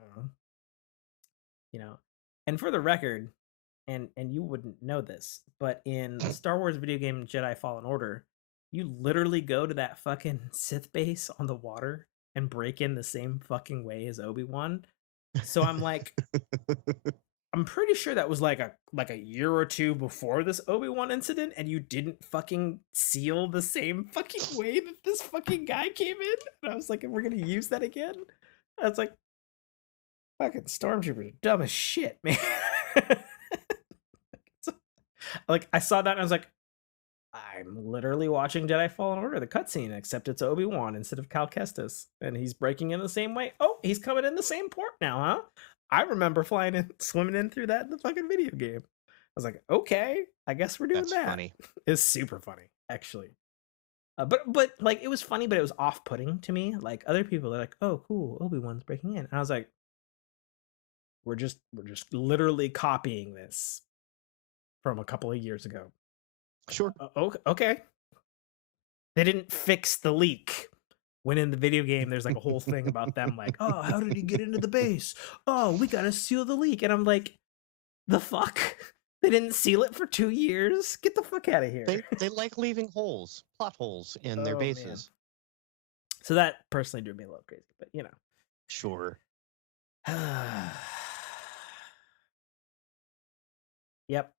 And for the record, and you wouldn't know this, but in the Star Wars video game Jedi Fallen Order, you literally go to that fucking Sith base on the water and break in the same fucking way as Obi-Wan. So I'm like, I'm pretty sure that was like a year or two before this Obi-Wan incident, and you didn't fucking seal the same fucking way that this fucking guy came in. And I was like, we're gonna use that again? I was like, fucking stormtroopers are dumb as shit, man. Like, I saw that and I was like, I'm literally watching Jedi Fallen Order, the cutscene, except it's Obi-Wan instead of Cal Kestis, and he's breaking in the same way. Oh, he's coming in the same port now, huh? I remember flying in, swimming in through that in the fucking video game. I was like, okay, I guess we're doing That's that. funny. It's super funny, actually. But like, it was funny, but it was off-putting to me. Like, other people are like, oh, cool, Obi-Wan's breaking in. And I was like, we're just literally copying this from a couple of years ago. Sure. Okay. They didn't fix the leak. When in the video game, there's like a whole thing about them like, oh, how did he get into the base? Oh, we gotta seal the leak. And I'm like, the fuck? They didn't seal it for 2 years? Get the fuck out of here. They like leaving plot holes in their bases. Man. So that personally drew me a little crazy, but Sure. Yep.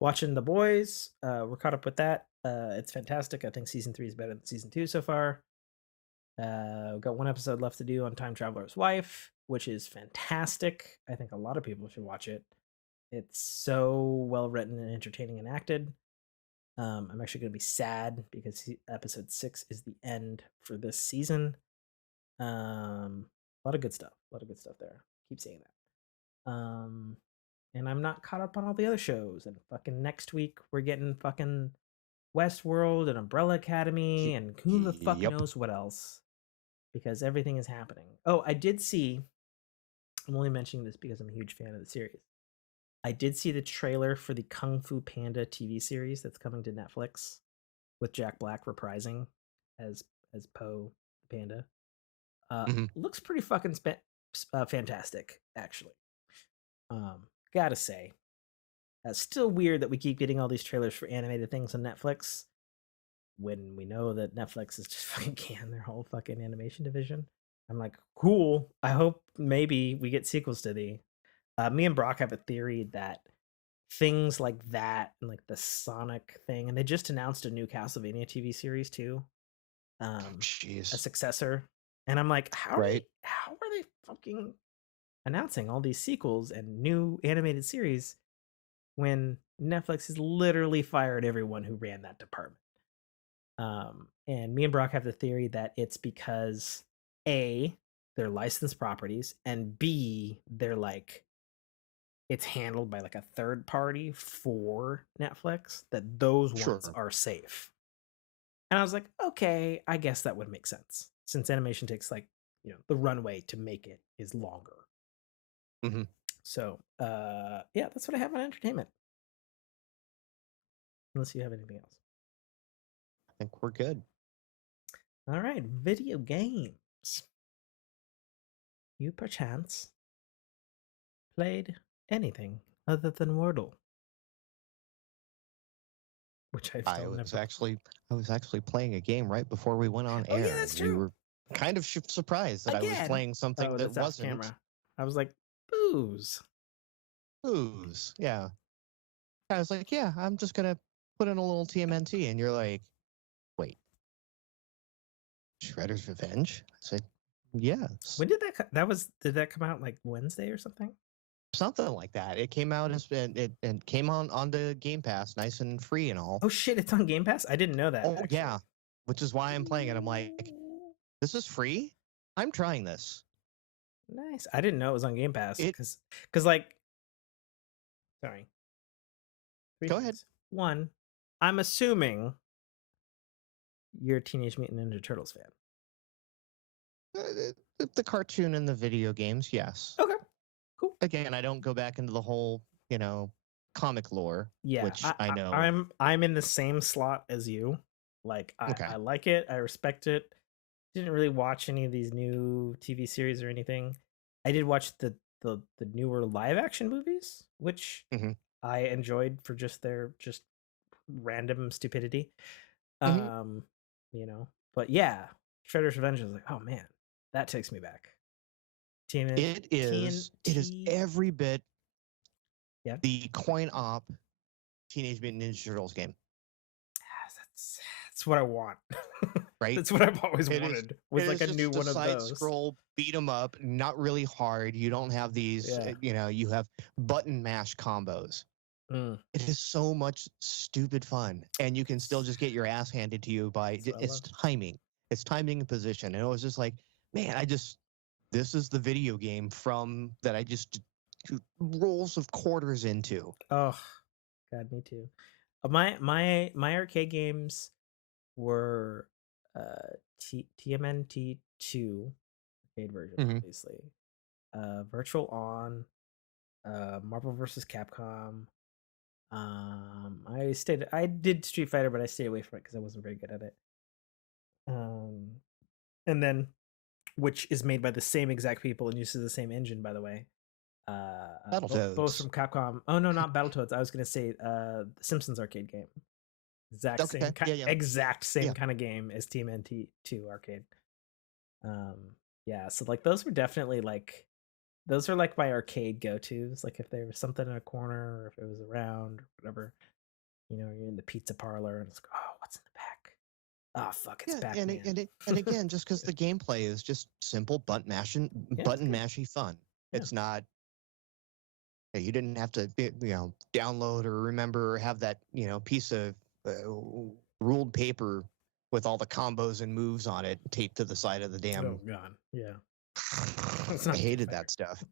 Watching The Boys. We're caught up with that. It's fantastic. I think season 3 is better than season 2 so far. We've got 1 episode left to do on Time Traveler's Wife, which is fantastic. I think a lot of people should watch it. It's so well written and entertaining and acted. I'm actually going to be sad because episode 6 is the end for this season. A lot of good stuff. There. Keep saying that. And I'm not caught up on all the other shows. And fucking next week we're getting fucking Westworld and Umbrella Academy and who the fuck knows what else, because everything is happening. Oh, I did see, I'm only mentioning this because I'm a huge fan of the series. I did see the trailer for the Kung Fu Panda TV series that's coming to Netflix with Jack Black reprising as Poe the Panda. Looks pretty fucking fantastic, actually. Gotta say, it's still weird that we keep getting all these trailers for animated things on Netflix when we know that Netflix is just fucking canning their whole fucking animation division. I'm like, cool. I hope maybe we get sequels to the. Me and Brock have a theory that things like that and like the Sonic thing, and they just announced a new Castlevania TV series too. A successor. And I'm like, how are they fucking announcing all these sequels and new animated series when Netflix has literally fired everyone who ran that department. And me and Brock have the theory that it's because A, they're licensed properties, and B, they're like it's handled by like a third party for Netflix, that those ones Sure. are safe. And I was like, okay, I guess that would make sense since animation takes like, the runway to make it is longer. Hmm. So, yeah, that's what I have on entertainment. Unless you have anything else. I think we're good. All right, video games. You perchance played anything other than Wordle? Which I've I still was never. actually playing a game right before we went on Oh yeah, air, that's and you true. were kind of surprised that I was Again. playing something Oh, that that's off wasn't camera. I was like, booze. booze. Yeah. I was like, yeah, I'm just gonna put in a little TMNT, and you're like, wait, Shredder's Revenge? I said, yes. When did did that come out like Wednesday or something? Something like that. It came out and came on the Game Pass, nice and free and all. Oh shit, it's on Game Pass? I didn't know that Oh actually. yeah, which is why I'm playing it. I'm like, this is free. I'm trying this. Nice. I didn't know it was on Game Pass It. because like, sorry. Three Go ahead. things. One, I'm assuming you're a Teenage Mutant Ninja Turtles fan. The cartoon and the video games, yes. Okay, cool. Again, I don't go back into the whole, comic lore, Yeah, which I know. I'm in the same slot as you. Like Okay. I like it. I respect it. Didn't really watch any of these new TV series or anything. I did watch the newer live action movies, which Mhm. I enjoyed for just their just random stupidity. Mhm. But yeah, Shredder's Revenge is like, oh man, that takes me back. It is TNT. every bit Yeah, the coin op Teenage Mutant Ninja Turtles game, that's what I want. right? That's what I've always It wanted. Was is like a new just a one of side those. scroll beat 'em up, not really hard. You don't have these, Yeah. you have button mash combos. Mm. It is so much stupid fun, and you can still just get your ass handed to you by it's timing. It's timing and position. And it was just like, man, this is the video game from that I just rolls of quarters into. Oh, God, me too. My arcade games were TMNT 2 arcade version, Mhm. obviously. Virtual On, Marvel vs. Capcom. I did Street Fighter, but I stayed away from it because I wasn't very good at it. And then, which is made by the same exact people and uses the same engine, by the way. Both Battletoads. from Capcom. Oh no, not Battletoads. I was gonna say the Simpsons arcade game. Exact Okay. same kind, Yeah. exact same Yeah. kind of game as TMNT 2 arcade. Yeah, so like those were definitely like those are like my arcade go-tos. Like if there was something in a corner or if it was around or whatever, you're in the pizza parlor and it's like, oh, what's in the back? Oh fuck, it's Yeah, Pac-Man. and again, just because the gameplay is just simple button mashy fun. Yeah. It's not. You didn't have to, download or remember or have that, piece of ruled paper with all the combos and moves on it taped to the side of the damn. Oh god, yeah. I hated that stuff.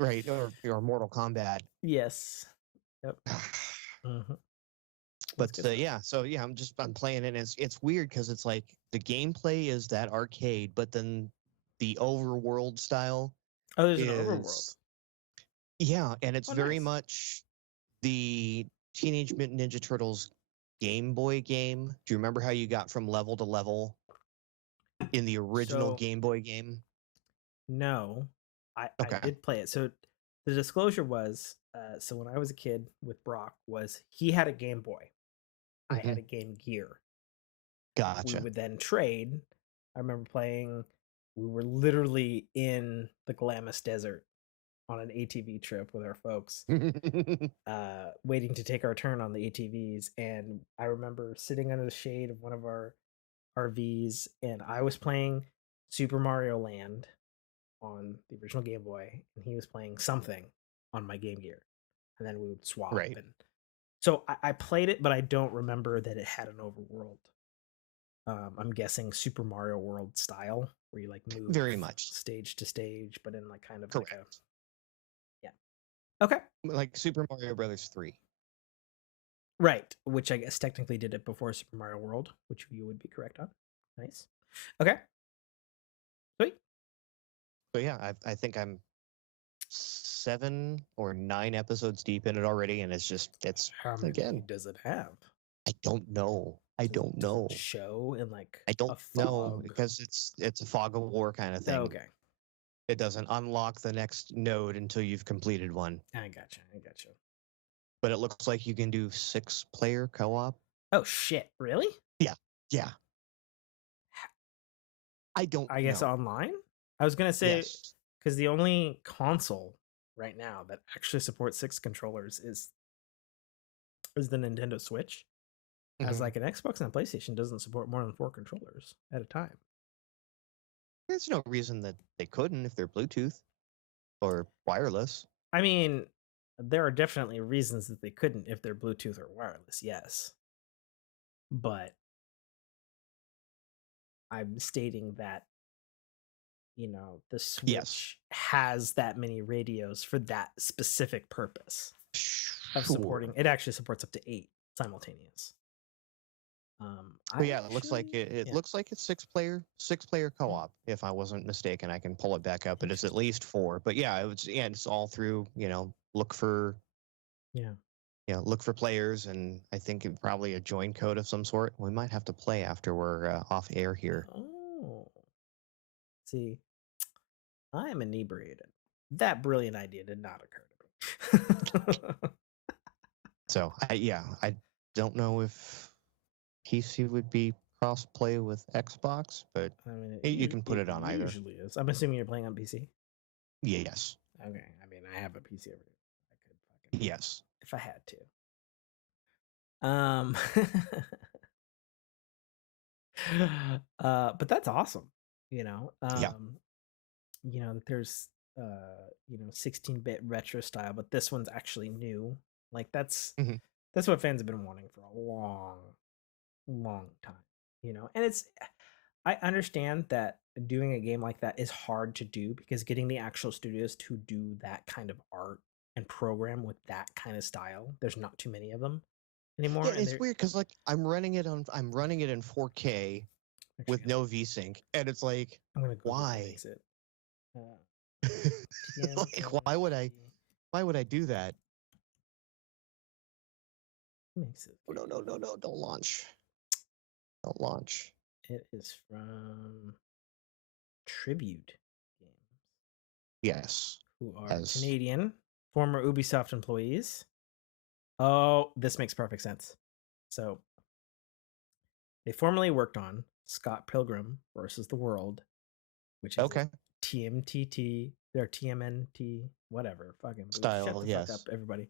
Right, or Mortal Kombat. Yes. Yep. Mm-hmm. But yeah, so yeah, I'm playing it. And it's weird because it's like the gameplay is that arcade, but then the overworld style. Oh, there's an overworld. Yeah, and it's very nice. much the Teenage Mutant Ninja Turtles Game Boy game. Do you remember how you got from level to level in the original Game Boy game? No, I did play it. So the disclosure was, so when I was a kid with Brock, was he had a Game Boy, I had a Game Gear. Gotcha. We would then trade. I remember playing. We were literally in the Glamis Desert on an ATV trip with our folks, waiting to take our turn on the ATVs. And I remember sitting under the shade of one of our RVs, and I was playing Super Mario Land, on the original Game Boy, and he was playing something on my Game Gear, and then we would swap. Right. And so I played it, but I don't remember that it had an overworld. I'm guessing Super Mario World style, where you like move Very much. stage to stage, but in like kind of Correct. like a okay, Like Super Mario Brothers 3. right? Which I guess technically did it before Super Mario World, which you would be correct on. Nice. Okay. Sweet. But yeah, I think I'm 7 or 9 episodes deep in it already, and it's How many again. does it have? I don't know. I don't Does know. it show in like I a don't know fog? because it's a fog of war kind of thing. Okay, It doesn't unlock the next node until you've completed one. I gotcha. I gotcha. But it looks like you can do 6-player co-op. Oh shit! Really? Yeah. Yeah. I don't I guess know. online. I was gonna say Yes. because the only console right now that actually supports 6 controllers is the Nintendo Switch. As Mhm. like an Xbox and a PlayStation doesn't support more than 4 controllers at a time. There's no reason that they couldn't if they're Bluetooth or wireless. I mean, there are definitely reasons that they couldn't if they're Bluetooth or wireless, yes. But I'm stating that, the Yes. Switch has that many radios for that specific purpose of supporting. Sure. It actually supports up to 8 simultaneous. But yeah, it looks like it yeah. looks like it's 6-player co-op. If I wasn't mistaken, I can pull it back up, but it's at least 4. But yeah, it's all through. Look for Yeah. look for players, and I think probably a join code of some sort. We might have to play after we're off air here. Oh. See, I am inebriated. That brilliant idea did not occur to me. So I don't know if PC would be cross-play with Xbox, but I mean, you can put it on either. usually is. I'm assuming you're playing on PC. Yes. Okay. I mean, I have a PC over here. I could fucking Yes. if I had to. But that's awesome. Yeah. That there's 16-bit retro style, but this one's actually new. Like Mhm. that's what fans have been wanting for a long time. And I understand that doing a game like that is hard to do because getting the actual studios to do that kind of art and program with that kind of style, there's not too many of them anymore. Yeah, And it's weird because like I'm running it in 4K with no VSync, and it's like, I'm gonna Google what why? makes it. Like, why would I do that? Makes it. Oh, no, don't launch. Don't launch. It is from Tribute Games, Yes. who are As Canadian, former Ubisoft employees. Oh, this makes perfect sense. So they formerly worked on Scott Pilgrim versus the World, which is okay. TMTT, or TMNT, whatever. Fucking Style, shut the yes. fuck up, everybody.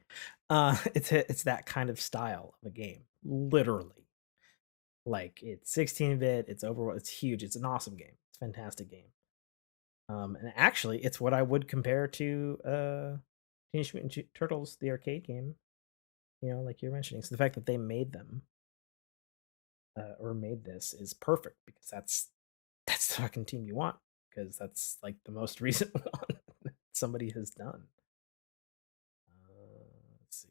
It's that kind of style of a game, literally. Like it's 16-bit, it's overworld, it's huge, it's an awesome game, it's a fantastic game. And actually, it's what I would compare to Teenage Mutant Ninja Turtles, the arcade game. Like you're mentioning. So the fact that they made them or made this is perfect because that's the fucking team you want because that's like the most recent one somebody has done. Let's see.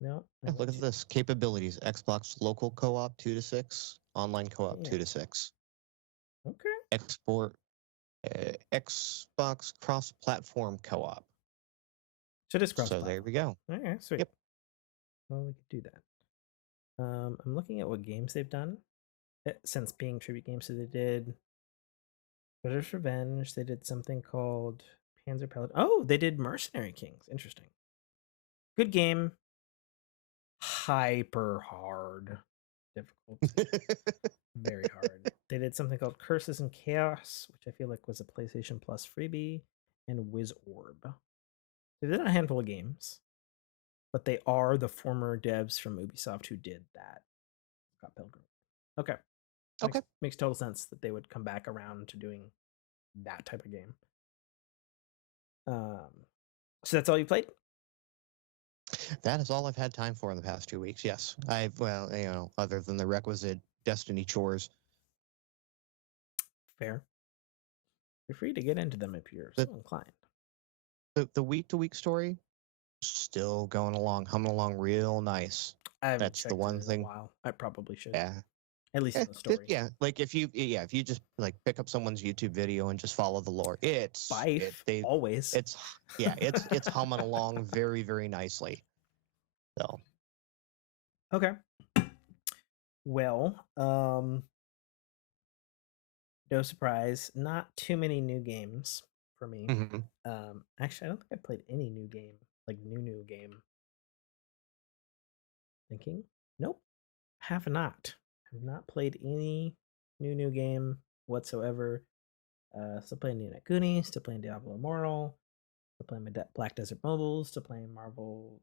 No, Look at this capabilities: Xbox local co-op 2 to 6, online co-op 2 to 6. Okay. Export Xbox cross-platform co-op. So it is cross-platform. So there we go. Okay, sweet. Yep. Well, we could do that. I'm looking at what games they've done since being tribute games. So they did British Revenge. They did something called Panzer Paladin. Oh, they did Mercenary Kings. Interesting. Good game. Hyper hard difficulty. Very hard. They did something called Curses and Chaos, which I feel like was a PlayStation Plus freebie, and Wiz Orb. They did a handful of games, but they are the former devs from Ubisoft who did that. Scott Pilgrim. Okay. Okay. Makes total sense that they would come back around to doing that type of game. So that's all you played? That is all I've had time for in the past 2 weeks. Yes, other than the requisite Destiny chores. Fair. You're free to get into them if you're The so inclined. the week to week story still going along, humming along real nice. I haven't That's the checked it one in a thing. while. I probably should. Yeah. At least in the story. Yeah, like if you just like pick up someone's YouTube video and just follow the lore, Fife, always. it's it's humming along very, very nicely. So Okay. Well, no surprise, not too many new games for me. mhm. Actually, I don't think I played any new game, like new game. Thinking, nope, have not. Have not played any new game whatsoever. Still playing Neo Goonies, still playing Diablo Immortal, still playing my Black Desert Mobile, still playing Marvel.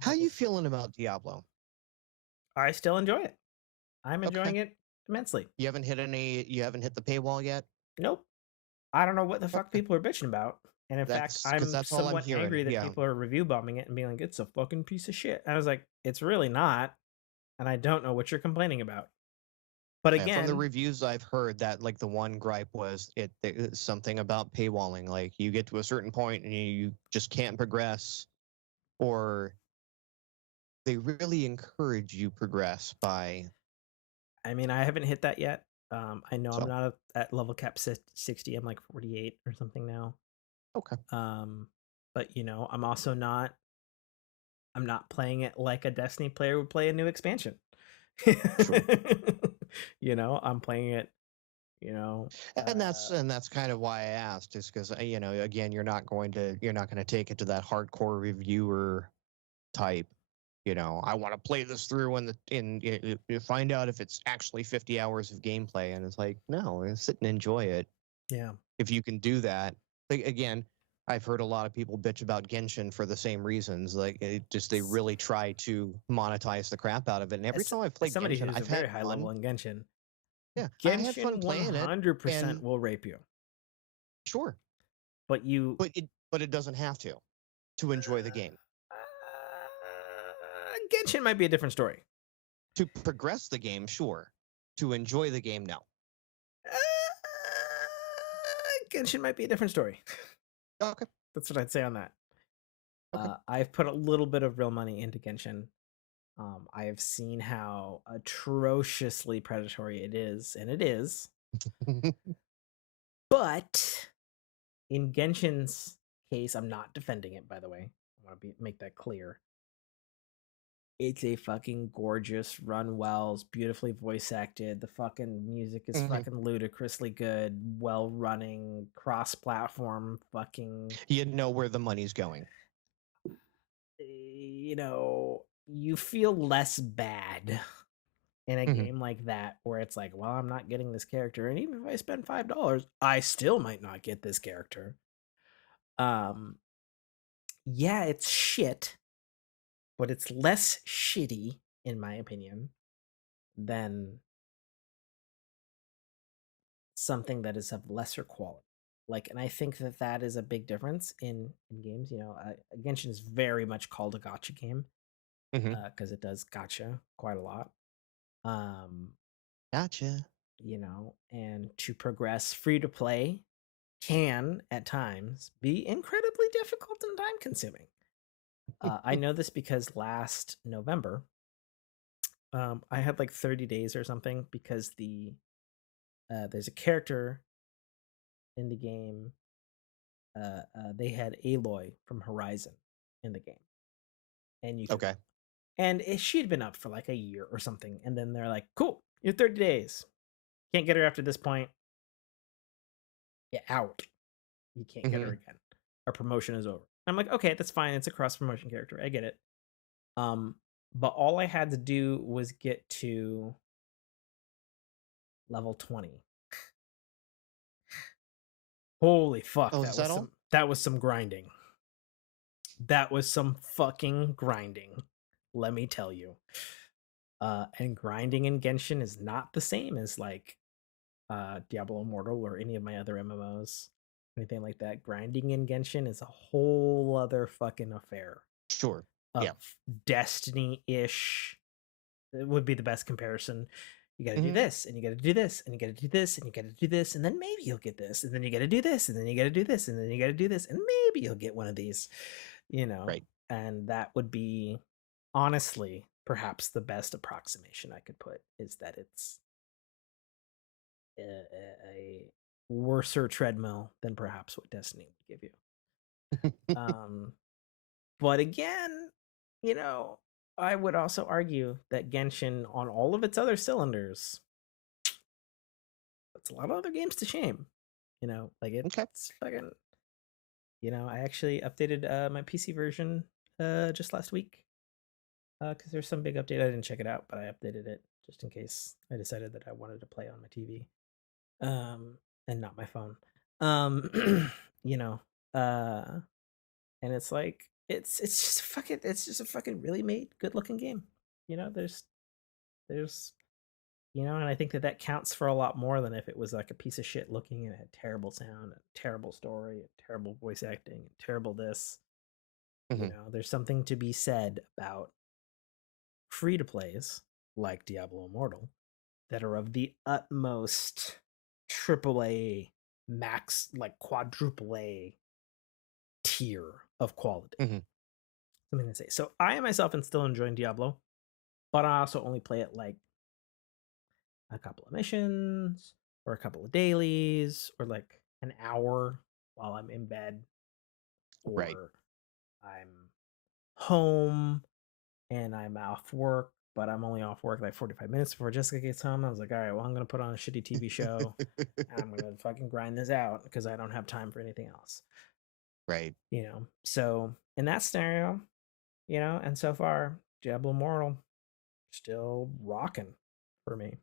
How you feeling about Diablo? I still enjoy it. I'm Okay. enjoying it immensely. You haven't hit the paywall yet? Nope. I don't know what the fuck Okay. people are bitching about. And in fact, That's because I'm that's all I'm somewhat hearing. angry that Yeah. people are review bombing it and being like, it's a fucking piece of shit. And I was like, it's really not. And I don't know what you're complaining about. But Yeah, from the again, reviews I've heard, that like the one gripe was it something about paywalling. Like you get to a certain point and you just can't progress, or they really encourage you progress by. I mean, I haven't hit that yet. I know I'm So not at level cap 60. I'm like 48 or something now. okay. But you know, I'm not playing it like a Destiny player would play a new expansion. Sure. You know, I'm playing it, you know, And that's kind of why I asked, is because again, you're not going to take it to that hardcore reviewer type. I want to play this through you find out if it's actually 50 hours of gameplay, and it's like, no, sit and enjoy it. yeah. If you can do that, like, again, I've heard a lot of people bitch about Genshin for the same reasons. Like, they really try to monetize the crap out of it. And every As, time I've as played somebody Genshin, who's a I've very had high fun. level in Genshin, Yeah, I had fun Genshin playing it, 100% and will rape you. sure, But you but it doesn't have to enjoy the game. Genshin might be a different story. To progress the game, sure. To enjoy the game, no. Uh, Genshin might be a different story. Okay. That's what I'd say on that. Okay. I've put a little bit of real money into Genshin. I have seen how atrociously predatory it is, and it is. But in Genshin's case, I'm not defending it, by the way. I want to make that clear. It's a fucking gorgeous, run well, it's beautifully voice acted. The fucking music is fucking ludicrously good, well running, cross platform, fucking. You know where the money's going. You know, you feel less bad in a game like that where it's like, well, I'm not getting this character, and even if I spend $5, I still might not get this character. Yeah, it's shit, but it's less shitty, in my opinion, than something that is of lesser quality. Like, and I think that is a big difference in games. You know, Genshin is very much called a gotcha game because it does gotcha quite a lot. Gotcha. You know, and to progress free to play can at times be incredibly difficult and time consuming. I know this because last November, I had like 30 days or something because there's a character in the game. They had Aloy from Horizon in the game, and you could, Okay. and she'd been up for like a year or something, and then they're like, "Cool, you're 30 days. Can't get her after this point. Get out. You can't get her again. Our promotion is over." I'm like, "Okay, that's fine. It's a cross promotion character. I get it." But all I had to do was get to level 20. Holy fuck, Oh, is that all? that was some grinding. That was some fucking grinding, let me tell you. And grinding in Genshin is not the same as like Diablo Immortal or any of my other MMOs. anything like that. Grinding in Genshin is a whole other fucking affair Sure. of Yeah. Destiny-ish. It would be the best comparison. You got to do Mhm. this, and you got to do this, and you got to do this, and you got to do this, and then maybe you'll get this, and then you got to do this, and then you got to do this, and then you got to do this, and maybe you'll get one of these, you know. Right. And that would be, honestly, perhaps the best approximation I could put is that it's a worser treadmill than perhaps what Destiny would give you. But again, you know, I would also argue that Genshin, on all of its other cylinders, puts a lot of other games to shame. You know, like Okay. it's fucking. You know, I actually updated my PC version just last week because there's some big update. I didn't check it out, but I updated it just in case I decided that I wanted to play on my TV, and not my phone. You know, and it's like it's just a fucking really made good looking game. You know, there's you know, and I think that that counts for a lot more than if it was like a piece of shit looking and had terrible sound, a terrible story, a terrible voice acting, terrible this. You Mhm. know, there's something to be said about free to plays like Diablo Immortal that are of the utmost AAA max, like quadruple A tier of quality. Mhm. Something to say. So I myself am still enjoying Diablo, but I also only play it like a couple of missions or a couple of dailies or like an hour while I'm in bed Right. or I'm home and I'm off work, but I'm only off work like 45 minutes before Jessica gets home. I was like, all right, well, I'm going to put on a shitty TV show and I'm going to fucking grind this out because I don't have time for anything else. Right. You know, so in that scenario, you know, and so far, Diablo Immortal still rocking for me.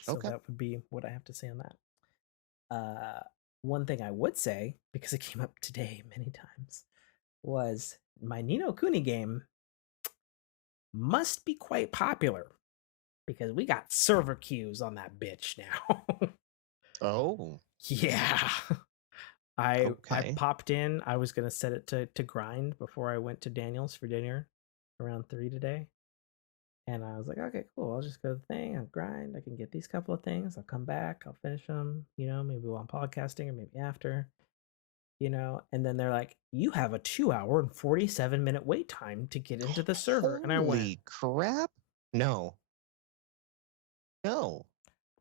So Okay. that would be what I have to say on that. One thing I would say, because it came up today many times, was my Nino Kuni game must be quite popular because we got server queues on that bitch now. Oh. Yeah. I Okay. popped in. I was gonna set it to grind before I went to Daniel's for dinner around 3 today. And I was like, okay, cool. I'll just go to the thing, I'll grind. I can get these couple of things. I'll come back, I'll finish them, you know, maybe while I'm podcasting or maybe after, you know. And then they're like, you have a 2 hour and 47-minute wait time to get into the server. And I went, Holy crap! No. No.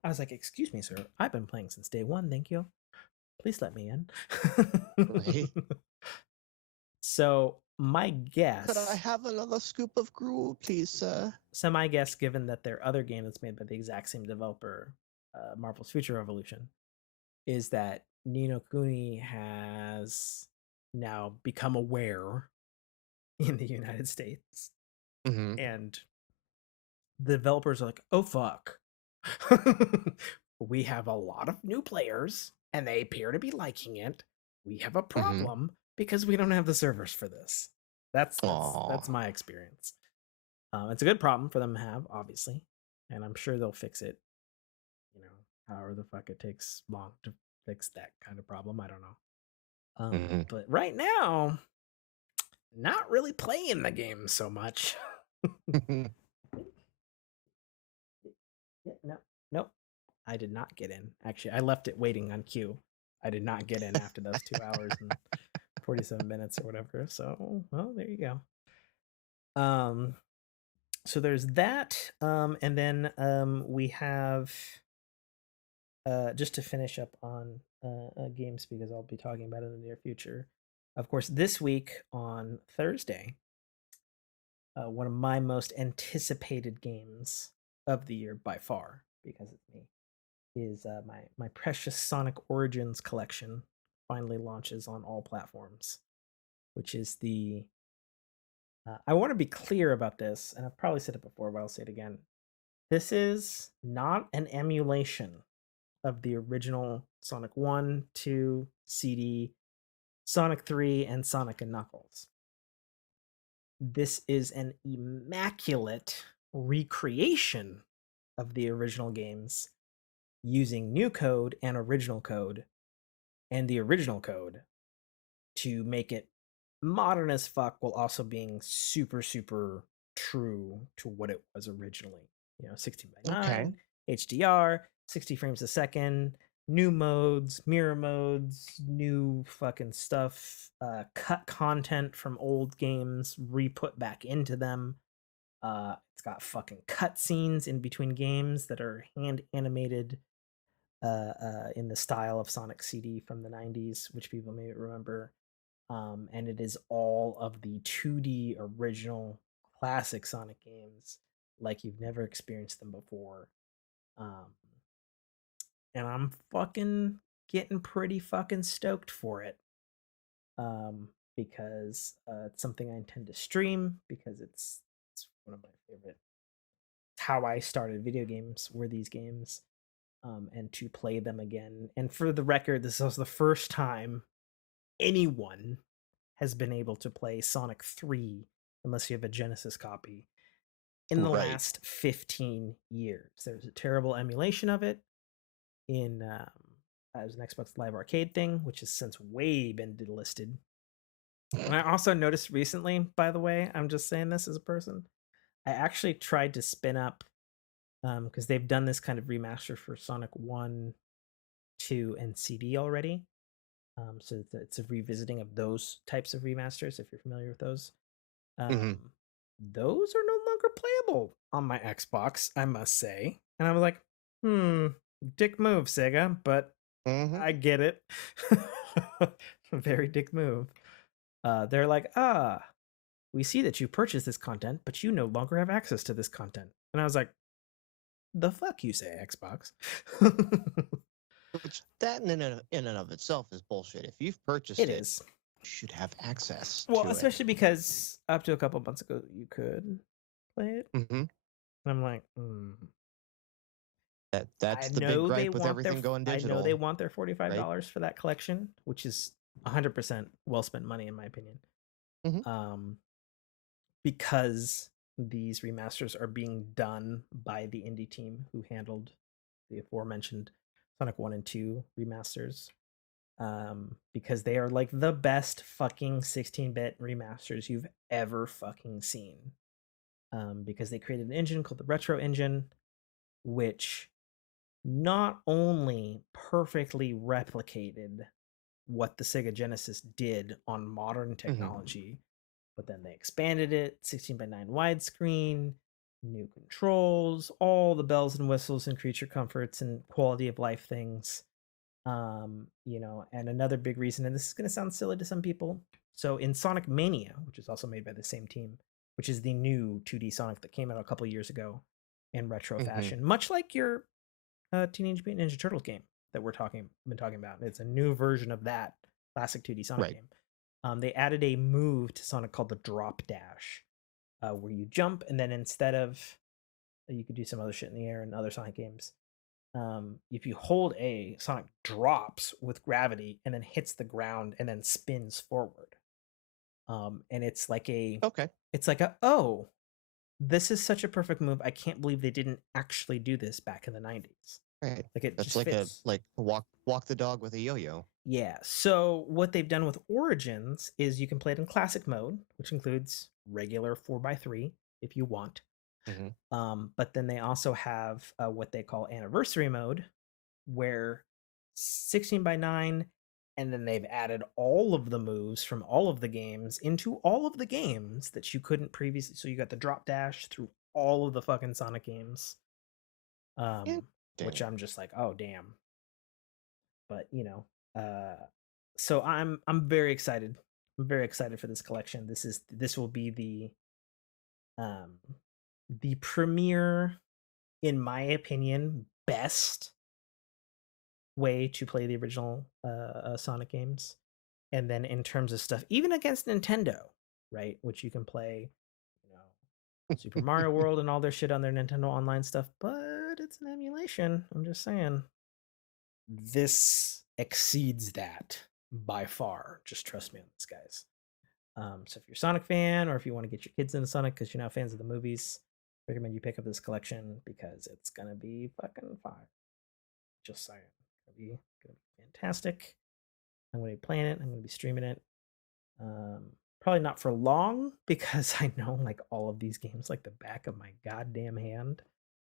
I was like, excuse me, sir. I've been playing since day one. Thank you. Please let me in. Right. So my Could I guess, have another scoop of gruel, please, sir? given that their other game that's made by the exact same developer, Marvel's Future Revolution, is that Nino Kuni has now become aware in the United States, Mm-hmm. and the developers are like, "Oh fuck, we have a lot of new players, and they appear to be liking it. We have a Mm-hmm. problem because we don't have the servers for this." That's Aw. my experience. It's a good problem for them to have, obviously, and I'm sure they'll fix it. You know, however the fuck it takes long to fix that kind of problem. I don't know. Mm-hmm. But right now, not really playing the game so much. Yeah, no, nope. I did not get in. Actually, I left it waiting on queue. I did not get in after those 2 hours and 47 minutes or whatever. So, well, there you go. So there's that. And then we have just to finish up on games because I'll be talking about it in the near future. Of course, this week on Thursday, one of my most anticipated games of the year by far, because it's me, is my precious Sonic Origins collection finally launches on all platforms, which is the. I want to be clear about this, and I've probably said it before, but I'll say it again. This is not an emulation of the original Sonic 1, 2, CD, Sonic 3, and Sonic and Knuckles. This is an immaculate recreation of the original games using new code and original code and the original code to make it modern as fuck while also being super, super true to what it was originally. 16 by Okay. 9, HDR, 60 frames a second, new modes, mirror modes, new fucking stuff, cut content from old games, re-put back into them. It's got fucking cutscenes in between games that are hand animated in the style of Sonic CD from the 90s, which people may remember. And it is all of the 2D original classic Sonic games like you've never experienced them before. Um, and I'm fucking getting pretty fucking stoked for it. Because it's something I intend to stream because it's one of my favorite. It's how I started video games were these games, and to play them again. And for the record, this was the first time anyone has been able to play Sonic 3 unless you have a Genesis copy in the Right. last 15 years. There's a terrible emulation of it in as an Xbox Live Arcade thing, which has since way been delisted. And I also noticed recently, by the way, I'm just saying this as a person, I actually tried to spin up because they've done this kind of remaster for Sonic 1, 2, and CD already. So it's a revisiting of those types of remasters, if you're familiar with those. Hmm. Those are no longer playable on my Xbox, I must say. And I was like, dick move, Sega, but Hmm. I get it. Very dick move. They're like, we see that you purchased this content, but you no longer have access to this content. And I was like, the fuck you say, Xbox? Which that in and of itself is bullshit. If you've purchased It it, is. you should have access Well, to it. especially because up to a couple months ago, you could play it. Hmm. And I'm like, That's the big gripe with everything going I know they digital, want their right? $45 for that collection, which is 100% well spent money in my opinion. Hmm. Um, because these remasters are being done by the indie team who handled the aforementioned Sonic 1 and 2 remasters. Because they are like the best fucking 16-bit remasters you've ever fucking seen. Because they created an engine called the Retro Engine, which not only perfectly replicated what the Sega Genesis did on modern Hmm. technology, but then they expanded it 16 by 9 widescreen, new controls, all the bells and whistles and creature comforts and quality of life things. And another big reason, and this is going to sound silly to some people. So in Sonic Mania, which is also made by the same team, which is the new 2D Sonic that came out a couple years ago in retro Hmm. fashion, much like your Teenage Mutant Ninja Turtles game that been talking about. It's a new version of that classic 2D Sonic Right. game. They added a move to Sonic called the Drop Dash, where you jump and then instead of you could do some other shit in the air in other Sonic games. If you hold A, Sonic drops with gravity and then hits the ground and then spins forward. And Okay. it's like a oh, this is such a perfect move. I can't believe they didn't actually do this back in the 90s. Right. Like it That's just like a fits. walk the dog with a yo-yo. Yeah. So what they've done with Origins is you can play it in classic mode, which includes regular 4x3 if you want. Hmm. But then they also have what they call anniversary mode, where 16 by 9, and then they've added all of the moves from all of the games into all of the games that you couldn't previously. So you got the drop dash through all of the fucking Sonic games, which Interesting. I'm just like, oh damn. But so I'm very excited. I'm very excited for this collection. This will be um the premier, in my opinion, best way to play the original Sonic games. And then in terms of stuff, even against Nintendo, right, which you can play, Super Mario World and all their shit on their Nintendo Online stuff, but it's an emulation. I'm just saying, this exceeds that by far. Just trust me on this, guys. So if you're a Sonic fan, or if you want to get your kids into Sonic because you're not fans of the movies, I recommend you pick up this collection because it's gonna be fucking fire. Just saying, gonna be fantastic. I'm going to be playing it. I'm going to be streaming it. Probably not for long because I know like all of these games like the back of my goddamn hand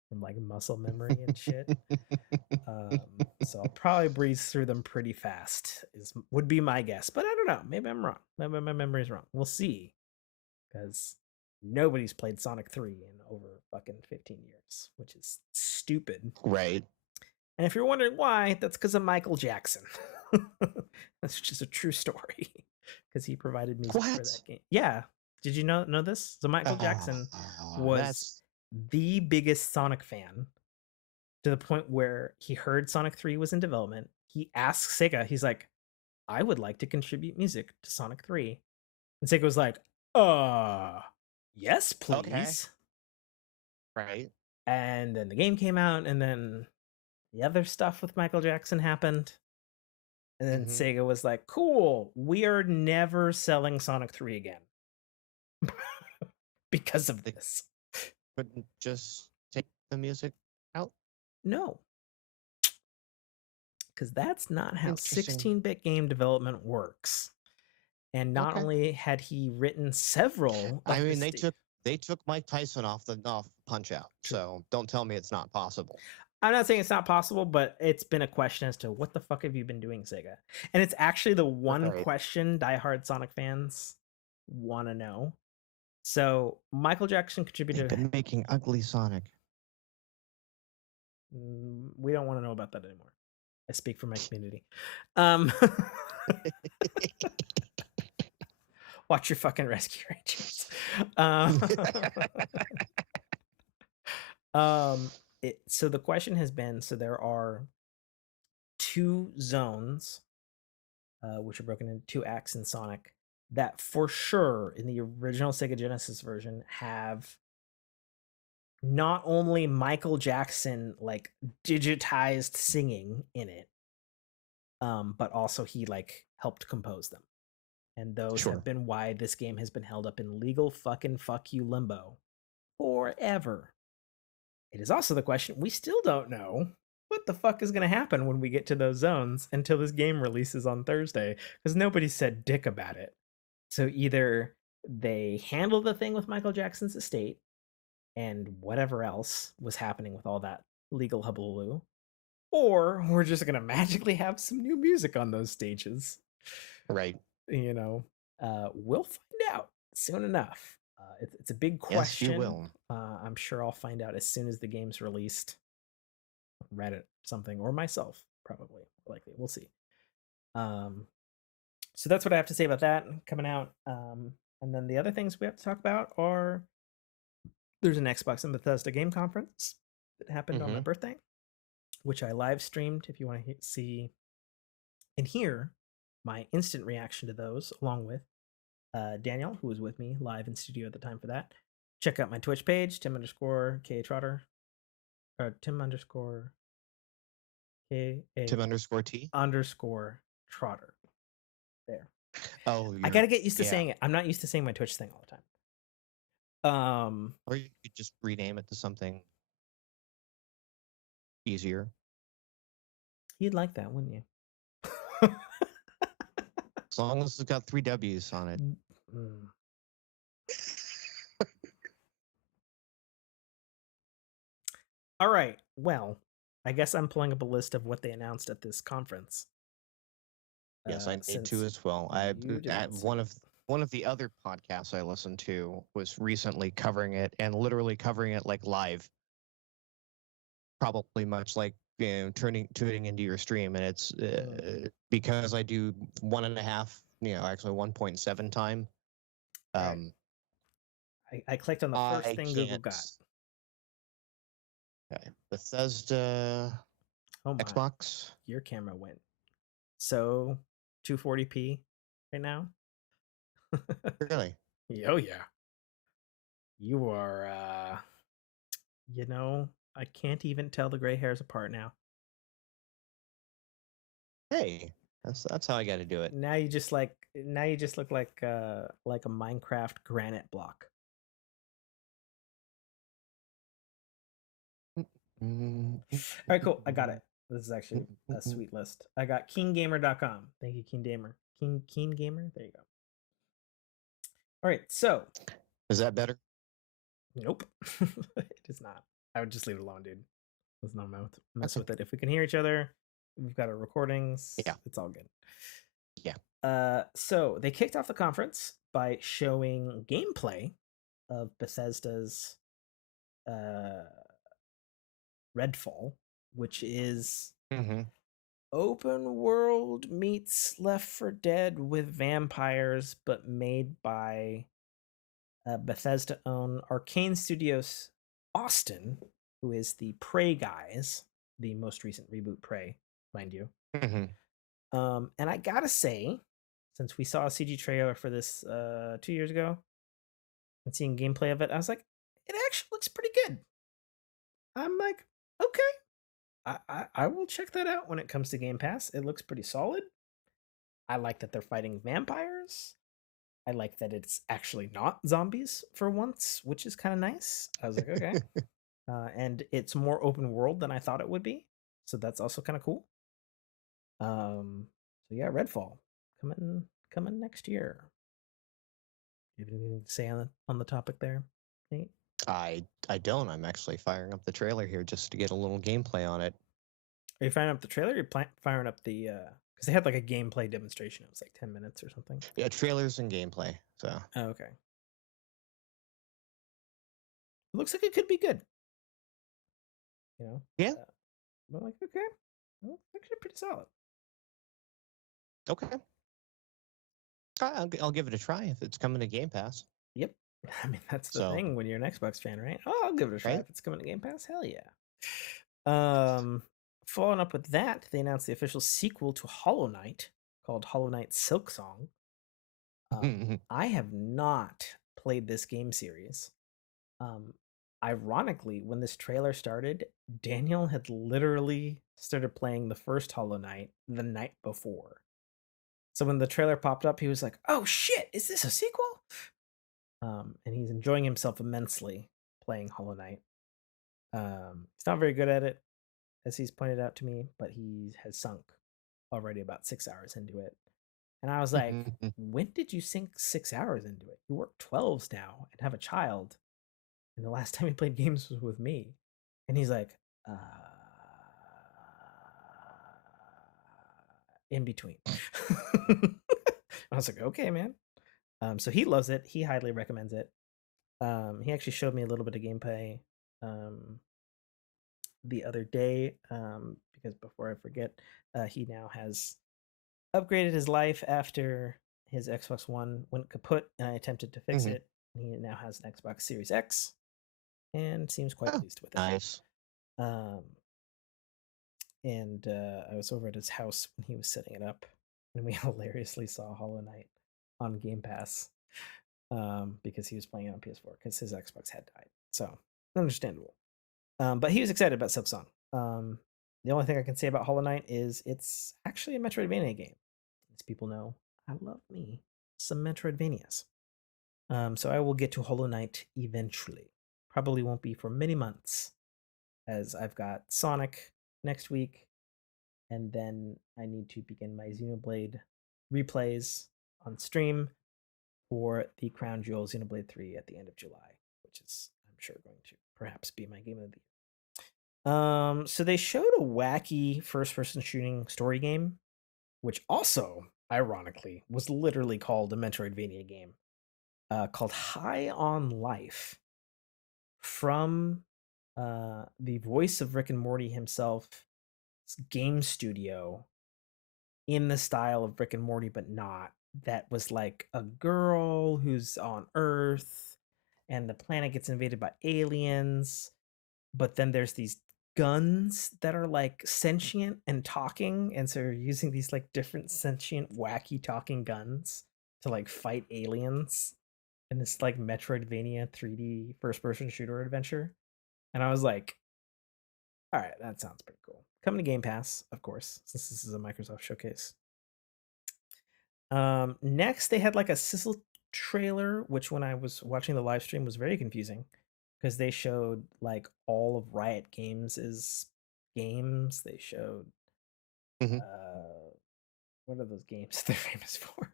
from like muscle memory and shit. So I'll probably breeze through them pretty fast. Would be my guess, but I don't know. Maybe I'm wrong. Maybe my memory is wrong. We'll see, because nobody's played Sonic 3 in over fucking 15 years, which is stupid. Right. And if you're wondering why, that's because of Michael Jackson. That's just a true story, because he provided music for that game. Yeah. Did you know this? So Michael Jackson was the biggest Sonic fan, to the point where he heard Sonic 3 was in development. He asked Sega, he's like, I would like to contribute music to Sonic 3. And Sega was like, yes, please. Okay. Right. And then the game came out, and then the other stuff with Michael Jackson happened. And then Sega was like, cool, we are never selling Sonic 3 again. Because of this. Couldn't just take the music out? No. Because that's not how 16-bit game development works. And not only had he written several, I mean, they took Mike Tyson off Punch Out. So don't tell me it's not possible. I'm not saying it's not possible, but it's been a question as to what the fuck have you been doing, Sega? And it's actually the one question diehard Sonic fans want to know. So Michael Jackson contributed. They've been making ugly Sonic. We don't want to know about that anymore. I speak for my community. Watch your fucking Rescue Rangers. So the question has been, so there are 2 zones, which are broken into 2 acts in Sonic, that for sure in the original Sega Genesis version have not only Michael Jackson like digitized singing in it, but also he like helped compose them. And those have been why this game has been held up in legal fucking fuck you limbo forever. It is also the question, we still don't know what the fuck is going to happen when we get to those zones until this game releases on Thursday, because nobody said dick about it. So either they handle the thing with Michael Jackson's estate and whatever else was happening with all that legal hullabaloo, or we're just going to magically have some new music on those stages. Right. You know, we'll find out soon enough. It's a big question. Yes, you will. I'm sure I'll find out as soon as the game's released. Reddit something, or myself, probably, likely. We'll see. So that's what I have to say about that coming out. And then the other things we have to talk about are, there's an Xbox and Bethesda game conference that happened on my birthday, which I live streamed. If you want to see and hear my instant reaction to those, along with Daniel, who was with me live in studio at the time for that, check out my Twitch page, Tim_K Trotter, or Tim_K Tim_T_Trotter. There. Oh, I gotta get used to saying it. I'm not used to saying my Twitch thing all the time. Or you could just rename it to something easier. You'd like that, wouldn't you? As long as it's got 3 W's on it. All right. Well, I guess I'm pulling up a list of what they announced at this conference. Yes, I need to as well. One of the other podcasts I listened to was recently covering it, and literally covering it like live. Probably much like tuning into your stream, and it's because I do 1.5, actually 1.7 time. I clicked on the first thing Google got. Okay, Bethesda. Xbox. Your camera went so 240p right now. Really? Oh yeah. You are. I can't even tell the gray hairs apart now. Hey, that's how I got to do it. Now you just look like a Minecraft granite block. All right, cool. I got it. This is actually a sweet list. I got keengamer.com. Thank you, Keen Gamer. Keen Gamer. There you go. All right, so Is that better? nope, it is not. I would just leave it alone, dude. Let's not mess Okay. with it. If we can hear each other, we've got our recordings. Yeah. It's all good. Yeah. So they kicked off the conference by showing gameplay of Bethesda's Redfall, which is Mm-hmm. open world meets Left 4 Dead with vampires, but made by Bethesda owned Arcane Studios Austin, who is the Prey guys, the most recent reboot Prey, mind you. Mm-hmm. And I gotta say, since we saw a CG trailer for this 2 years ago and seeing gameplay of it, I was like, it actually looks pretty good. I'm like, okay, I will check that out when it comes to Game Pass. It looks pretty solid. I like that they're fighting vampires. I like that it's actually not zombies for once, which is kind of nice. I was like, okay. And it's more open world than I thought it would be. So that's also kind of cool. So yeah, Redfall coming next year. You have anything to say on the topic there, Nate? I don't. I'm actually firing up the trailer here just to get a little gameplay on it. Are you firing up the trailer? Or you're firing up the because they had like a gameplay demonstration. It was like 10 minutes or something. Yeah, trailers and gameplay. So Oh, okay. It looks like it could be good. You know? yeah. I'm like, okay, well, actually pretty solid. Okay. I'll give it a try if it's coming to Game Pass. Yep. I mean, that's the So thing when you're an Xbox fan, right? Oh, I'll give it a try right. if it's coming to Game Pass. Hell yeah. Following up with that, they announced the official sequel to Hollow Knight called Hollow Knight Silk Song. I have not played this game series. Ironically, when this trailer started, Daniel had literally started playing the first Hollow Knight the night before. So when the trailer popped up, he was like, "Oh shit, is this a sequel?" And he's enjoying himself immensely playing Hollow Knight. He's not very good at it, as he's pointed out to me, but he has sunk already about 6 hours into it. And I was like, when did you sink 6 hours into it? You work 12s now and have a child. And the last time he played games was with me. And he's like, in between. I was like, okay, man. So he loves it. He highly recommends it. He actually showed me a little bit of gameplay the other day because before I forget, he now has upgraded his life after his Xbox One went kaput and I attempted to fix it. He now has an Xbox Series X and seems quite pleased with it. Nice. And I was over at his house when he was setting it up, and we hilariously saw Hollow Knight on Game Pass because he was playing it on PS4 because his Xbox had died. So understandable. But he was excited about Silksong. The only thing I can say about Hollow Knight is it's actually a Metroidvania game. As people know, I love me some Metroidvanias. So I will get to Hollow Knight eventually. Probably won't be for many months, as I've got Sonic next week, and then I need to begin my Xenoblade replays on stream for the Crown Jewel Xenoblade 3 at the end of July, which is, I'm sure, going to perhaps be my game of the year. So they showed a wacky first-person shooting story game, which also, ironically, was literally called a Metroidvania game, called High on Life, from the voice of Rick and Morty himself, game studio in the style of Rick and Morty, but not. That was like a girl who's on Earth and the planet gets invaded by aliens, but then there's these guns that are like sentient and talking, and so you're using these like different sentient wacky talking guns to like fight aliens in this like Metroidvania 3D first person shooter adventure. And I was like, all right, that sounds pretty cool. Coming to Game Pass, of course, since this is a Microsoft showcase. Next, they had like a sizzle trailer, which when I was watching the live stream was very confusing because they showed like all of Riot Games' games. They showed Mhm. what are those games they're famous for?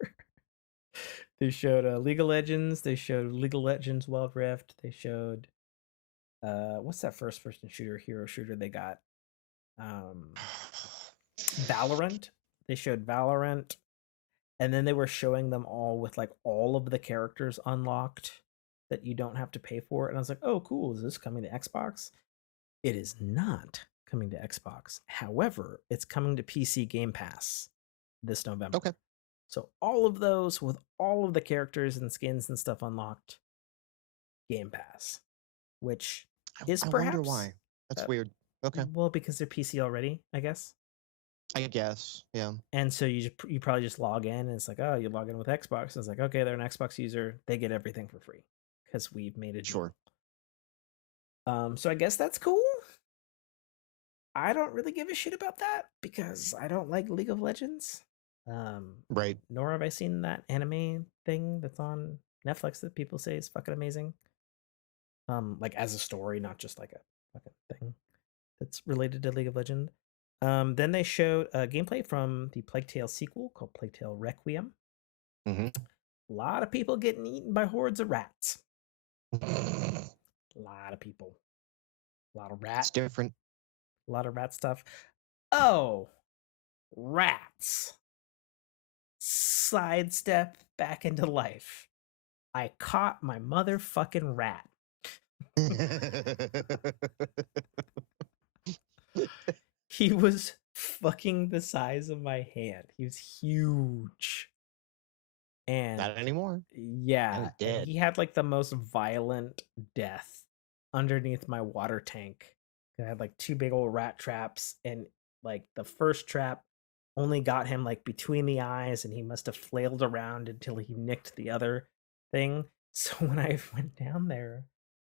They showed League of Legends. They showed League of Legends Wild Rift. They showed what's that first person shooter hero shooter they got? Valorant. They showed Valorant, and then they were showing them all with like all of the characters unlocked that you don't have to pay for. And I was like, oh, cool. Is this coming to Xbox? It is not coming to Xbox. However, it's coming to PC Game Pass this November. Okay. So all of those with all of the characters and skins and stuff unlocked, Game Pass, which is I perhaps wonder why. That's weird. Okay. well, because they're PC already, I guess. I guess. Yeah. And so you probably just log in, and it's like, oh, you log in with Xbox. And it's like, okay, they're an Xbox user. They get everything for free because we've made a deal. Sure. So I guess that's cool. I don't really give a shit about that because I don't like League of Legends. Right. Nor have I seen that anime thing that's on Netflix that people say is fucking amazing. Like as a story, not just like a fucking thing that's related to League of Legends. Then they showed gameplay from the Plague Tale sequel called Plague Tale Requiem. Mm-hmm. A lot of people getting eaten by hordes of rats. A lot of people. A lot of rats. It's different. A lot of rat stuff. Oh, rats. Sidestep back into life. I caught my motherfucking rat. He was fucking the size of my hand. He was huge. And not anymore. yeah, dead. he had like the most violent death underneath my water tank. I had like 2 big old rat traps, and like the first trap only got him like between the eyes, and he must have flailed around until he nicked the other thing. So when I went down there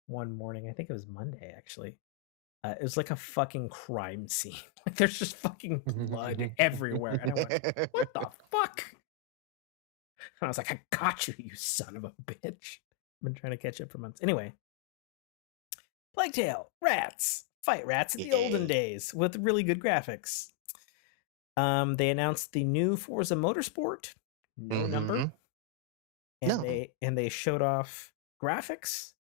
one morning, I think it was Monday actually, it was like a fucking crime scene. Like there's just fucking blood everywhere. And I went, what the fuck? And I was like, I got you, you son of a bitch. I've been trying to catch up for months. Anyway, Plague Tale, rats, fight rats in the olden days with really good graphics. They announced the new Forza Motorsport, no number, and they showed off graphics,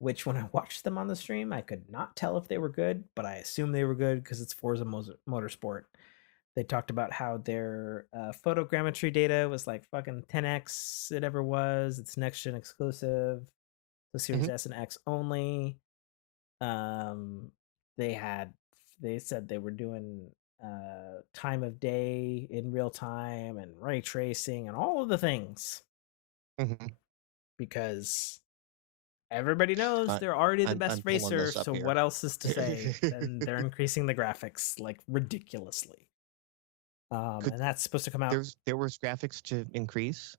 which when I watched them on the stream, I could not tell if they were good, but I assume they were good because it's Forza Motorsport. They talked about how their photogrammetry data was like fucking 10x it ever was. It's next gen exclusive, the Series S and X only. They said they were doing time of day in real time and ray tracing and all of the things because everybody knows they're already the best racer, so what else is to say? And they're increasing the graphics like ridiculously. And that's supposed to come out. There was graphics to increase.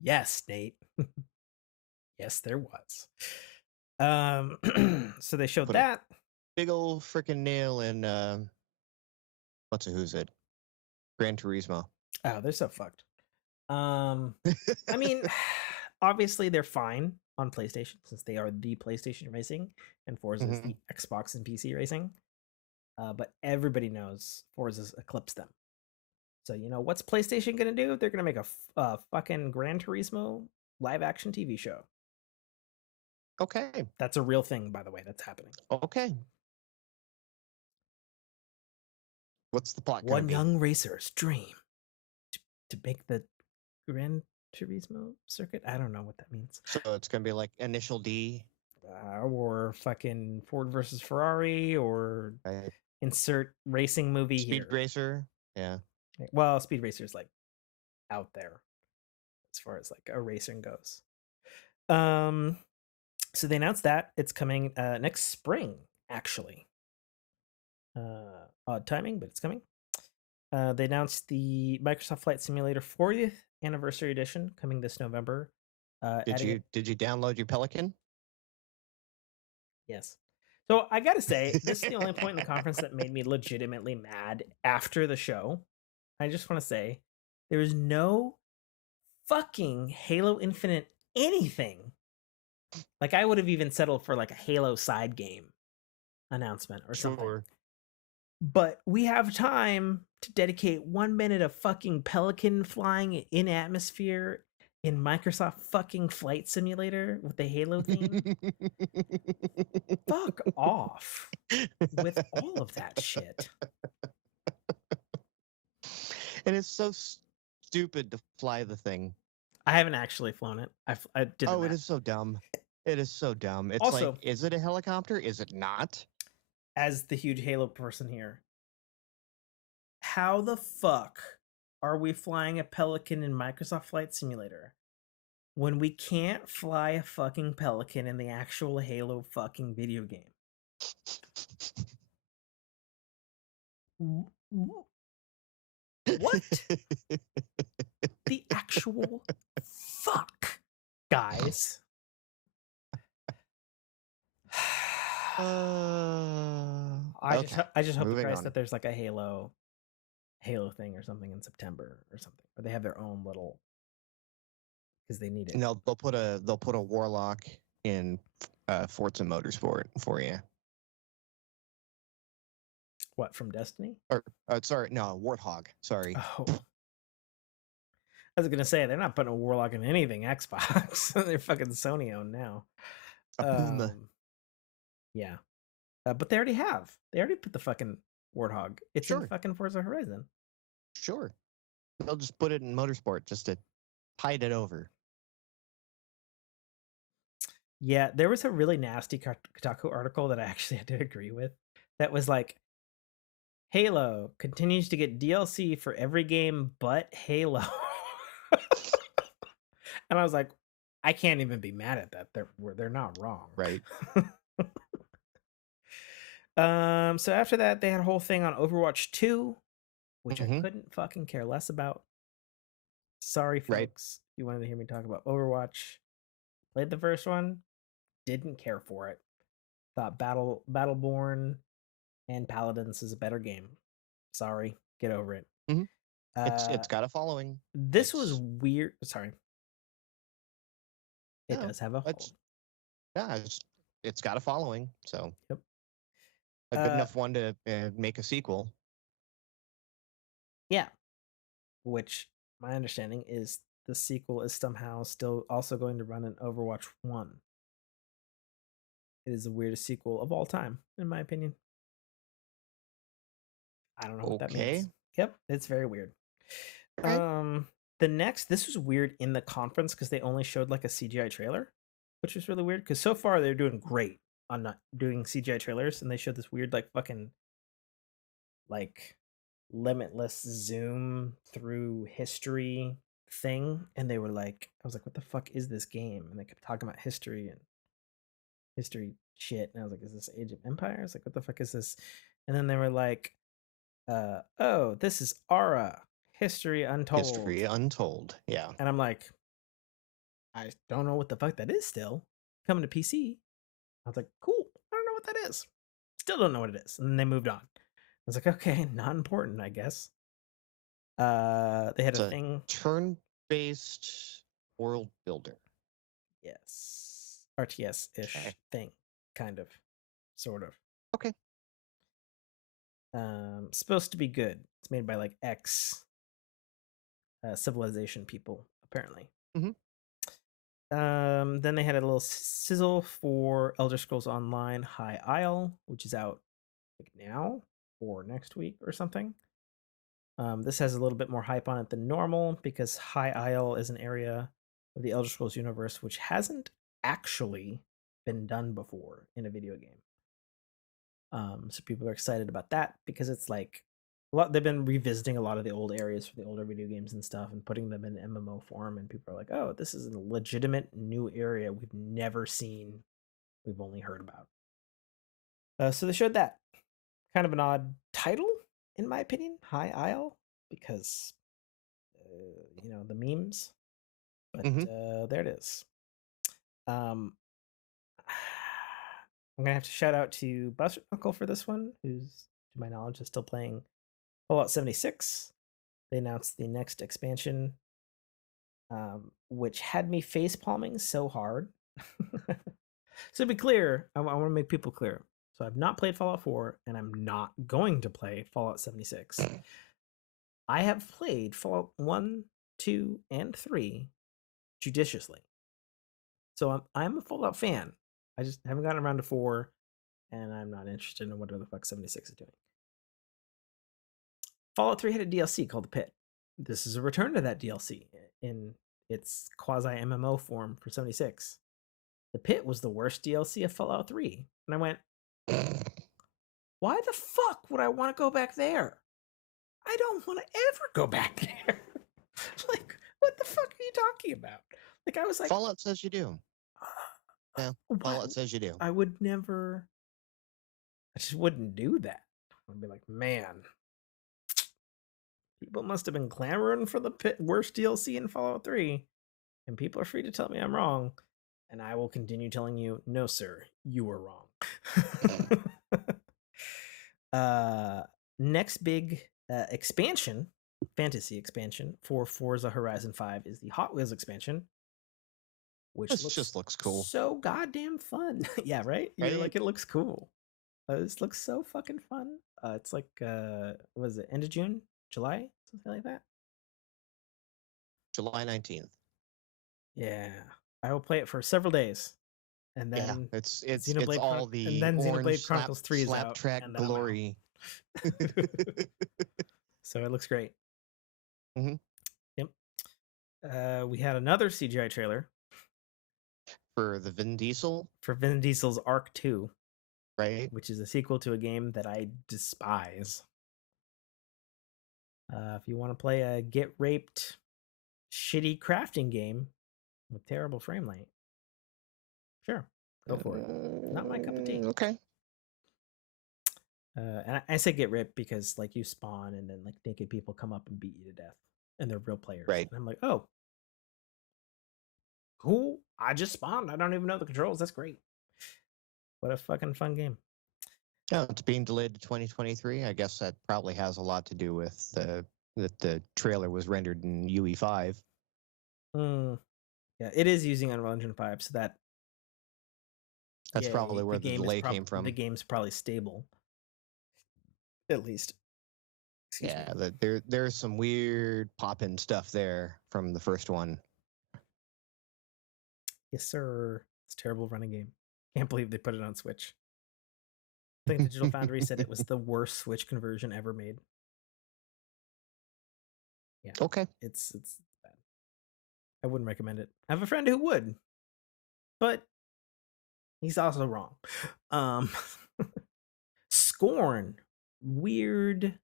Yes, Nate. Yes, there was. So they showed that big old freaking nail in who's it? Gran Turismo. Oh, they're so fucked. I mean, obviously they're fine on PlayStation since they are the PlayStation racing, and Forza is the Xbox and PC racing. But everybody knows Forza's eclipsed them. So you know what's PlayStation gonna do? They're gonna make a fucking Gran Turismo live action TV show. Okay, that's a real thing, by the way. That's happening. Okay. What's the plot? One young racer's dream to make the Gran Turismo circuit. I don't know what that means. So it's gonna be like Initial D, or fucking Ford versus Ferrari, or insert racing movie Speed here. Racer. Yeah. Well, Speed Racer is like out there as far as like a racing goes. So they announced that it's coming next spring, actually. Odd timing, but it's coming. They announced the Microsoft Flight Simulator 40th Anniversary Edition coming this November. Did you download your Pelican? Yes. So I gotta say, this is the only point in the conference that made me legitimately mad after the show. I just want to say, there is no fucking Halo Infinite anything. Like I would have even settled for like a Halo side game. announcement or something. Sure. But we have time to dedicate 1 minute of fucking pelican flying in atmosphere in Microsoft fucking Flight Simulator with the Halo theme. Fuck off with all of that shit. And it's so stupid to fly the thing. I haven't actually flown it. I did. Oh, it is so dumb. It is so dumb. It's Also, like, is it a helicopter? Is it not? as the huge Halo person here, how the fuck are we flying a pelican in Microsoft Flight Simulator when we can't fly a fucking pelican in the actual Halo fucking video game? What the actual fuck, guys? I just hope to Christ that there's like a Halo thing or something in September or something, or they have their own little, because they need it. No, they'll put a warlock in Forza Motorsport for you. What, from Destiny? Or sorry, no, Warthog. Sorry. Oh, I was gonna say they're not putting a warlock in anything Xbox. They're fucking Sony owned now. A Puma. Yeah, but they already have. They already put the fucking Warthog. It's in fucking Forza Horizon. Sure. They'll just put it in Motorsport just to hide it over. Yeah, there was a really nasty Kotaku article that I actually had to agree with. That was like, Halo continues to get DLC for every game but Halo. And I was like, I can't even be mad at that. They're not wrong. Right. So after that, they had a whole thing on Overwatch 2, which I couldn't fucking care less about. Sorry, folks. If you wanted to hear me talk about Overwatch, played the first one, didn't care for it. Thought Battleborn and Paladins is a better game. Sorry, get over it. It's got a following. This was weird. Sorry. It does have a hold. Yeah, it's got a following, so yep. A good enough one to make a sequel. Yeah, which my understanding is the sequel is somehow still also going to run in Overwatch 1. It is the weirdest sequel of all time, in my opinion. I don't know what that means. Yep, it's very weird. Okay. This was weird in the conference because they only showed like a CGI trailer, which was really weird because so far they're doing great on not doing CGI trailers, and they showed this weird like fucking like limitless zoom through history thing, and they were like, I was like, what the fuck is this game? And they kept talking about history and history shit, and I was like, is this Age of Empires? Like, what the fuck is this? And then they were like, oh, this is Aura, History Untold. History Untold, yeah. And I'm like, I don't know what the fuck that is still. Coming to PC. I was like, cool, I don't know what that is. Still don't know what it is. And then they moved on. I was like, okay, not important, I guess. They had a thing. Turn-based world builder. Yes. RTS-ish thing, kind of. Sort of. Okay. Supposed to be good. It's made by like X Civilization people, apparently. Then they had a little sizzle for Elder Scrolls Online High Isle, which is out like now or next week or something. This has a little bit more hype on it than normal because High Isle is an area of the Elder Scrolls universe which hasn't actually been done before in a video game. So people are excited about that because it's like they've been revisiting a lot of the old areas from the older video games and stuff and putting them in MMO form, and people are like, oh, this is a legitimate new area we've never seen, we've only heard about. So they showed that. Kind of an odd title, in my opinion, High Isle, because the memes. But there it is. I'm gonna have to shout out to Buster Uncle for this one, who's, to my knowledge, is still playing Fallout 76. They announced the next expansion, which had me face palming so hard. So to be clear, I want to make people clear. So I've not played Fallout 4, and I'm not going to play Fallout 76. I have played Fallout 1, 2, and 3 judiciously. So I'm a Fallout fan. I just haven't gotten around to 4, and I'm not interested in whatever the fuck 76 is doing. Fallout 3 had a DLC called The Pit. This is a return to that DLC in its quasi MMO form for 76. The Pit was the worst DLC of Fallout 3. And I went, why the fuck would I want to go back there? I don't want to ever go back there. Like, what the fuck are you talking about? Like, I was like, Fallout says you do. Yeah, Fallout says you do. I would never. I just wouldn't do that. I'd be like, man, people must have been clamoring for the worst DLC in Fallout 3, and people are free to tell me I'm wrong, and I will continue telling you, no, sir, you were wrong. Next big expansion, fantasy expansion for Forza Horizon 5 is the Hot Wheels expansion, which just looks cool. So goddamn fun. Yeah, right? You're like, it looks cool. This looks so fucking fun. It's like, what is it, end of June? July? Something like that? July 19th. Yeah. I will play it for several days. And then it's all the and then orange Xenoblade Chronicles 3 is out. track glory. So it looks great. Mm-hmm. Yep. We had another CGI trailer for the Vin Diesel. For Vin Diesel's Arc 2. Right. Which is a sequel to a game that I despise. If you want to play a get raped, shitty crafting game with terrible frame rate, sure, go for it. Not my cup of tea. Okay. And I say get ripped because like you spawn and then like naked people come up and beat you to death, and they're real players. Right. And I'm like, oh, cool. I just spawned. I don't even know the controls. That's great. What a fucking fun game. Yeah, it's being delayed to 2023. I guess that probably has a lot to do with that the trailer was rendered in UE5. Yeah, it is using Unreal Engine 5, so that's probably where the delay came from. The game's probably stable, at least. There's some weird pop-in stuff there from the first one. Yes, sir. It's a terrible running game. Can't believe they put it on Switch. I think Digital Foundry said it was the worst Switch conversion ever made. Yeah. Okay. It's bad. I wouldn't recommend it. I have a friend who would, but he's also wrong. Scorn, weirdly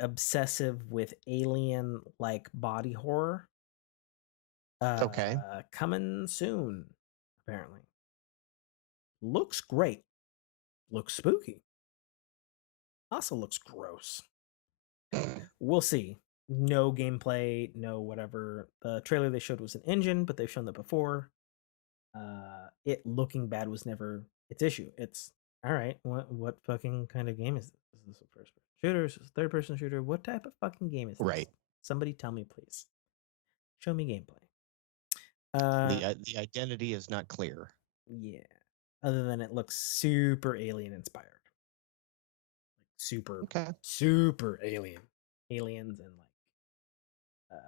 obsessive with alien like body horror. Okay. Coming soon, apparently. Looks great. Looks spooky. Also looks gross. We'll see. No gameplay, no whatever. The trailer they showed was an engine, but they've shown that before. It looking bad was never its issue. It's all right. What fucking kind of game is this? Is this a first-person shooter? Is this a third-person shooter? What type of fucking game is this? Right. Somebody tell me, please. Show me gameplay. The identity is not clear. Yeah. Other than it looks super alien inspired. Like super alien. Aliens and like what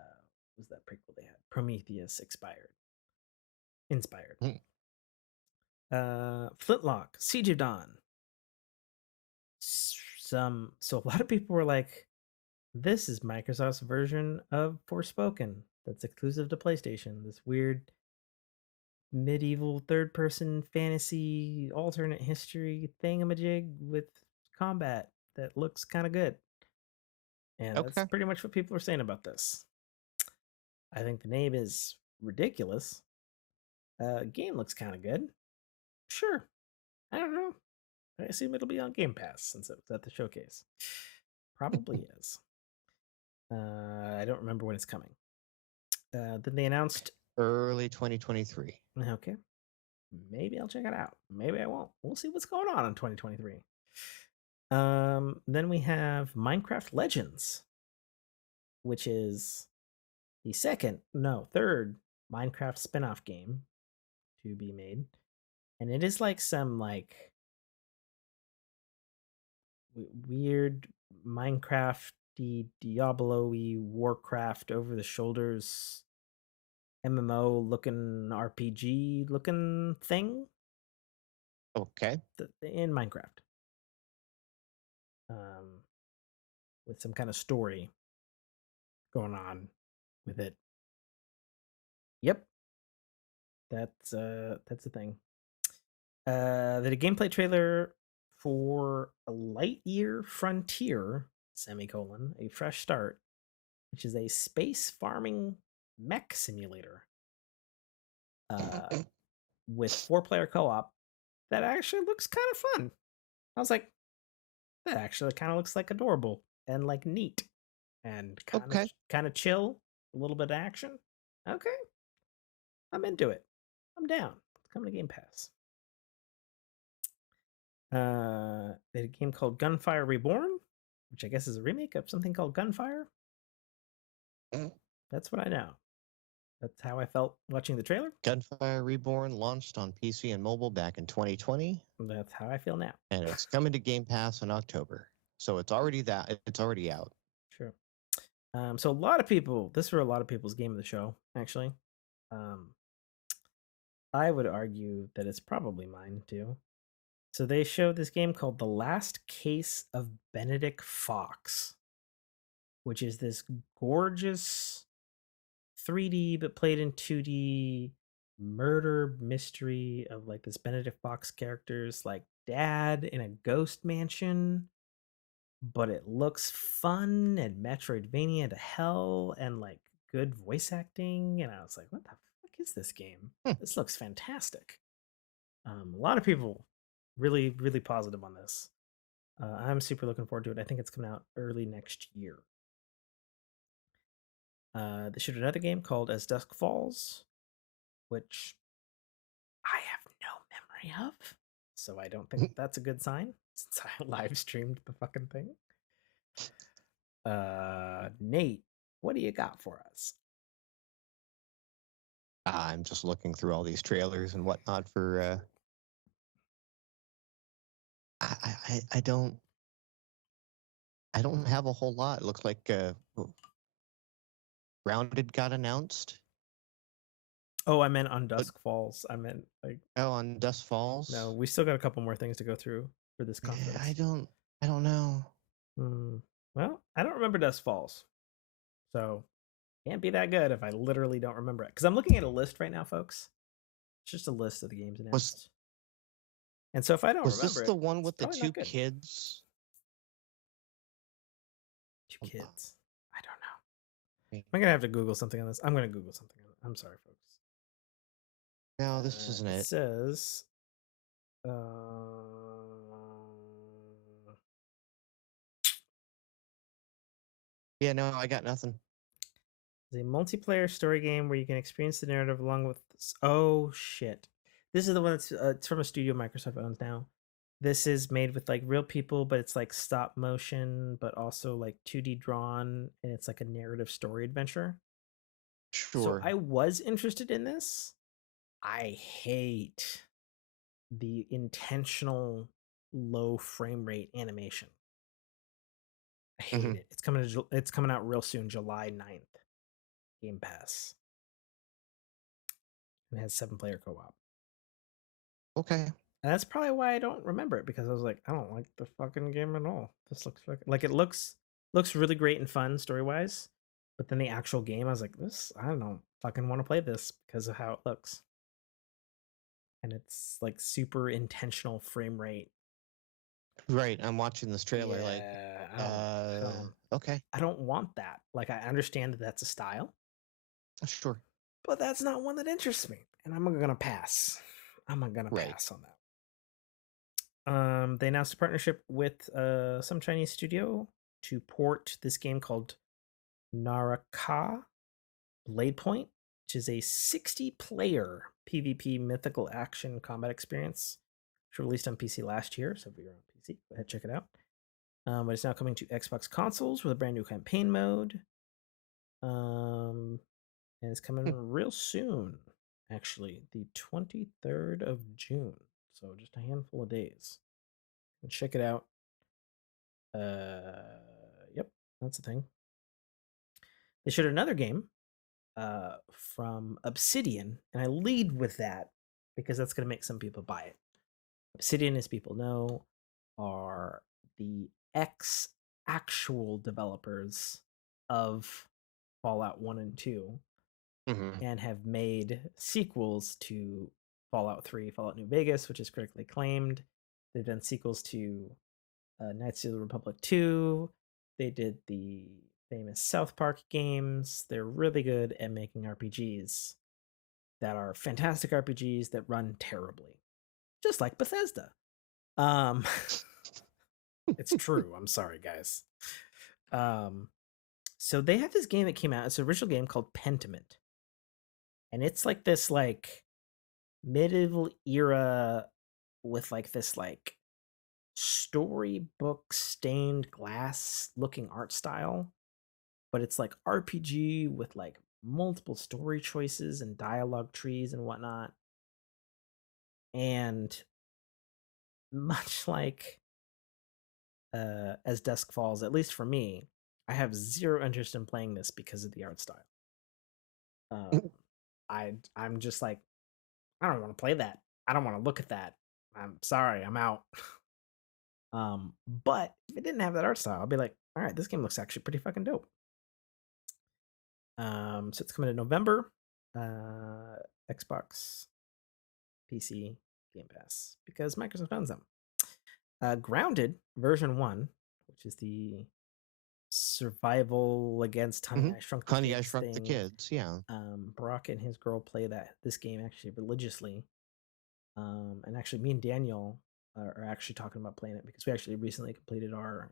was that prequel they had? Prometheus inspired. Flintlock, Siege of Dawn. So a lot of people were like, this is Microsoft's version of Forspoken that's exclusive to PlayStation. This weird medieval third-person fantasy alternate history thingamajig with combat that looks kind of good. And that's pretty much what people are saying about this. I think the name is ridiculous. Game looks kind of good. Sure. I don't know. I assume it'll be on Game Pass since it was at the showcase. Probably is. I don't remember when it's coming. Then they announced early 2023. Okay. Maybe I'll check it out. Maybe I won't. We'll see what's going on in 2023. Then we have Minecraft Legends, which is the third Minecraft spin-off game to be made. And it is like some like weird Minecrafty, Diablo-y, Warcraft over the shoulders MMO looking RPG looking thing Okay. in Minecraft. Um, with some kind of story going on with it. Yep, that's a thing. The gameplay trailer for a Lightyear Frontier semicolon a fresh start, which is a space farming mech simulator with 4-player co-op that actually looks kind of fun. I was like, that actually kind of looks like adorable and like neat and Okay. kind of chill, a little bit of action. Okay, I'm into it. I'm down. It's coming to Game Pass. They had a game called Gunfire Reborn, which I guess is a remake of something called Gunfire. Mm. That's what I know. That's how I felt watching the trailer. Gunfire Reborn launched on PC and mobile back in 2020, That's how I feel now. and it's coming to Game Pass in October. So it's already out. Sure. So a lot of people, this were a lot of people's game of the show, actually. I would argue that it's probably mine too. So they showed this game called The Last Case of Benedict Fox, which is this gorgeous 3D but played in 2D murder mystery of like this Benedict Fox character's like dad in a ghost mansion, but it looks fun and Metroidvania to hell and like good voice acting. And I was like, what the fuck is this game? Hmm. This looks fantastic. A lot of people really, really positive on this. I'm super looking forward to it. I think it's coming out early next year. They showed another game called As Dusk Falls, which I have no memory of. So I don't think that's a good sign since I live streamed the fucking thing. Nate, what do you got for us? I'm just looking through all these trailers and whatnot for. I don't have a whole lot. It looks like Grounded got announced. Oh, I meant on Dusk Falls. I meant like on Dusk Falls. no. We still got a couple more things to go through for this conference. I don't know. Well, I don't remember Dusk Falls, so can't be that good if I literally don't remember it. Because I'm looking at a list right now, folks. It's just a list of the games announced. And so if I don't remember this it, the one with the probably two not good. kids? Two kids. I don't know. I'm gonna have to Google something on this. I'm gonna Google something on it. I'm sorry, folks. No, this isn't it. It says yeah, no, I got nothing. It's a multiplayer story game where you can experience the narrative along with. Oh shit! This is the one that's it's from a studio Microsoft owns now. This is made with like real people, but it's like stop motion, but also like 2D drawn, and it's like a narrative story adventure. Sure. So I was interested in this. I hate the intentional low frame rate animation. I hate it. It's coming out real soon, July 9th. Game Pass. And it has 7-player co-op. Okay. And that's probably why I don't remember it, because I was like, I don't like the fucking game at all. This looks like it looks really great and fun story-wise. But then the actual game, I was like, I don't fucking want to play this because of how it looks. And it's like super intentional frame rate. Right, I'm watching this trailer. Okay. I don't want that. Like, I understand that that's a style. Sure. But that's not one that interests me, and I'm gonna pass. I'm gonna pass on that. They announced a partnership with some Chinese studio to port this game called Naraka Blade Point, which is a 60-player PvP mythical action combat experience, which was released on PC last year. So if you're on PC, go ahead and check it out. But it's now coming to Xbox consoles with a brand new campaign mode. And it's coming real soon, actually, the 23rd of June. So just a handful of days. And check it out. Yep, that's a thing. They showed another game from Obsidian, and I lead with that because that's going to make some people buy it. Obsidian, as people know, are the ex actual developers of Fallout 1 and 2 Mm-hmm. and have made sequels to Fallout 3, Fallout New Vegas, which is critically acclaimed. They've done sequels to Knights of the Republic 2. They did the famous South Park games. They're really good at making RPGs that are fantastic RPGs that run terribly, just like Bethesda. Um, it's true. I'm sorry, guys. So they have this game that came out. It's an original game called Pentiment, and it's like this medieval era with this storybook stained glass looking art style, but it's like RPG with multiple story choices and dialogue trees and whatnot. And much like As Dusk Falls, at least for me, I have zero interest in playing this because of the art style. I'm just like, I don't want to play that. I don't want to look at that. I'm sorry, I'm out. But if it didn't have that art style, I'd be like, all right, this game looks actually pretty fucking dope. So it's coming in November. Xbox, PC, Game Pass, because Microsoft owns them. Grounded version 1, which is the survival against Honey I Shrunk the Honey, I Kids Shrunk the thing. Kids. Yeah. Brock and his girl play this game actually religiously. And actually, me and Daniel are actually talking about playing it because we actually recently completed our.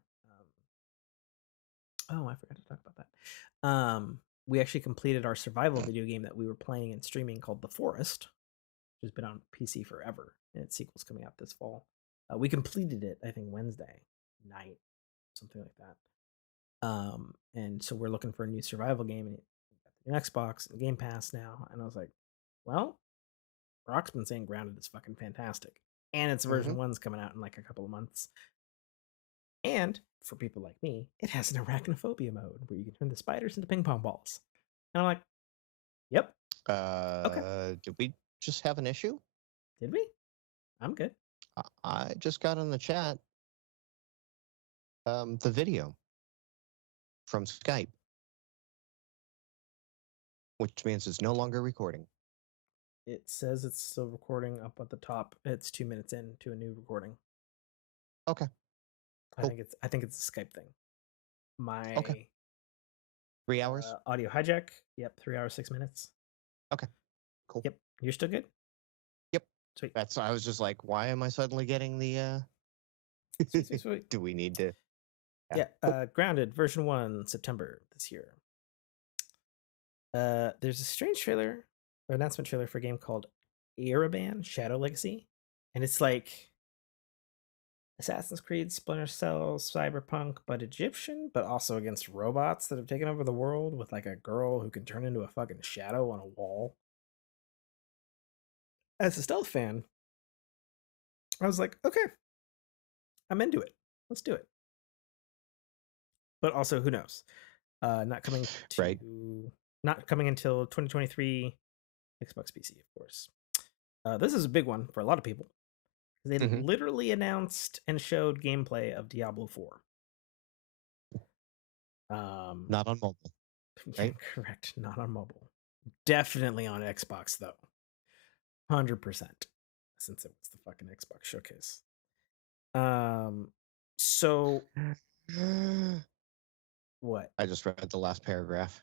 Oh, I forgot to talk about that. We actually completed our survival video game that we were playing and streaming called The Forest, which has been on PC forever, and its sequel's coming out this fall. We completed it, I think, Wednesday night, something like that. And so we're looking for a new survival game, and an Xbox and Game Pass now. And I was like, well, Rock's been saying Grounded is fucking fantastic, and its version 1's coming out in a couple of months. And for people like me, it has an arachnophobia mode where you can turn the spiders into ping pong balls. And I'm like, yep. Okay. Did we just have an issue? Did we? I'm good. I just got in the chat the video from Skype, which means it's no longer recording. It says it's still recording up at the top. It's 2 minutes into a new recording. Okay. Cool. I think it's a Skype thing. My Okay. 3 hours? Audio hijack. Yep, 3 hours, 6 minutes. Okay. Cool. Yep. You're still good? Yep. Sweet. I was just like, why am I suddenly getting the Sweet. Do we need to Yeah. Grounded version 1, September this year. There's a strange trailer or announcement trailer for a game called Ereban Shadow Legacy, and it's like Assassin's Creed, Splinter Cell, Cyberpunk, but Egyptian, but also against robots that have taken over the world with a girl who can turn into a fucking shadow on a wall. As a stealth fan, I was like, okay, I'm into it. Let's do it. But also, who knows? Not coming to right. Not coming until 2023 Xbox PC, of course. This is a big one for a lot of people. They literally announced and showed gameplay of Diablo 4. Not on mobile, right? Correct. Not on mobile. Definitely on Xbox, though. 100%. Since it was the fucking Xbox showcase. So... What? I just read the last paragraph.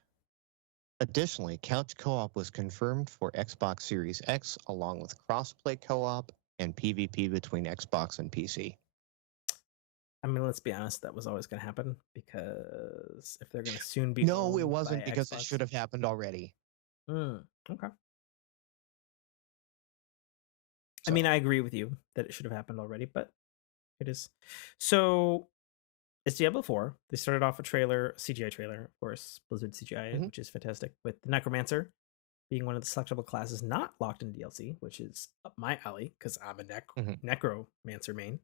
Additionally, couch co-op was confirmed for Xbox Series X, along with cross-play co-op and PvP between Xbox and PC. I mean, let's be honest, that was always going to happen, because if they're going to soon be... No, it wasn't, because Xbox, it should have happened already. Okay. So. I mean, I agree with you that it should have happened already, but it is. So, it's Diablo 4. They started off a CGI trailer, of course, Blizzard CGI, which is fantastic, with the Necromancer being one of the selectable classes not locked in DLC, which is up my alley, because I'm a Necromancer main.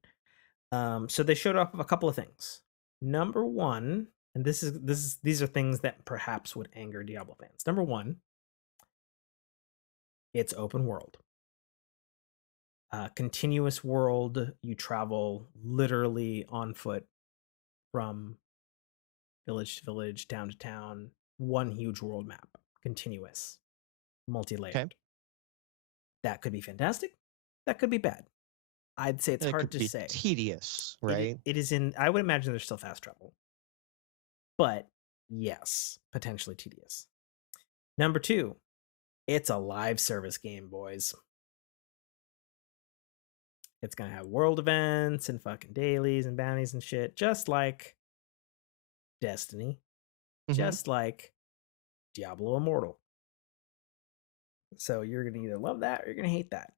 So they showed off a couple of things. Number one, and these are things that perhaps would anger Diablo fans. Number one, it's open world. Continuous world. You travel literally on foot from village to village, town to town. One huge world map, continuous, multi-layered. Okay. That could be fantastic. That could be bad. I'd say it's It hard could to be say. tedious, right? It is in. I would imagine there's still fast travel, but yes, potentially tedious. Number two, it's a live service game, boys. It's gonna have world events and fucking dailies and bounties and shit, just like Destiny, just like Diablo Immortal. So you're gonna either love that or you're gonna hate that.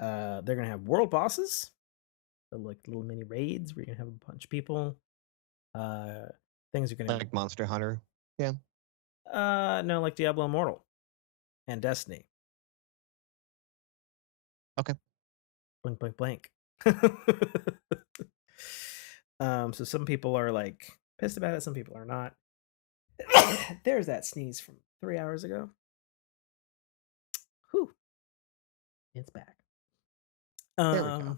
They're gonna have world bosses, so like little mini raids where you're gonna have a bunch of people. Things are gonna Like Monster Hunter. Yeah. no, like Diablo Immortal and Destiny. Okay. Blink, blink, blink. So some people are like pissed about it, some people are not. There's that sneeze from 3 hours ago. Whew. It's back. There we go.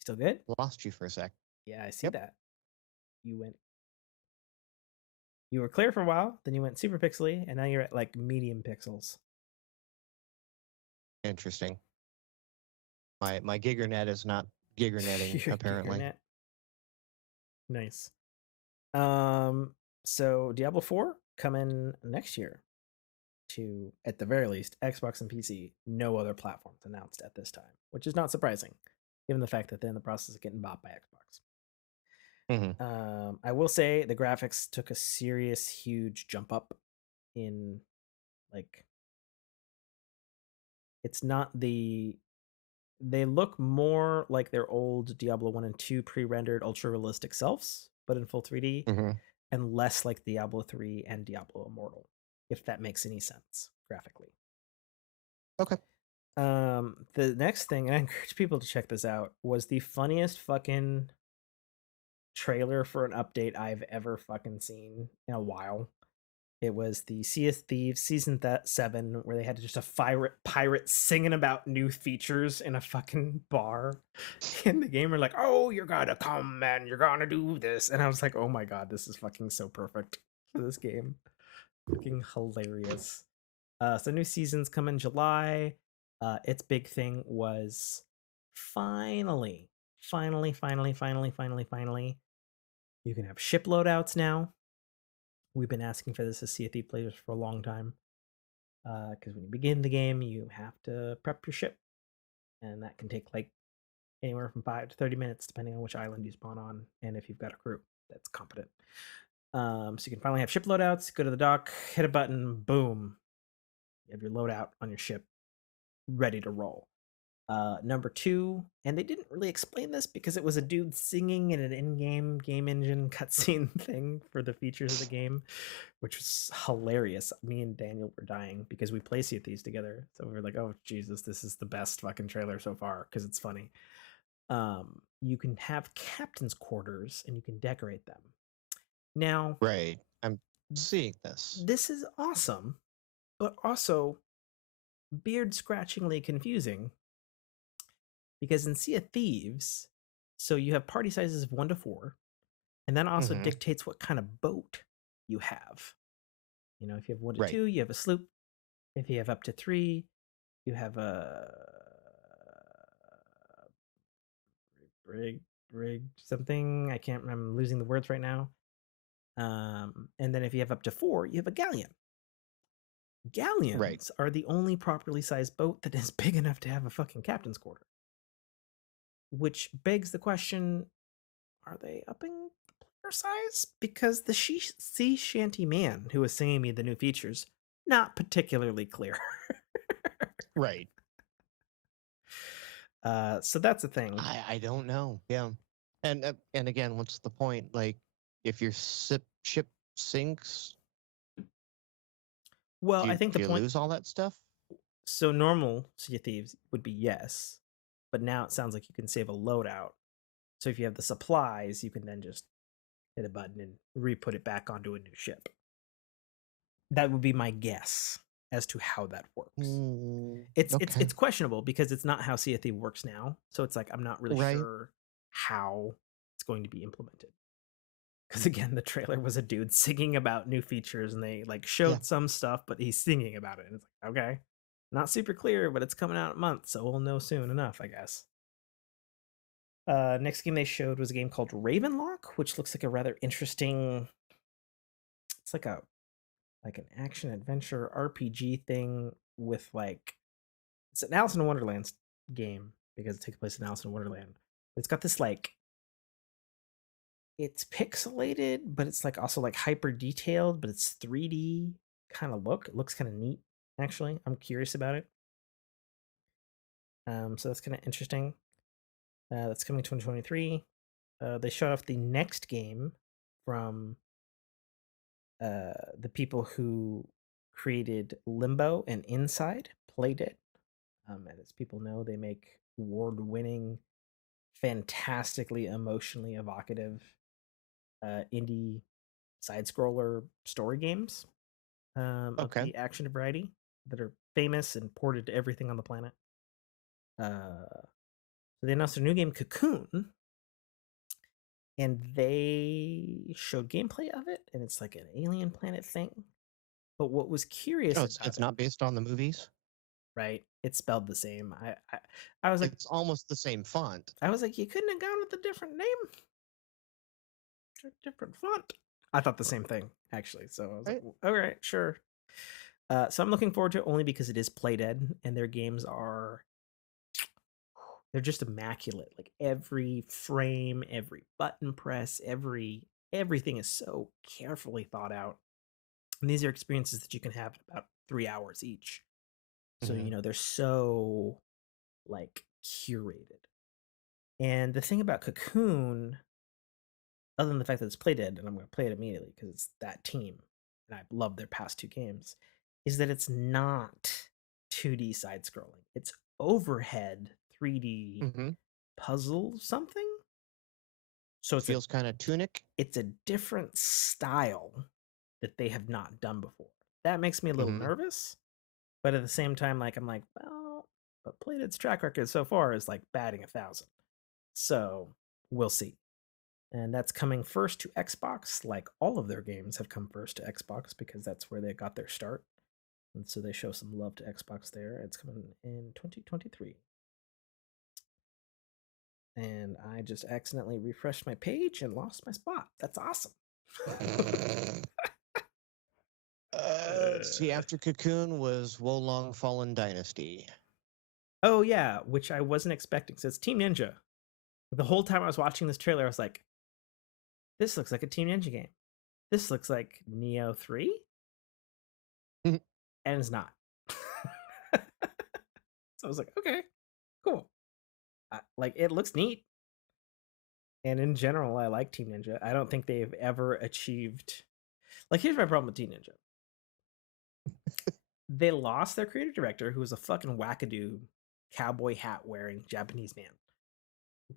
Still good? Lost you for a sec. Yeah, I see that. You were clear for a while, then you went super pixely, and now you're at like medium pixels. Interesting. My Gigernet is not Gigernetting, Your apparently. Gigernet. Nice. So Diablo 4 coming next year to, at the very least, Xbox and PC. No other platforms announced at this time, which is not surprising, given the fact that they're in the process of getting bought by Xbox. I will say the graphics took a serious, huge jump up in, like, it's not the, they look more like their old Diablo 1 and 2 pre-rendered ultra-realistic selves, but in full 3D, and less like Diablo 3 and Diablo Immortal, if that makes any sense graphically. Okay. The next thing, and I encourage people to check this out, was the funniest fucking trailer for an update I've ever fucking seen in a while. It was the Sea of Thieves season 7, where they had just a pirate singing about new features in a fucking bar. And the gamer like, oh, you're gonna come and you're gonna do this. And I was like, oh my god, this is fucking so perfect for this game. Fucking hilarious. So new seasons come in July. Its big thing was finally, you can have ship loadouts now. We've been asking for this as Sea of Thieves players for a long time. Because when you begin the game, you have to prep your ship. And that can take like anywhere from 5 to 30 minutes, depending on which island you spawn on and if you've got a crew that's competent. So you can finally have ship loadouts, go to the dock, hit a button, boom. You have your loadout on your ship ready to roll. Number 2, and they didn't really explain this because it was a dude singing in an in-game game engine cutscene thing for the features of the game, which was hilarious. Me and Daniel were dying because we play Sea of Thieves together, so we were like, "Oh Jesus, this is the best fucking trailer so far" because it's funny. You can have captain's quarters and you can decorate them. Now, right, I'm seeing this. This is awesome, but also beard-scratchingly confusing. Because in Sea of Thieves, so you have party sizes of 1 to 4, and that also dictates what kind of boat you have. You know, if you have 1 to 2, you have a sloop. If you have up to 3, you have a brig something. I can't remember. I'm losing the words right now. And then if you have up to 4, you have a galleon. Galleons are the only properly sized boat that is big enough to have a fucking captain's quarter. Which begs the question, are they upping the player size? Because the sea shanty man who was singing me the new features, not particularly clear. Right. So that's a thing. I don't know. Yeah. And again, what's the point? Like, if your ship sinks, well, I think do the you point, lose all that stuff? So normal Sea of Thieves would be yes, but now it sounds like you can save a loadout So if you have the supplies, you can then just hit a button and re-put it back onto a new ship. That would be my guess as to how that works. It's Okay. questionable because it's not how Sea of Thieves works now. So it's like I'm not really Right. sure how it's going to be implemented. Because again, the trailer was a dude singing about new features, and they like showed some stuff, but he's singing about it, and it's like, okay, not super clear, but it's coming out in a month, so we'll know soon enough, I guess. Next game they showed was a game called Ravenlock, which looks like a rather interesting. It's like an action adventure RPG thing with like it's an Alice in Wonderland game because it takes place in Alice in Wonderland. It's got this like it's pixelated, but it's like also like hyper detailed, but it's 3D kind of look. It looks kind of neat, actually. I'm curious about it. So that's kind of interesting. That's coming 2023. They showed off the next game from the people who created Limbo and Inside, played it. And as people know, they make award-winning, fantastically emotionally evocative indie side-scroller story games of the action variety that are famous and ported to everything on the planet. So they announced a new game, Cocoon, and they showed gameplay of it, and it's like an alien planet thing. But what was curious about it's not based on the movies, right? It's spelled the same. I was like, it's almost the same font. I was like, you couldn't have gone with a different name, different font. I thought the same thing actually. So I was like, all right, sure. So I'm looking forward to it only because it is Playdead, and their games are they're just immaculate. Like every frame, every button press, everything is so carefully thought out. And these are experiences that you can have in about 3 hours each. So, they're so like curated. And the thing about Cocoon, other than the fact that it's Playdead, and I'm going to play it immediately because it's that team, and I love their past 2 games, is that it's not 2D side scrolling. It's overhead 3D puzzle something. So it feels kind of Tunic. It's a different style that they have not done before. That makes me a little nervous, but at the same time, like I'm like, well, but Playdead's track record so far is like batting 1,000. So we'll see. And that's coming first to Xbox, like all of their games have come first to Xbox because that's where they got their start. And so they show some love to Xbox there. It's coming in 2023. And I just accidentally refreshed my page and lost my spot. That's awesome. See, after Cocoon was Wolong Fallen Dynasty. Oh, yeah, which I wasn't expecting. So it's Team Ninja. The whole time I was watching this trailer, I was like, this looks like a Team Ninja game. This looks like Neo 3? And it's not. So I was like, okay, cool. Like, it looks neat. And in general, I like Team Ninja. I don't think they've ever achieved... Like, here's my problem with Team Ninja. They lost their creative director, who was a fucking wackadoo, cowboy hat wearing Japanese man.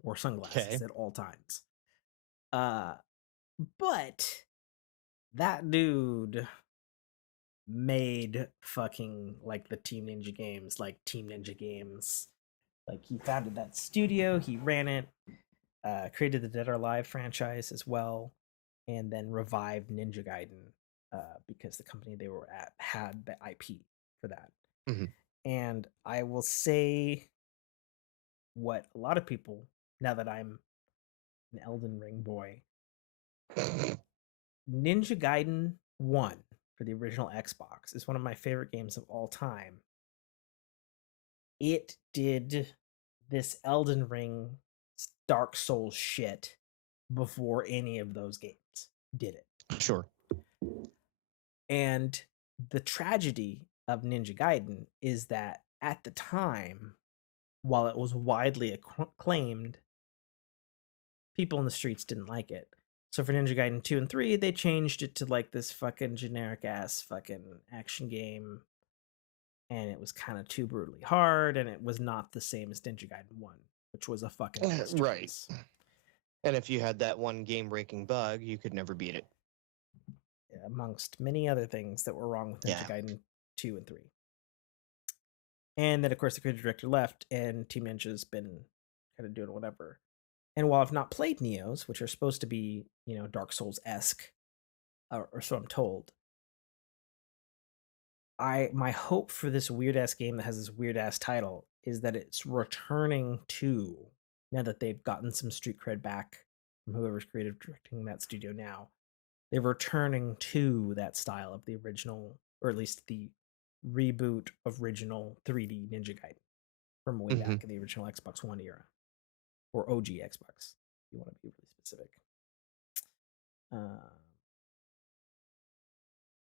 Wore sunglasses at all times. But that dude made fucking like the Team Ninja games, like Team Ninja games. Like he founded that studio, he ran it, created the Dead or Alive franchise as well, and then revived Ninja Gaiden because the company they were at had the IP for that. And I will say what a lot of people, now that I'm an Elden Ring boy, Ninja Gaiden 1 for the original Xbox is one of my favorite games of all time. It did this Elden Ring Dark Souls shit before any of those games did it. Sure. And the tragedy of Ninja Gaiden is that at the time, while it was widely acclaimed, people in the streets didn't like it. So for Ninja Gaiden 2 and 3, they changed it to like this fucking generic ass fucking action game. And it was kind of too brutally hard, and it was not the same as Ninja Gaiden 1, which was a fucking masterpiece. Right. And if you had that one game-breaking bug, you could never beat it. amongst many other things that were wrong with Ninja Yeah. Gaiden 2 and 3. And then, of course, the creative director left, and Team Ninja's been kind of doing whatever. And while I've not played Neos, which are supposed to be, Dark Souls-esque, or so I'm told, my hope for this weird-ass game that has this weird-ass title is that it's returning to, now that they've gotten some street cred back from whoever's creative directing that studio now, they're returning to that style of the original, or at least the reboot of original 3D Ninja Gaiden from way back in the original Xbox One era, or OG Xbox, if you want to be really specific.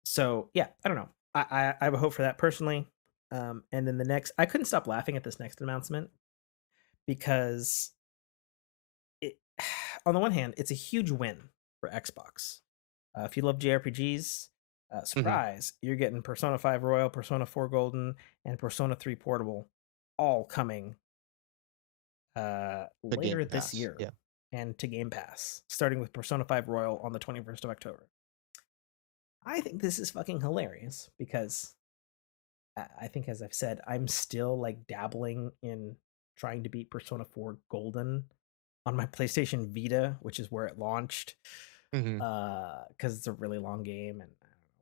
So yeah, I don't know. I have a hope for that personally. And then the next, I couldn't stop laughing at this next announcement because it, on the one hand, it's a huge win for Xbox. If you love JRPGs, surprise, you're getting Persona 5 Royal, Persona 4 Golden, and Persona 3 Portable, all coming later this year, and to Game Pass, starting with Persona 5 Royal on the 21st of October. I think this is fucking hilarious because I think, as I've said, I'm still like dabbling in trying to beat Persona 4 Golden on my PlayStation Vita, which is where it launched, because it's a really long game and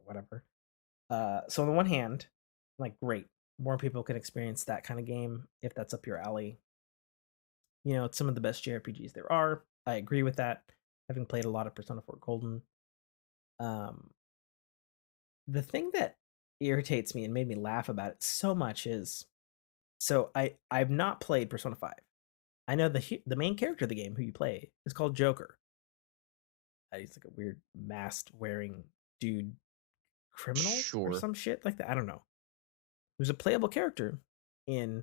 whatever. So on the one hand, I'm like, great, more people can experience that kind of game if that's up your alley. It's some of the best JRPGs there are. I agree with that, having played a lot of Persona 4 Golden. The thing that irritates me and made me laugh about it so much is, so I've not played Persona 5. I know the main character of the game who you play is called Joker. He's like a weird masked wearing dude, criminal or some shit like that. I don't know. Who's a playable character in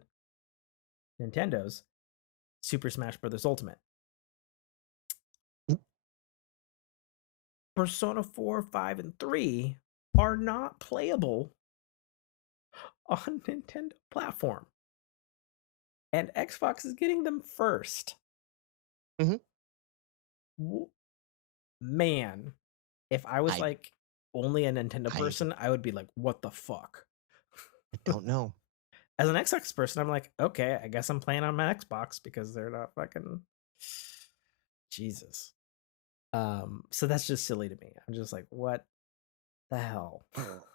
Nintendo's Super Smash Bros. Ultimate. Persona 4, 5, and 3 are not playable on Nintendo platform. And Xbox is getting them first. Man, if I was like only a Nintendo person, I would be like, what the fuck? I don't know. As an Xbox person, I'm like, okay, I guess I'm playing on my Xbox because they're not fucking Jesus. So that's just silly to me. I'm just like, what the hell?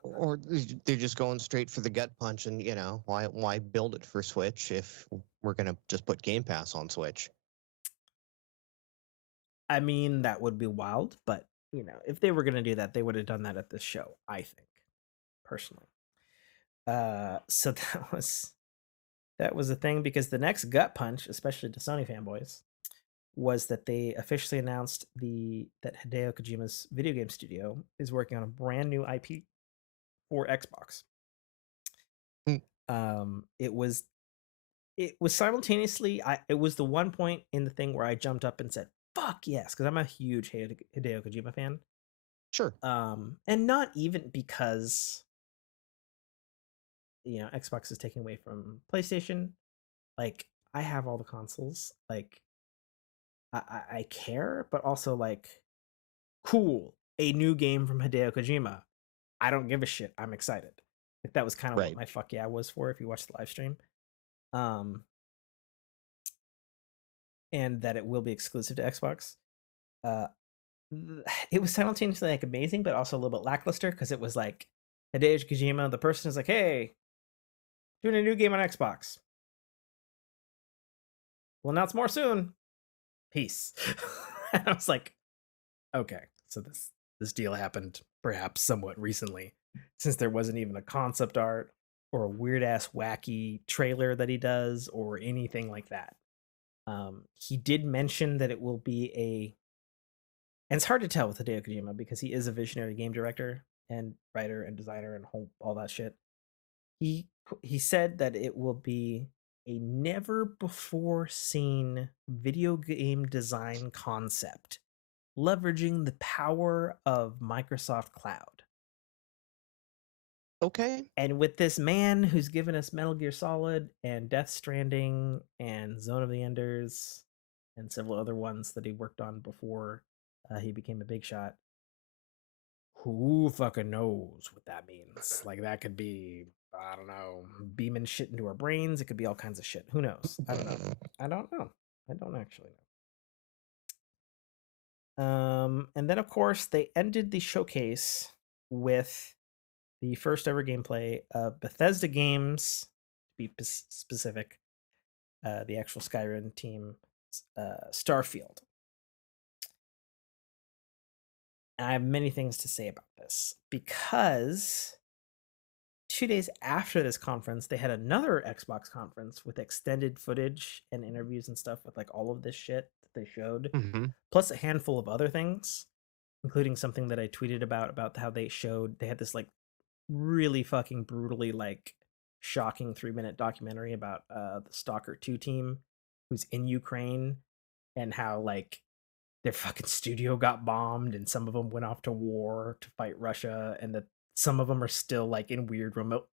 Or they're just going straight for the gut punch, and why build it for Switch if we're gonna just put Game Pass on Switch? I mean, that would be wild, but if they were gonna do that, they would have done that at this show, I think, personally. So that was a thing, because the next gut punch, especially to Sony fanboys, was that they officially announced that Hideo Kojima's video game studio is working on a brand new IP for Xbox. It was simultaneously, it was the one point in the thing where I jumped up and said, fuck yes, because I'm a huge Hideo Kojima fan. Sure. And not even because Xbox is taking away from PlayStation. Like, I have all the consoles. Like, I care, but also like, cool, a new game from Hideo Kojima. I don't give a shit. I'm excited. Like, that was kind of what my fuck yeah was for, if you watch the live stream. And that it will be exclusive to Xbox. It was simultaneously like amazing, but also a little bit lackluster, because it was like Hideo Kojima, the person is like, hey, doing a new game on Xbox. We'll announce more soon. Peace. And I was like, okay, so this deal happened perhaps somewhat recently, since there wasn't even a concept art or a weird ass wacky trailer that he does or anything like that. He did mention that it will be and it's hard to tell with Hideo Kojima because he is a visionary game director and writer and designer and all that shit. He said that it will be a never before seen video game design concept, leveraging the power of Microsoft Cloud. Okay. And with this man who's given us Metal Gear Solid and Death Stranding and Zone of the Enders and several other ones that he worked on before he became a big shot. Who fucking knows what that means? Like, that could be, I don't know, beaming shit into our brains. It could be all kinds of shit. Who knows? I don't know. I don't know. I don't actually know. And then, of course, they ended the showcase with the first ever gameplay of Bethesda games, to be specific, the actual Skyrim team, Starfield. And I have many things to say about this because 2 days after this conference, they had another Xbox conference with extended footage and interviews and stuff with like all of this shit that they showed, plus a handful of other things, including something that I tweeted about how they had this like really fucking brutally like shocking 3-minute documentary about the Stalker 2 team who's in Ukraine and how like their fucking studio got bombed and some of them went off to war to fight Russia and that some of them are still like in weird remote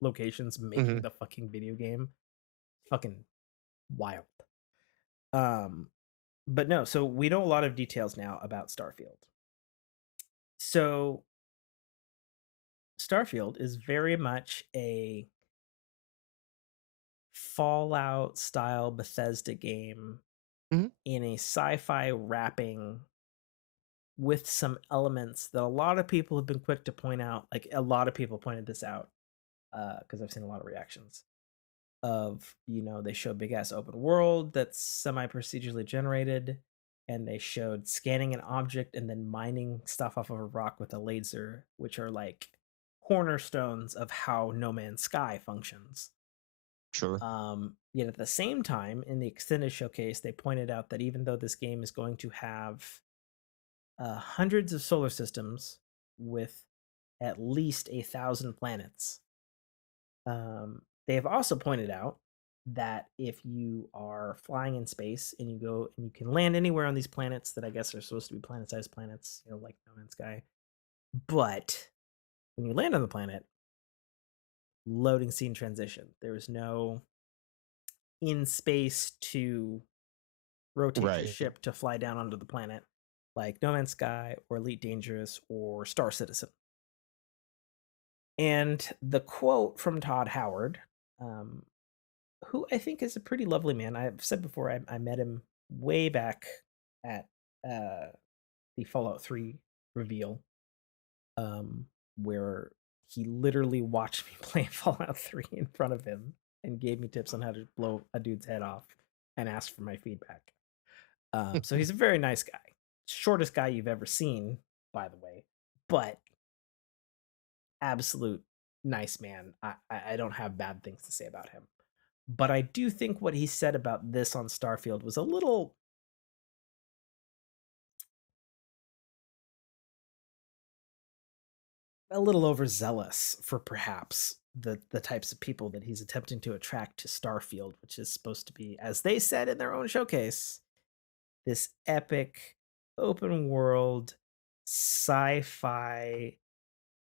locations making the fucking video game. Fucking wild. But no, so we know a lot of details now about Starfield. So Starfield is very much a Fallout style Bethesda game in a sci-fi wrapping with some elements that a lot of people have been quick to point out. Like a lot of people pointed this out because I've seen a lot of reactions of, they show big ass open world that's semi-procedurally generated, and they showed scanning an object and then mining stuff off of a rock with a laser, which are like cornerstones of how No Man's Sky functions. Sure. Yet at the same time, in the extended showcase, they pointed out that even though this game is going to have hundreds of solar systems with at least 1,000 planets, they have also pointed out that if you are flying in space and you go and you can land anywhere on these planets that I guess are supposed to be planet-sized planets, like No Man's Sky, but when you land on the planet, loading scene transition. There is no in space to rotate your ship to fly down onto the planet like No Man's Sky or Elite Dangerous or Star Citizen. And the quote from Todd Howard, who I think is a pretty lovely man. I've said before, I met him way back at the Fallout 3 reveal, where he literally watched me play Fallout 3 in front of him and gave me tips on how to blow a dude's head off and asked for my feedback. So he's a very nice guy. Shortest guy you've ever seen, by the way, but absolute nice man. I don't have bad things to say about him. But I do think what he said about this on Starfield was a little overzealous for perhaps the types of people that he's attempting to attract to Starfield, which is supposed to be, as they said in their own showcase, this epic open world sci-fi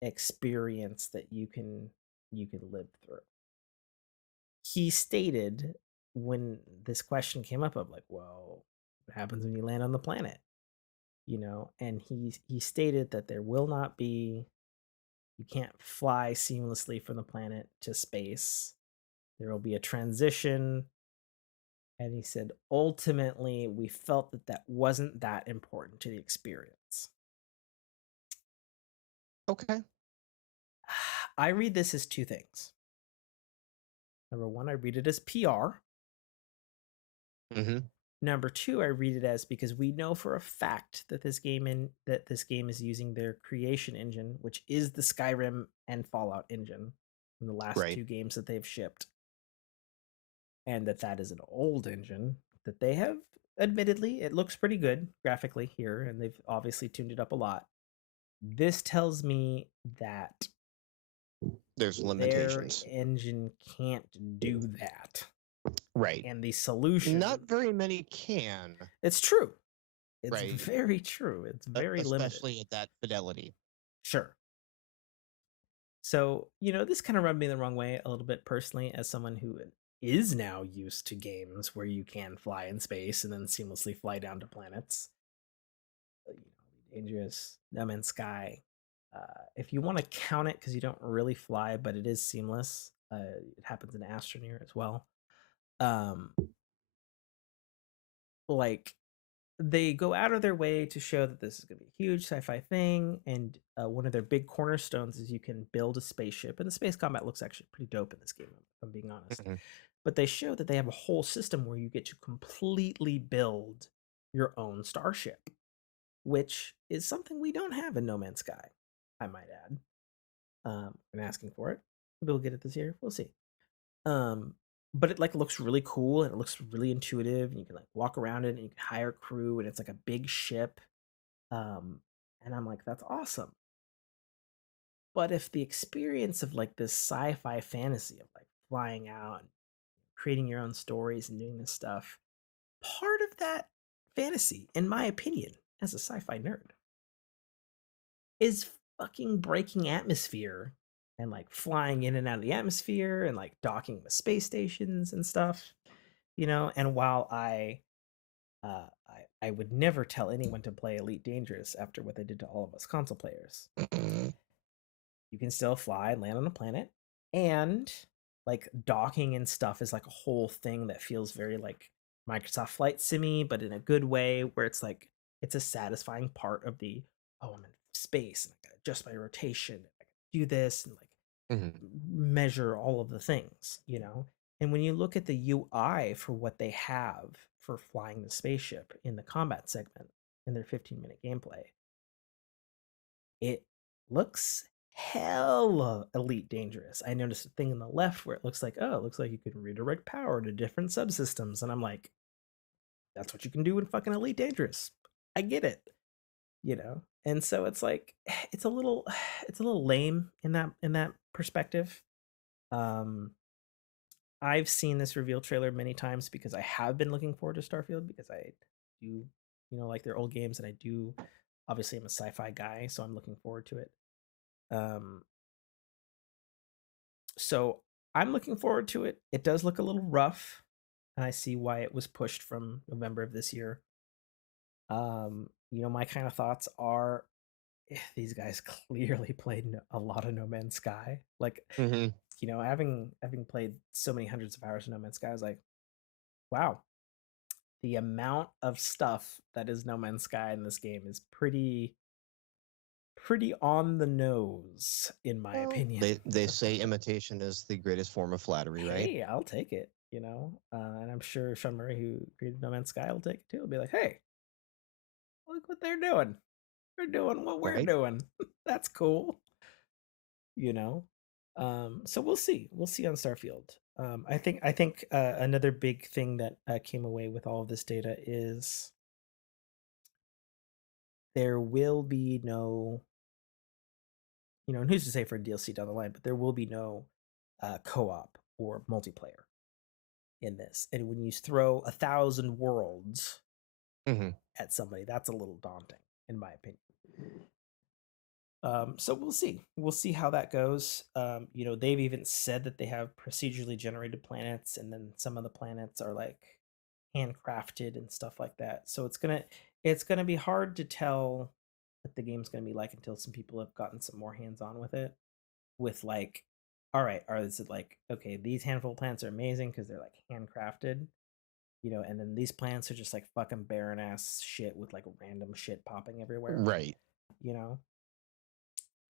experience that you can live through. He stated when this question came up of like, well, what happens when you land on the planet? And he stated that there will not be, you can't fly seamlessly from the planet to space. There will be a transition. And he said, ultimately, we felt that wasn't that important to the experience. Okay. I read this as two things. Number one, I read it as PR. Number two, I read it as because we know for a fact that this game is using their creation engine, which is the Skyrim and Fallout engine in the last two games that they've shipped. And that is an old engine that they have, admittedly, it looks pretty good graphically here, and they've obviously tuned it up a lot. This tells me that there's limitations. Their engine can't do that. Right. And the solution... Not very many can. It's true. It's very true. It's very limited. Especially at that fidelity. Sure. So, this kind of rubbed me the wrong way a little bit personally as someone who is now used to games where you can fly in space and then seamlessly fly down to planets. Dangerous, No Man's Sky. If you want to count it, because you don't really fly, but it is seamless. It happens in Astroneer as well. Um, like they go out of their way to show that this is going to be a huge sci-fi thing, and one of their big cornerstones is you can build a spaceship, and the space combat looks actually pretty dope in this game, if I'm being honest. Mhm. But they show that they have a whole system where you get to completely build your own starship, which is something we don't have in No Man's Sky, I might add. I'm asking for it. Maybe we'll get it this year. We'll see. Um, but it like looks really cool and it looks really intuitive, and you can like walk around it and you can hire crew, and it's like a big ship. Um, and I'm like, that's awesome. But if the experience of like this sci-fi fantasy of like flying out and creating your own stories and doing this stuff, part of that fantasy, in my opinion, as a sci-fi nerd, is fucking breaking atmosphere and like flying in and out of the atmosphere and like docking with space stations and stuff, And while I would never tell anyone to play Elite Dangerous after what they did to all of us console players, you can still fly and land on a planet, and like docking and stuff is like a whole thing that feels very like Microsoft Flight Simi, but in a good way, where it's like it's a satisfying part of the, oh, I'm in space and I gotta adjust my rotation, I can do this and like Mhm. measure all of the things. And when you look at the UI for what they have for flying the spaceship in the combat segment in their 15-minute gameplay, it looks hella Elite Dangerous. I noticed a thing in the left where it looks like, oh, it looks like you can redirect power to different subsystems. And I'm like, that's what you can do in fucking Elite Dangerous. I get it. And so it's like it's a little it's a little lame in that perspective. Um I've seen this reveal trailer many times because I have been looking forward to Starfield, because I do, like their old games, and I do obviously I'm a sci-fi guy, so I'm looking forward to it. Um So I'm looking forward to it. It does look a little rough, and I see why it was pushed from November of this year. My kind of thoughts are, these guys clearly played a lot of No Man's Sky. Like, Mhm. having played so many hundreds of hours of No Man's Sky, I was like, wow, the amount of stuff that is No Man's Sky in this game is pretty on the nose, in my Well, opinion. they say imitation is the greatest form of flattery, right? Hey, I'll take it. And I'm sure Sean Murray, who created No Man's Sky, will take it too. He'll be like, hey, look what they're doing. They're doing what we're Right? doing. That's cool, you know. So we'll see. We'll see on Starfield. I think another big thing that came away with all of this data is there will be no, and who's to say for a DLC down the line, but there will be no co-op or multiplayer in this. And when you throw 1,000 worlds Mhm. at somebody, that's a little daunting, in my opinion. So we'll see. We'll see how that goes. They've even said that they have procedurally generated planets, and then some of the planets are like handcrafted and stuff like that. So it's gonna be hard to tell what the game's gonna be like until some people have gotten some more hands on with it. With like, all right, is it like, okay, these handful of plants are amazing because they're like handcrafted, and then these plants are just like fucking barren ass shit with like random shit popping everywhere, Right. you know,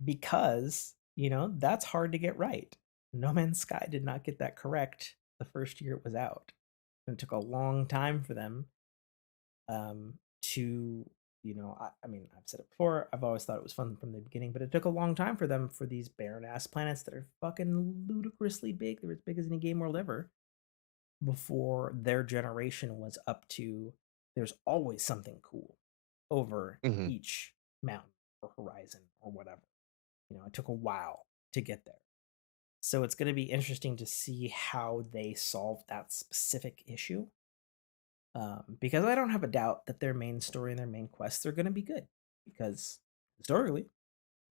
because, that's hard to get right. No Man's Sky did not get that correct the first year it was out. And it took a long time for them to, I mean, I've said it before, I've always thought it was fun from the beginning, but it took a long time for them for these barren ass planets that are fucking ludicrously big. They're as big as any game world ever, before their generation was up to, there's always something cool over Mhm. each mountain or horizon or whatever. It took a while to get there. So it's going to be interesting to see how they solve that specific issue. Because I don't have a doubt that their main story and their main quests are going to be good, because historically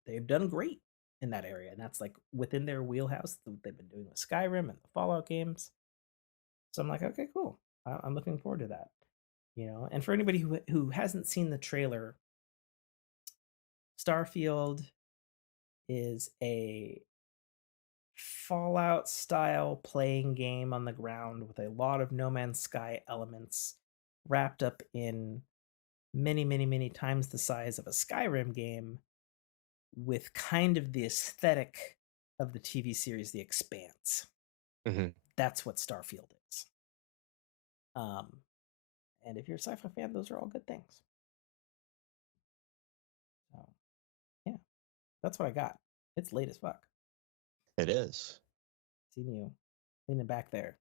they've done great in that area, and that's like within their wheelhouse. They've been doing with Skyrim and the Fallout games. So I'm like, okay, cool. I'm looking forward to that. You know, and for anybody who hasn't seen the trailer, Starfield is a Fallout style playing game on the ground with a lot of No Man's Sky elements wrapped up in many, many, many times the size of a Skyrim game, with kind of the aesthetic of the TV series The Expanse. Mm-hmm. That's what Starfield is. And if you're a sci-fi fan, those are all good things. So, yeah, that's what I got. It's late as fuck. It is. Seeing you leaning back there,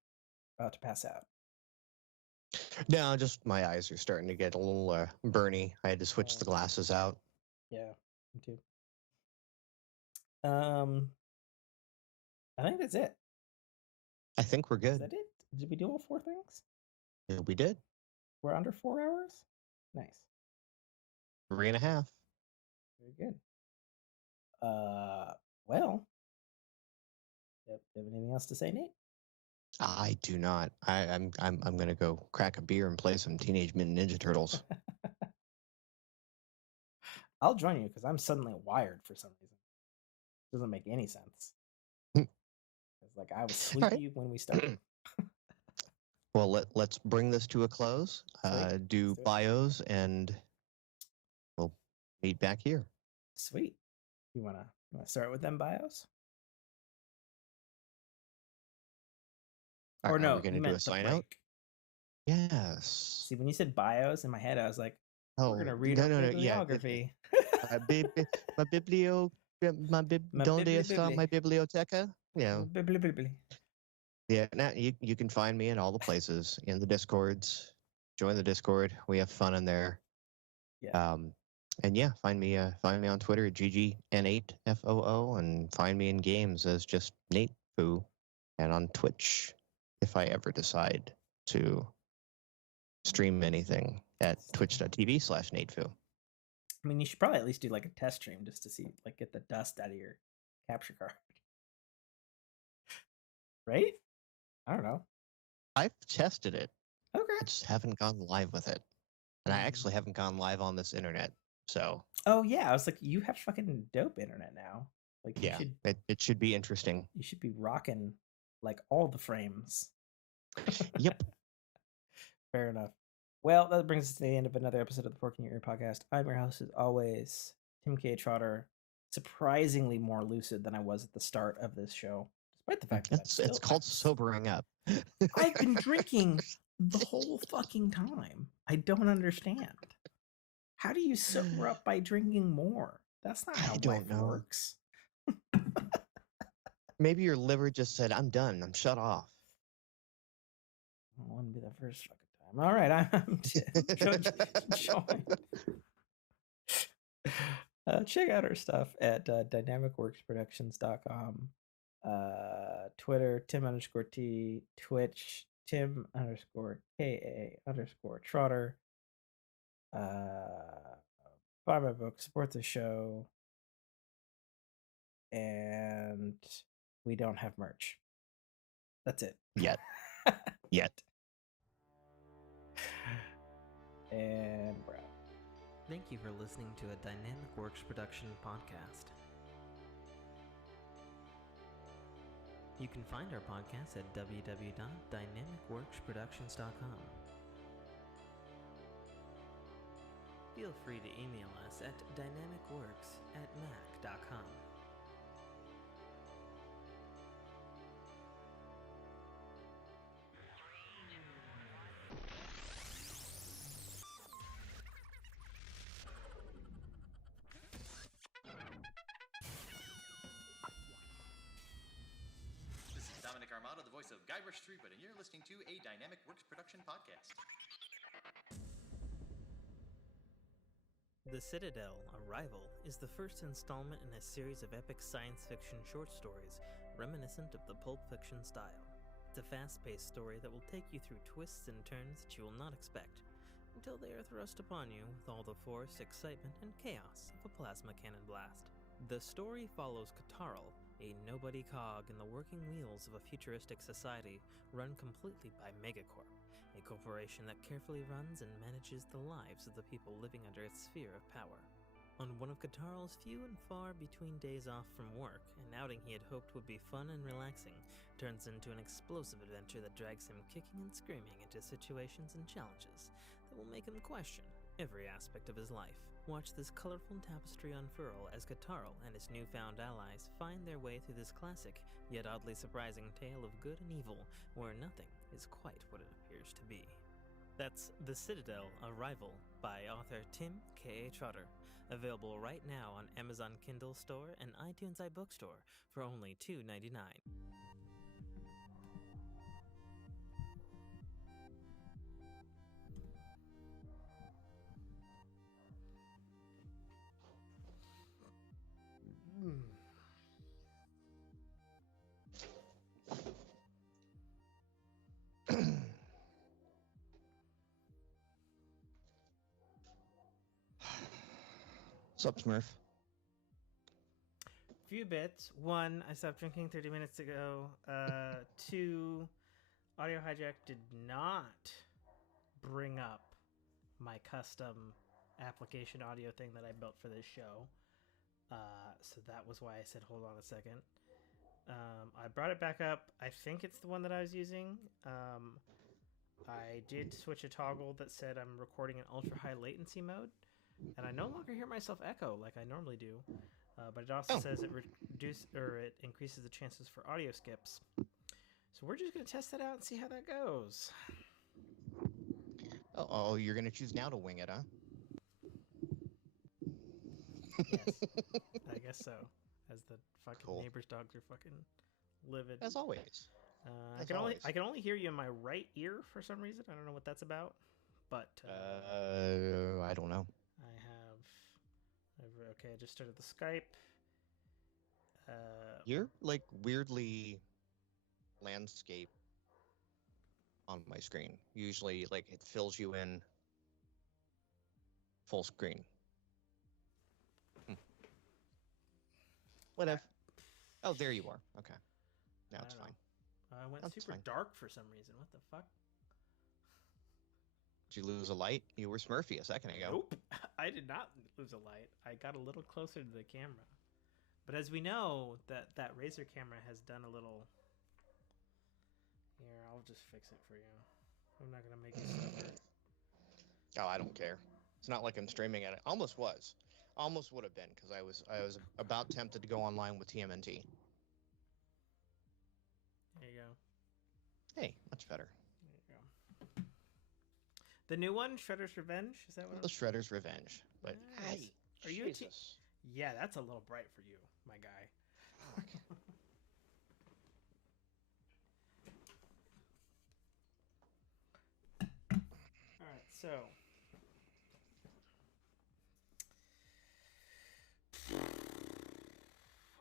about to pass out. No, just my eyes are starting to get a little burny. I had to switch the glasses out. Yeah, me too. I think that's it. I think we're Is good. that it? Did we do all 4 things? Yeah, we did. We're under 4 hours? Nice. 3.5. Very good. Well, you have anything else to say, Nate? I do not. I'm gonna go crack a beer and play some Teenage Mutant Ninja Turtles. I'll join you because I'm suddenly wired for some reason. Doesn't make any sense. Hmm. It's like I was All right. sleepy when we started. Well, let's bring this to a close. Sweet. Do Let's do it. bios, and we'll meet back here. Sweet. You wanna start with them bios? Or Are no, we gonna you do a meant the sign out? break. Yes. See, when you said bios in my head, I was like, Oh, we're gonna read no, our no, no. Yeah. bibliography. My biblio, donde está my biblioteca? Yeah. Yeah. Now you can find me in all the places, in the Discords. Join the Discord. We have fun in there. Yeah. And yeah, find me on Twitter at GGN8FOO, and find me in games as just Nate Foo, and on Twitch if I ever decide to stream anything at twitch.tv/NateFoo. I mean, you should probably at least do like a test stream just to see, like, get the dust out of your capture card. Right? I don't know. I've tested it. Okay. I just haven't gone live with it. And I actually haven't gone live on this internet. So. Oh, yeah. I was like, you have fucking dope internet now. Like, yeah, it should be interesting. You should be rocking, like, all the frames. Yep. Fair enough. Well, that brings us to the end of another episode of the Fork in Your Ear podcast. I'm your host, as always, Tim K. Trotter. Surprisingly more lucid than I was at the start of this show, despite the fact that it's called sobering up. I've been drinking the whole fucking time. I don't understand. How do you sober up by drinking more? That's not how life works. Maybe your liver just said, "I'm done. I'm shut off." I want to be the first fucking time. All right, I'm joined. Check out our stuff at Dynamicworksproductions.com. Twitter, Tim_T, Twitch, Tim_KA_Trotter. Buy my book, support the show. And we don't have merch. That's it. Yet. And we're out. Thank you for listening to a Dynamic Works production podcast. You can find our podcast at www.dynamicworksproductions.com. Feel free to email us at dynamicworks@mac.com. Armado, the voice of Guybrush Threepwood, and you're listening to a Dynamic Works production podcast. The Citadel, Arrival, is the first installment in a series of epic science fiction short stories reminiscent of the Pulp Fiction style. It's a fast-paced story that will take you through twists and turns that you will not expect, until they are thrust upon you with all the force, excitement, and chaos of a plasma cannon blast. The story follows Katarl, a nobody cog in the working wheels of a futuristic society run completely by Megacorp, a corporation that carefully runs and manages the lives of the people living under its sphere of power. On one of Katarl's few and far between days off from work, an outing he had hoped would be fun and relaxing turns into an explosive adventure that drags him kicking and screaming into situations and challenges that will make him question every aspect of his life. Watch this colorful tapestry unfurl as Katarl and his newfound allies find their way through this classic, yet oddly surprising tale of good and evil, where nothing is quite what it appears to be. That's The Citadel Arrival by author Tim K. Trotter, available right now on Amazon Kindle Store and iTunes iBookstore for only $2.99. What's up, Smurf? Few bits. One, I stopped drinking 30 minutes ago. Two, Audio Hijack did not bring up my custom application audio thing that I built for this show. So that was why I said hold on a second. I brought it back up. I think it's the one that I was using. I did switch a toggle that said I'm recording in ultra high latency mode, and I no longer hear myself echo like I normally do. But it also says it it increases the chances for audio skips. So we're just gonna test that out and see how that goes. Oh, you're gonna choose now to wing it, huh? Yes, I guess so. As the fucking Cool. neighbor's dogs are fucking livid. As always. I can only hear you in my right ear for some reason. I don't know what that's about, but I don't know. Okay, I just started the Skype. You're like weirdly landscape on my screen. Usually, like it fills you in full screen. Whatever. Oh, there you are. Okay, now it's fine. I went That's super fine. dark for some reason. What the fuck? Did you lose a light? You were Smurfy a second ago. Nope, I did not lose a light. I got a little closer to the camera. But as we know, that Razer camera has done a little... Here, I'll just fix it for you. I'm not going to make you suffer. Oh, I don't care. It's not like I'm streaming at it. Almost was. Almost would have been, because I was about tempted to go online with TMNT. There you go. Hey, much better. There you go. The new one, Shredder's Revenge? Is that what The Shredder's Revenge. But Nice. hey, Are you a Jesus. Yeah, that's a little bright for you, my guy. All right, so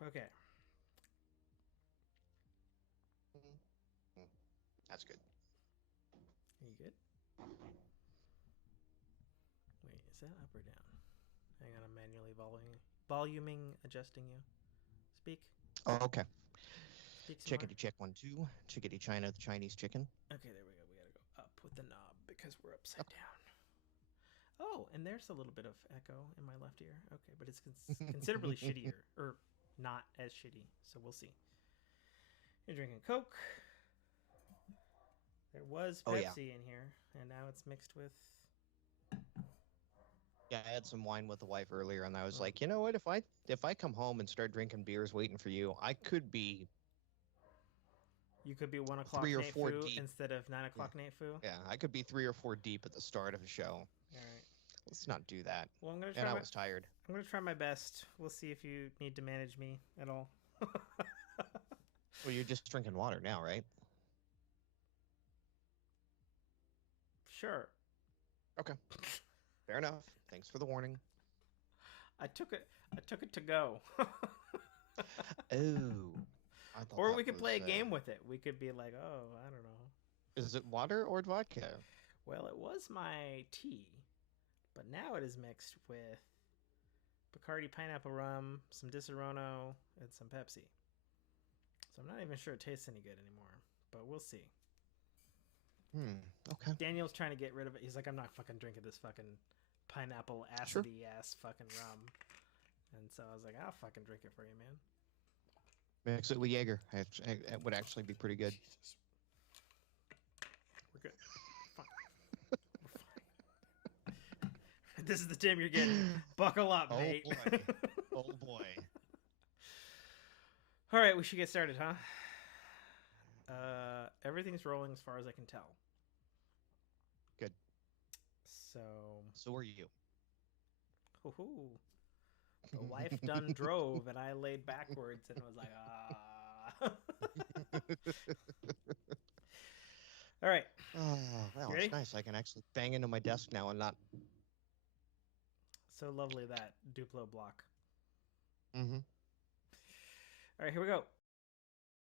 okay. That's good. Are you good? Wait, is that up or down? Hang on, I'm manually voluming adjusting you. Speak. Oh, okay. Speak some Chickadee check 1 2. Chickadee China, the Chinese chicken. more. Okay, there we go. We gotta go up with the knob because we're upside down. Oh, and there's a little bit of echo in my left ear. Okay, but it's considerably shittier, or not as shitty. So we'll see. You're drinking Coke. There was Pepsi in here, and now it's mixed with. Yeah, I had some wine with the wife earlier, and I was like, you know what? If I come home and start drinking beers waiting for you, I could be. You could be 1 o'clock 3 or Nate 4 Fu deep. instead of 9 o'clock Nate Fu. Yeah, I could be 3 or 4 deep at the start of a show. All right. Let's not do that. Well, I'm gonna try. And I was tired. I'm gonna try my best. We'll see if you need to manage me at all. Well, you're just drinking water now, right? Sure. Okay. Fair enough. Thanks for the warning. I took it to go. Oh. Or we could play a game with it. We could be like, oh, I don't know. Is it water or vodka? Well, it was my tea, but now it is mixed with Bacardi pineapple rum, some Disaronno, and some Pepsi. So I'm not even sure it tastes any good anymore, but we'll see. Okay. Daniel's trying to get rid of it. He's like, I'm not fucking drinking this fucking pineapple acidy ass fucking rum. And so I was like, I'll fucking drink it for you, man. Mix it with Jaeger. It would actually be pretty good. Jesus. We're good. Fine. We're fine. This is the Tim you're getting. Buckle up, mate. Boy. Oh boy. All right, we should get started, huh? Everything's rolling as far as I can tell. Good. So are you. Hoo-hoo. The wife done drove, and I laid backwards and was like, All right. Oh, well, You ready? it's nice. I can actually bang into my desk now and not. So lovely, that Duplo block. Mm-hmm. All right, here we go.